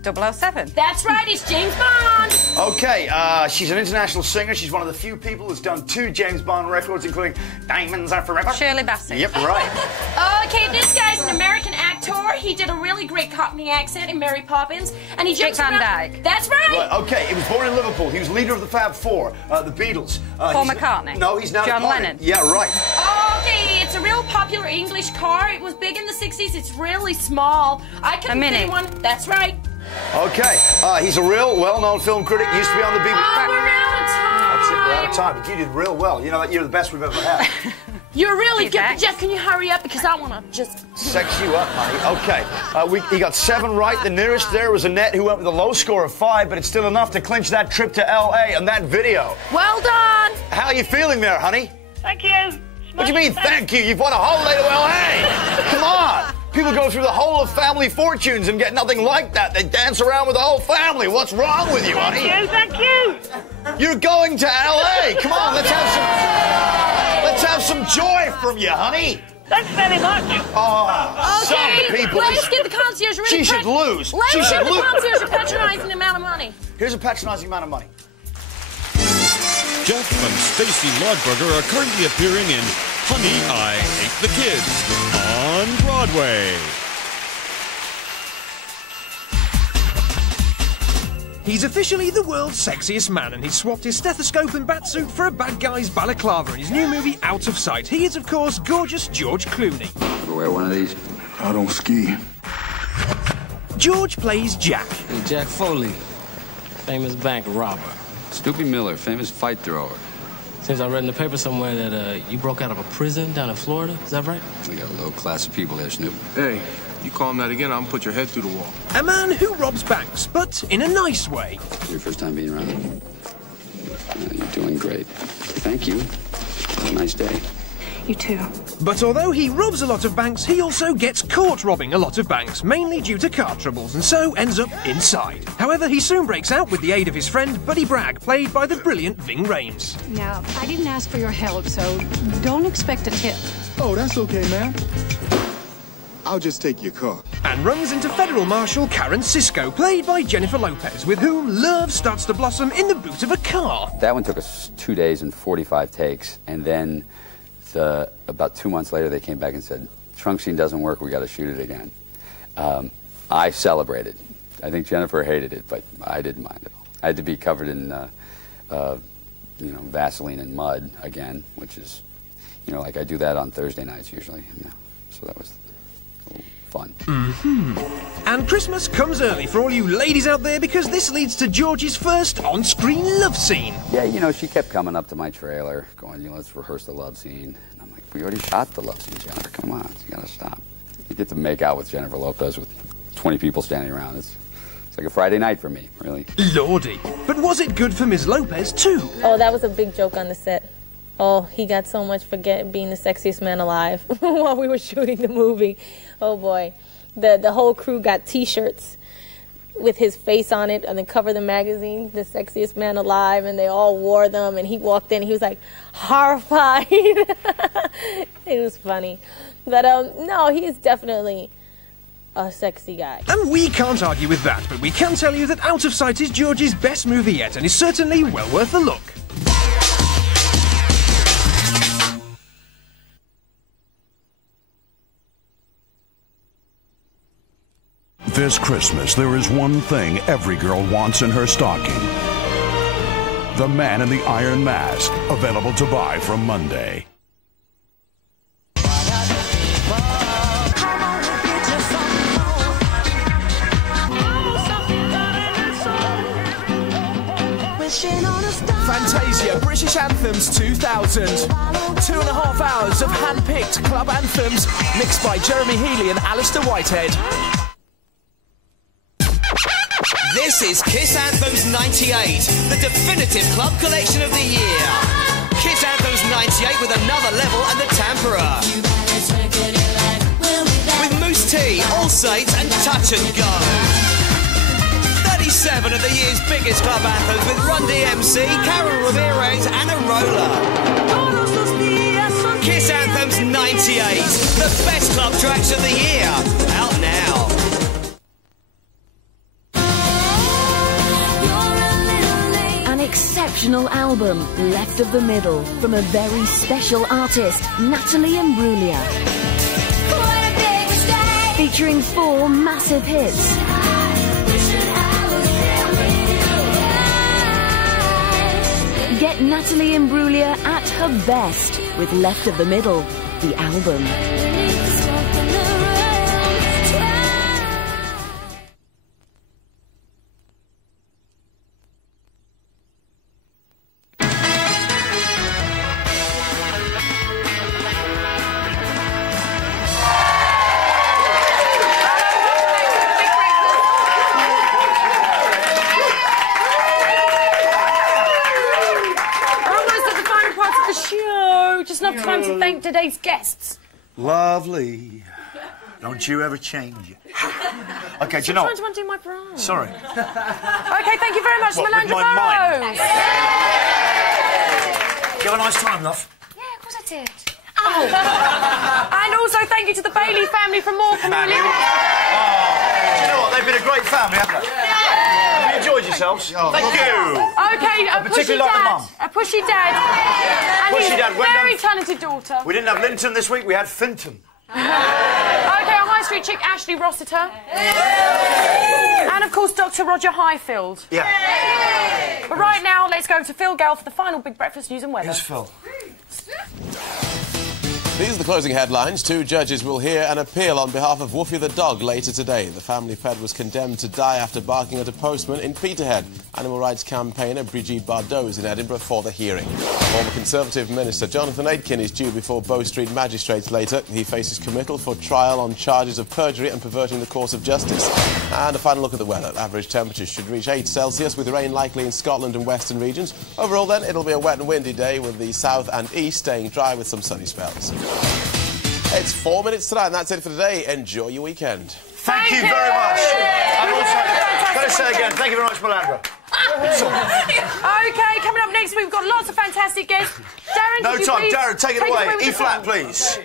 007. That's right, it's James Bond. Okay, she's an international singer. She's one of the few people who's done 2 James Bond records, including Diamonds Are Forever. Shirley Bassey. Yep, right. Okay, this guy's an American actor. He did a really great Cockney accent in Mary Poppins, and he jumps Dick Van around. Dyke. That's right. Okay, he was born in Liverpool. He was leader of the Fab Four, the Beatles. Paul McCartney. No, he's now John departed. Lennon. Yeah, right. Okay, it's a real popular English car. It was big in the 60s. It's really small. I couldn't fit in one. That's right. Okay, he's a real well-known film critic. Used to be on the BBC. We're out of time. That's it, we're out of time. But you did real well. You know that you're the best we've ever had. You're really good, but thanks. Jeff, can you hurry up because I want to just... Sex you up, honey. Okay, he got 7 right. The nearest there was Annette, who went with a low score of 5, but it's still enough to clinch that trip to L.A. and that video. Well done. How are you feeling there, honey? Thank you. What do you mean, thank you? You've won a holiday to L.A. Come on. People go through the whole of Family Fortunes and get nothing like that. They dance around with the whole family. What's wrong with you, honey? Thank you. You're going to L.A. Come on, let's have some joy from you, honey. Thanks very much. Oh, Okay, some people. let's get the concierge really She should lose. Let's She get should the lose. concierge a patronizing amount of money. Here's a patronizing amount of money. Jeff and Stacy Lodberger are currently appearing in Honey, I Hate the Kids on Broadway. He's officially the world's sexiest man, and he's swapped his stethoscope and batsuit for a bad guy's balaclava in his new movie Out of Sight. He is, of course, gorgeous George Clooney. Ever wear one of these? I don't ski. George plays Jack. Hey, Jack Foley, famous bank robber. Stoopy Miller, famous fight thrower. Seems I read in the paper somewhere that you broke out of a prison down in Florida. Is that right? We got a low class of people there, Snoop. Hey, you call him that again, I'm gonna put your head through the wall. A man who robs banks, but in a nice way. Your first time being around? You're doing great. Thank you. Have a nice day. You too. But although he robs a lot of banks, he also gets caught robbing a lot of banks, mainly due to car troubles, and so ends up inside. However, he soon breaks out with the aid of his friend Buddy Bragg, played by the brilliant Ving Rhames. Now, I didn't ask for your help, so don't expect a tip. Oh, that's okay, ma'am. I'll just take your car. And runs into Federal Marshal Karen Sisko, played by Jennifer Lopez, with whom love starts to blossom in the boot of a car. That one took us 2 days and 45 takes, and then about 2 months later they came back and said, trunk scene doesn't work, we got to shoot it again. I celebrated. I think Jennifer hated it, but I didn't mind it. I had to be covered in, you know, Vaseline and mud again, which is, you know, like I do that on Thursday nights usually. Yeah. So that was fun. And Christmas comes early for all you ladies out there because this leads to George's first on-screen love scene. Yeah, you know, she kept coming up to my trailer going, you know, let's rehearse the love scene. And I'm like, we already shot the love scene, Jennifer. Come on, you gotta stop. You get to make out with Jennifer Lopez with 20 people standing around. It's like a Friday night for me, really. Lordy. But was it good for Ms. Lopez, too? Oh, that was a big joke on the set. Oh, he got so much for being the sexiest man alive while we were shooting the movie. Oh, boy. The whole crew got T-shirts with his face on it on the cover of the magazine, the sexiest man alive, and they all wore them, and he walked in, he was like horrified. It was funny. But no, he is definitely a sexy guy. And we can't argue with that, but we can tell you that Out of Sight is George's best movie yet, and is certainly well worth a look. This Christmas, there is one thing every girl wants in her stocking. The Man in the Iron Mask, available to buy from Monday. Fantasia British Anthems 2000. 2.5 hours of hand-picked club anthems mixed by Jeremy Healy and Alistair Whitehead. This is Kiss Anthems 98, the definitive club collection of the year. Kiss Anthems 98 with Another Level and The Tamperer. With Moose T, All Saints and Touch and Go. 37 of the year's biggest club anthems with Run DMC, Carol Ramirez and Arola. Kiss Anthems 98, the best club tracks of the year. Out now. An exceptional album, Left of the Middle, from a very special artist, Natalie Imbruglia. Featuring 4 massive hits. Get Natalie Imbruglia at her best with Left of the Middle, the album. Time to thank today's guests. Lovely. Don't you ever change it. Okay, do you know what? I'm trying to undo my bra. Sorry. Okay, thank you very much, What, Melinda with my mind? Burrows. Did you have a nice time, love? Yeah, of course I did. Oh. And also thank you to the Bailey family from Morecambe. Do you know what? They've been a great family, haven't they? Have you enjoyed yourselves? Thank you. Okay, a pushy particularly like the dad. mum. A pushy dad. And Pushy his dad went very down- talented daughter. We didn't have Linton this week, we had Finton. Okay, our High Street chick, Ashley Rossiter. And, of course, Dr. Roger Highfield. Yeah. But right now, let's go to Phil Gale for the final Big Breakfast news and weather. Who's Phil? These are the closing headlines. 2 judges will hear an appeal on behalf of Woofy the dog later today. The family pet was condemned to die after barking at a postman in Peterhead. Animal rights campaigner Brigitte Bardot is in Edinburgh for the hearing. Former Conservative Minister Jonathan Aitken is due before Bow Street magistrates later. He faces committal for trial on charges of perjury and perverting the course of justice. And a final look at the weather. Average temperatures should reach 8 Celsius with rain likely in Scotland and western regions. Overall then, it'll be a wet and windy day with the south and east staying dry with some sunny spells. It's 4 minutes to 9. That's it for today. Enjoy your weekend. Thank you very much. And also, can I say again, thank you very much, Melandra. Okay, coming up next week, we've got lots of fantastic guests. Darren, No could you time. please Darren, take it away. with E the flat, song? please.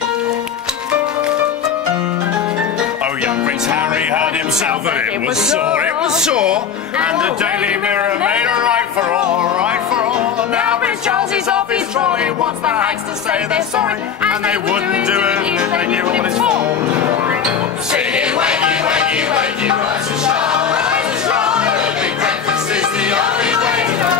Oh, young Prince Harry hurt himself and it was sore, and the Daily Mirror made a right for all, right for all. And now Prince Charles is off his trolley once wants the hags to say they're sorry, and they wouldn't do it if they knew what it's for. Singing wakey, wakey, wakey, rise and shine, rise and shine. The big breakfast is the only way to go.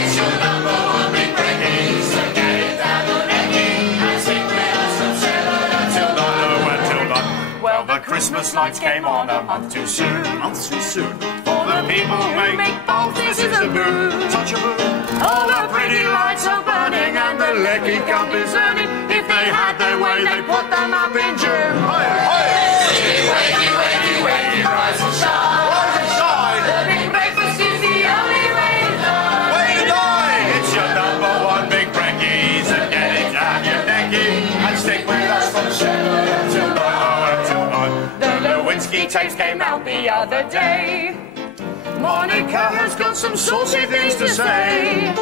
It's your number one big breakfast, so get it down your necky and sing with us from 7 until 9. Well, the Christmas lights came on a month too soon, for the people who make both this is a boon, such a boon. All the pretty lights are burning and the Lecky Cup is earning. If they had their way, they'd put them up in June. Wakey, wakey, wakey, wakey, rise and shine. Rise and shine. The big breakfast is the only way to die. Way to die. It's your number one big brekkies, and get it down your necky and stick with us from 7 until 9. The Lewinsky tapes came out the other day. Monica has got some saucy things to say.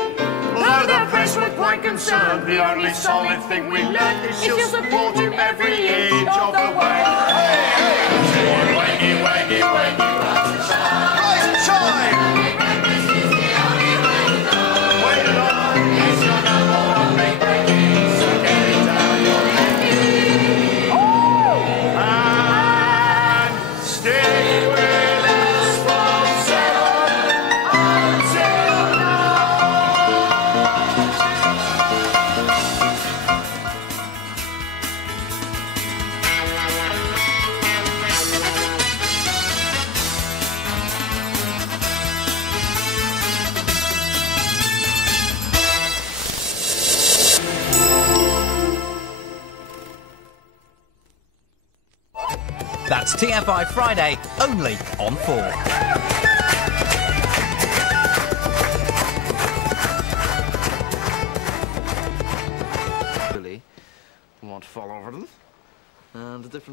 Though the press were quite concerned, the only solid thing we learned is she'll support him every inch of the way. Hey, wakey, wakey, wakey, rise and shine. Rise and shine. Wait it on, it's your number one big breaking, so get it down your necky. Oh! And stay with us from 7 until 9. That's TFI Friday, only on 4. We want to fall over them and the different